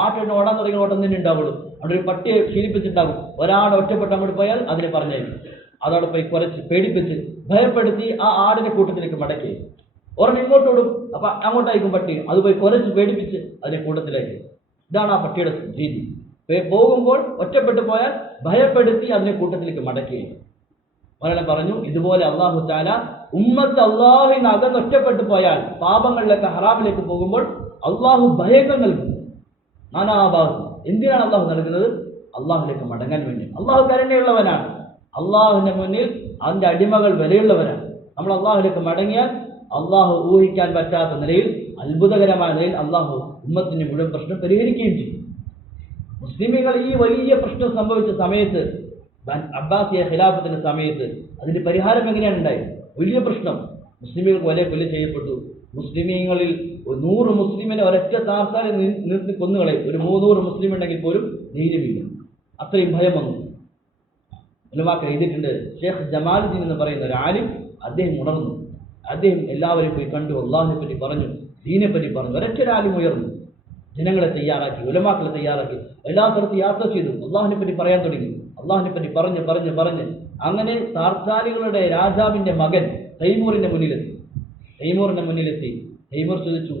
ആട്ടിന് ഓടാൻ തുടങ്ങിയ ഓട്ടം തന്നെ ഉണ്ടാവുള്ളൂ. അവിടെ ഒരു പട്ടിയെ ശീലിപ്പിച്ചിട്ടുണ്ടാകും. ഒരാൾ ഒറ്റപ്പെട്ട് അങ്ങോട്ട് പോയാൽ അതിനെ പറഞ്ഞായിരിക്കും. അതോടെ പോയി കുറച്ച് പേടിപ്പിച്ച് ഭയപ്പെടുത്തി ആ ആടിന്റെ കൂട്ടത്തിലേക്ക് മടക്കി. ഒരെണ്ണം ഇങ്ങോട്ടോടും, അപ്പൊ അങ്ങോട്ടായിരിക്കും പട്ടി. അത് പോയി കുറച്ച് പേടിപ്പിച്ച് അതിനെ കൂട്ടത്തിലേക്ക്. ഇതാണ് ആ പട്ടിയുടെ രീതി. പോകുമ്പോൾ ഒറ്റപ്പെട്ടു പോയാൽ ഭയപ്പെടുത്തി അതിനെ കൂട്ടത്തിലേക്ക് മടക്കി. ഒരാളെ പറഞ്ഞു, ഇതുപോലെ അള്ളാഹു തആല ഉമ്മത്ത് അള്ളാഹുവിന് അകന്ന് ഒറ്റപ്പെട്ടു പോയാൽ പാപങ്ങളിലേക്ക് ഹറാമിലേക്ക് പോകുമ്പോൾ അള്ളാഹു ഭയങ്ങൾ നൽകും. നാനാഭാഗത്തും എന്തിനാണ് അള്ളാഹു നൽകുന്നത്? അള്ളാഹുലേക്ക് മടങ്ങാൻ വേണ്ടി. അള്ളാഹു കരുണയുള്ളവനാണ്. അള്ളാഹുവിന്റെ മുന്നിൽ അതിന്റെ അടിമകൾ വിലയുള്ളവരാണ്. നമ്മൾ അള്ളാഹുലേക്ക് മടങ്ങിയാൽ അള്ളാഹു ഊഹിക്കാൻ പറ്റാത്ത നിലയിൽ, അത്ഭുതകരമായ നിലയിൽ അള്ളാഹു ഉമ്മത്തിന്റെ മുഴുവൻ പ്രശ്നം പരിഹരിക്കുകയും ചെയ്യും. മുസ്ലിമുകൾ ഈ വലിയ പ്രശ്നം സംഭവിച്ച സമയത്ത്, അബ്ബാസിയ ഖിലാഫത്തിന്റെ സമയത്ത് അതിന്റെ പരിഹാരം എങ്ങനെയാണ് ഉണ്ടായത്? വലിയ പ്രശ്നം. മുസ്ലിമുകൾ കൊല ചെയ്യപ്പെട്ടു. മുസ്ലിമീങ്ങളിൽ 100 മുസ്ലിമിനെ ഒരൊറ്റ താർത്താലിൽ നിർത്തി കൊന്നുകളയും. ഒരു 300 മുസ്ലിം ഉണ്ടെങ്കിൽ പോലും ധൈര്യമില്ല. അത്രയും ഭയം വന്നു. ഉലമാക്കൾ എഴുതിയിട്ടുണ്ട്. ഷേഖ് ജമാലുദ്ദീൻ എന്ന് പറയുന്ന ഒരു ആലിം, അദ്ദേഹം ഉണർന്നു. അദ്ദേഹം എല്ലാവരെയും പോയി കണ്ടു, അള്ളാഹിനെ പറ്റി പറഞ്ഞു, ദീനെ പറ്റി പറഞ്ഞു. ഒരൊറ്റ ആലിം ഉയർന്നു, ജനങ്ങളെ തയ്യാറാക്കി, ഉലമാക്കളെ തയ്യാറാക്കി, എല്ലാ സ്ഥലത്തും യാത്ര ചെയ്തു, അള്ളാഹിനെ പറ്റി പറയാൻ തുടങ്ങി. അള്ളാഹിനെ പറ്റി പറഞ്ഞ് അങ്ങനെ താർത്താലികളുടെ രാജാവിന്റെ മകൻ തൈമൂറിന്റെ മുന്നിലെത്തി. തൈമൂർ ചോദിച്ചു,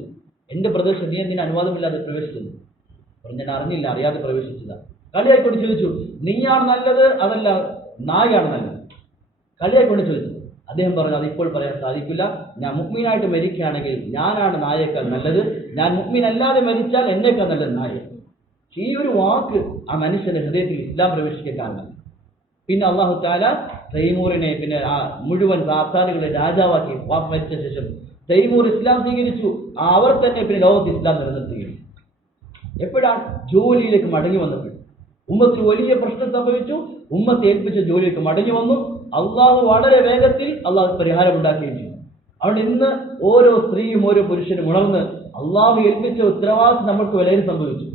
എന്റെ പ്രദേശം നീ എന്തിന് അനുവാദമില്ലാതെ പ്രവേശിച്ചത്? ഞാൻ അറിഞ്ഞില്ല, അറിയാതെ പ്രവേശിച്ചതാ. കളിയായിക്കൊണ്ട് ചോദിച്ചു, നീയാണ് നല്ലത് അതല്ല നായാണ് നല്ലത്? കളിയായിക്കൊണ്ട് ചോദിച്ചു. അദ്ദേഹം പറഞ്ഞു, അതിപ്പോൾ പറയാൻ സാധിക്കില്ല. ഞാൻ മുഅ്മിനായിട്ട് മരിക്കുകയാണെങ്കിൽ ഞാനാണ് നായേക്കാൾ നല്ലത്. ഞാൻ മുഅ്മിൻ അല്ലാതെ മരിച്ചാൽ എന്നേക്കാൾ നല്ലത് നായ. ഈ ഒരു വാക്ക് ആ മനുഷ്യന്റെ ഹൃദയത്തിൽ ഇസ്ലാം പ്രവേശിക്കാൻ കാരണം. പിന്നെ അള്ളാഹു തആല തൈമൂറിനെ പിന്നെ ആ മുഴുവൻ താർത്താലികളെ രാജാവാക്കി. വാക്ക് മരിച്ച ശേഷം തൈമൂർ ഇസ്ലാം സ്വീകരിച്ചു. അവർ തന്നെ പിന്നെ ലോകത്ത് ഇസ്ലാം നിലനിർത്തുകയും. എപ്പോഴാണ്? ജോലിയിലേക്ക് മടങ്ങി വന്നപ്പോൾ. ഉമ്മത്തിന് വലിയ പ്രശ്നം സംഭവിച്ചു. ഉമ്മത്തെ ഏൽപ്പിച്ച ജോലിയിലേക്ക് മടങ്ങി വന്നു. അള്ളാഹു വളരെ വേഗത്തിൽ അള്ളാഹു പരിഹാരം ഉണ്ടാക്കുകയും ചെയ്തു. അതുകൊണ്ട് ഇന്ന് ഓരോ സ്ത്രീയും ഓരോ പുരുഷനും ഉണർന്ന് അള്ളാഹു ഏൽപ്പിച്ച ഉത്തരവാദിത്വം നമ്മൾക്ക് വിലയിൽ സംഭവിച്ചു.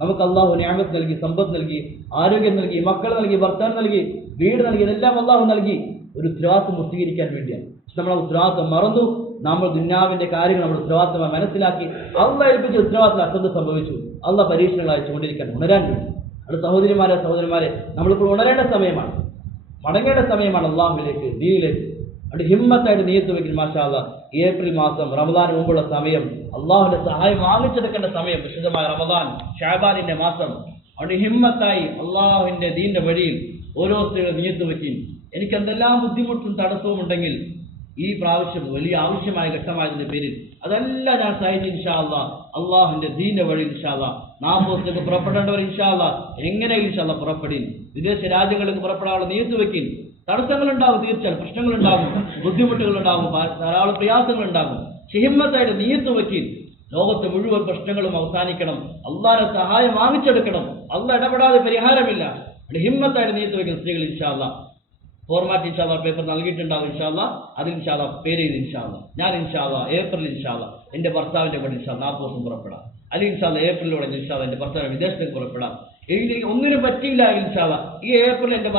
നമുക്ക് അള്ളാഹു നിഅമത്ത് നൽകി, സമ്പത്ത് നൽകി, ആരോഗ്യം നൽകി, മക്കൾ നൽകി, ഭർത്താവ് നൽകി, വീട് നൽകി. ഇതെല്ലാം അള്ളാഹു നൽകി ഒരു ഉത്തരവാദിത്വം പൂർത്തീകരിക്കാൻ വേണ്ടിയാണ്. പക്ഷെ നമ്മൾ ഉത്തരവാദിത്വം മറന്നു. നമ്മൾ ദുന്യാവിന്റെ കാര്യങ്ങൾ നമ്മൾ ഉത്തരവാദിത്വമായി മനസ്സിലാക്കി അള്ളാഹു ഏൽപ്പിച്ച ഉത്തരവാദിത്വം അശ്രദ്ധ സംഭവിച്ചു. അള്ളാഹു പരീക്ഷണങ്ങൾ അയച്ചുകൊണ്ടിരിക്കാൻ ഉണരാൻ വേണ്ടി. അത് സഹോദരന്മാരെ നമ്മളിപ്പോൾ ഉണരേണ്ട സമയമാണ്, മടങ്ങേണ്ട സമയമാണ് അള്ളാഹുവിലേക്ക്, ദീനിലേക്ക്. അത് ഹിമ്മത്തായിട്ട് നിയത്ത് വെക്കും. മാഷാ അല്ലാഹ്, ഏപ്രിൽ മാസം റമദാന് മുമ്പുള്ള സമയം, അള്ളാഹുവിന്റെ സഹായം വാങ്ങിച്ചെടുക്കേണ്ട സമയം, വിശുദ്ധമായ റമദാൻ ഷഅബാനിന്റെ മാസം. അവിടെ ഹിമ്മത്തായി അള്ളാഹുവിന്റെ ദീന്റെ വഴിയിൽ ഓരോ സ്ത്രീകളും നിയത്ത് വെക്കും. എനിക്ക് എന്തെല്ലാം ബുദ്ധിമുട്ടും തടസ്സവും ഉണ്ടെങ്കിൽ ഈ പ്രാവശ്യം വലിയ ആവശ്യമായ ഘട്ടമായതിന്റെ പേരിൽ അതെല്ലാം ഞാൻ സഹിച്ച് ഇൻഷാ അല്ലാഹ് അള്ളാഹുവിന്റെ ദീന്റെ വഴി ഇൻഷാ അല്ലാഹ് 40 ദിവസത്തേക്ക് പുറപ്പെടേണ്ടവർ ഇൻഷാ അല്ലാഹ് എങ്ങനെ ഇൻഷാ അല്ലാഹ് പുറപ്പെടിൻ. വിദേശ രാജ്യങ്ങൾക്ക് പുറപ്പെടാനുള്ള നിയത്ത് വെക്കിൻ. തടസ്സങ്ങളുണ്ടാവും, തീർച്ചയായും പ്രശ്നങ്ങളുണ്ടാകും, ബുദ്ധിമുട്ടുകളുണ്ടാകും, ധാരാളം പ്രയാസങ്ങളുണ്ടാകും. ഹിമ്മത്തായിട്ട് നിയത്ത് വെക്കിൻ. ലോകത്തെ മുഴുവൻ പ്രശ്നങ്ങളും അവസാനിക്കണം, അള്ളാഹുവിന്റെ സഹായം വാങ്ങിച്ചെടുക്കണം, അള്ളാഹ് ഇടപെടാതെ പരിഹാരമില്ല. ഹിമ്മത്തായിട്ട് നീത്ത് വയ്ക്കുന്ന സ്ത്രീകൾ ഇൻഷാ അല്ലാഹ് ഫോർമാറ്റ് ഇൻഷാ അല്ലാഹ് പേപ്പർ നൽകിയിട്ടുണ്ടാവും. ഇൻഷാ അല്ലാഹ് അതിൽ ഇൻഷാ അല്ലാഹ് പേര് ചെയ്ത് ഇൻഷാ അല്ലാഹ് ഞാൻ ഇൻഷാ അല്ലാഹ് ഏപ്രിൽ ഇൻഷാ അല്ലാഹ് എൻ്റെ ഭർത്താവിൻ്റെ കൂടെ ഇൻഷാ അല്ലാഹ് 40 ദിവസം പുറപ്പെടാം, അല്ലെങ്കിൽ ഇൻഷാ അല്ലാഹ് ഏപ്രിലോടെ ഇൻഷാ അല്ലാഹ് എൻ്റെ ഭർത്താവിൻ്റെ വിദേശത്തേക്ക് പുറപ്പെടാം. ഒന്നിനും പറ്റിയില്ല ഇൻഷാ അല്ലാഹ് ഈ ഏപ്രിൽ എൻ്റെ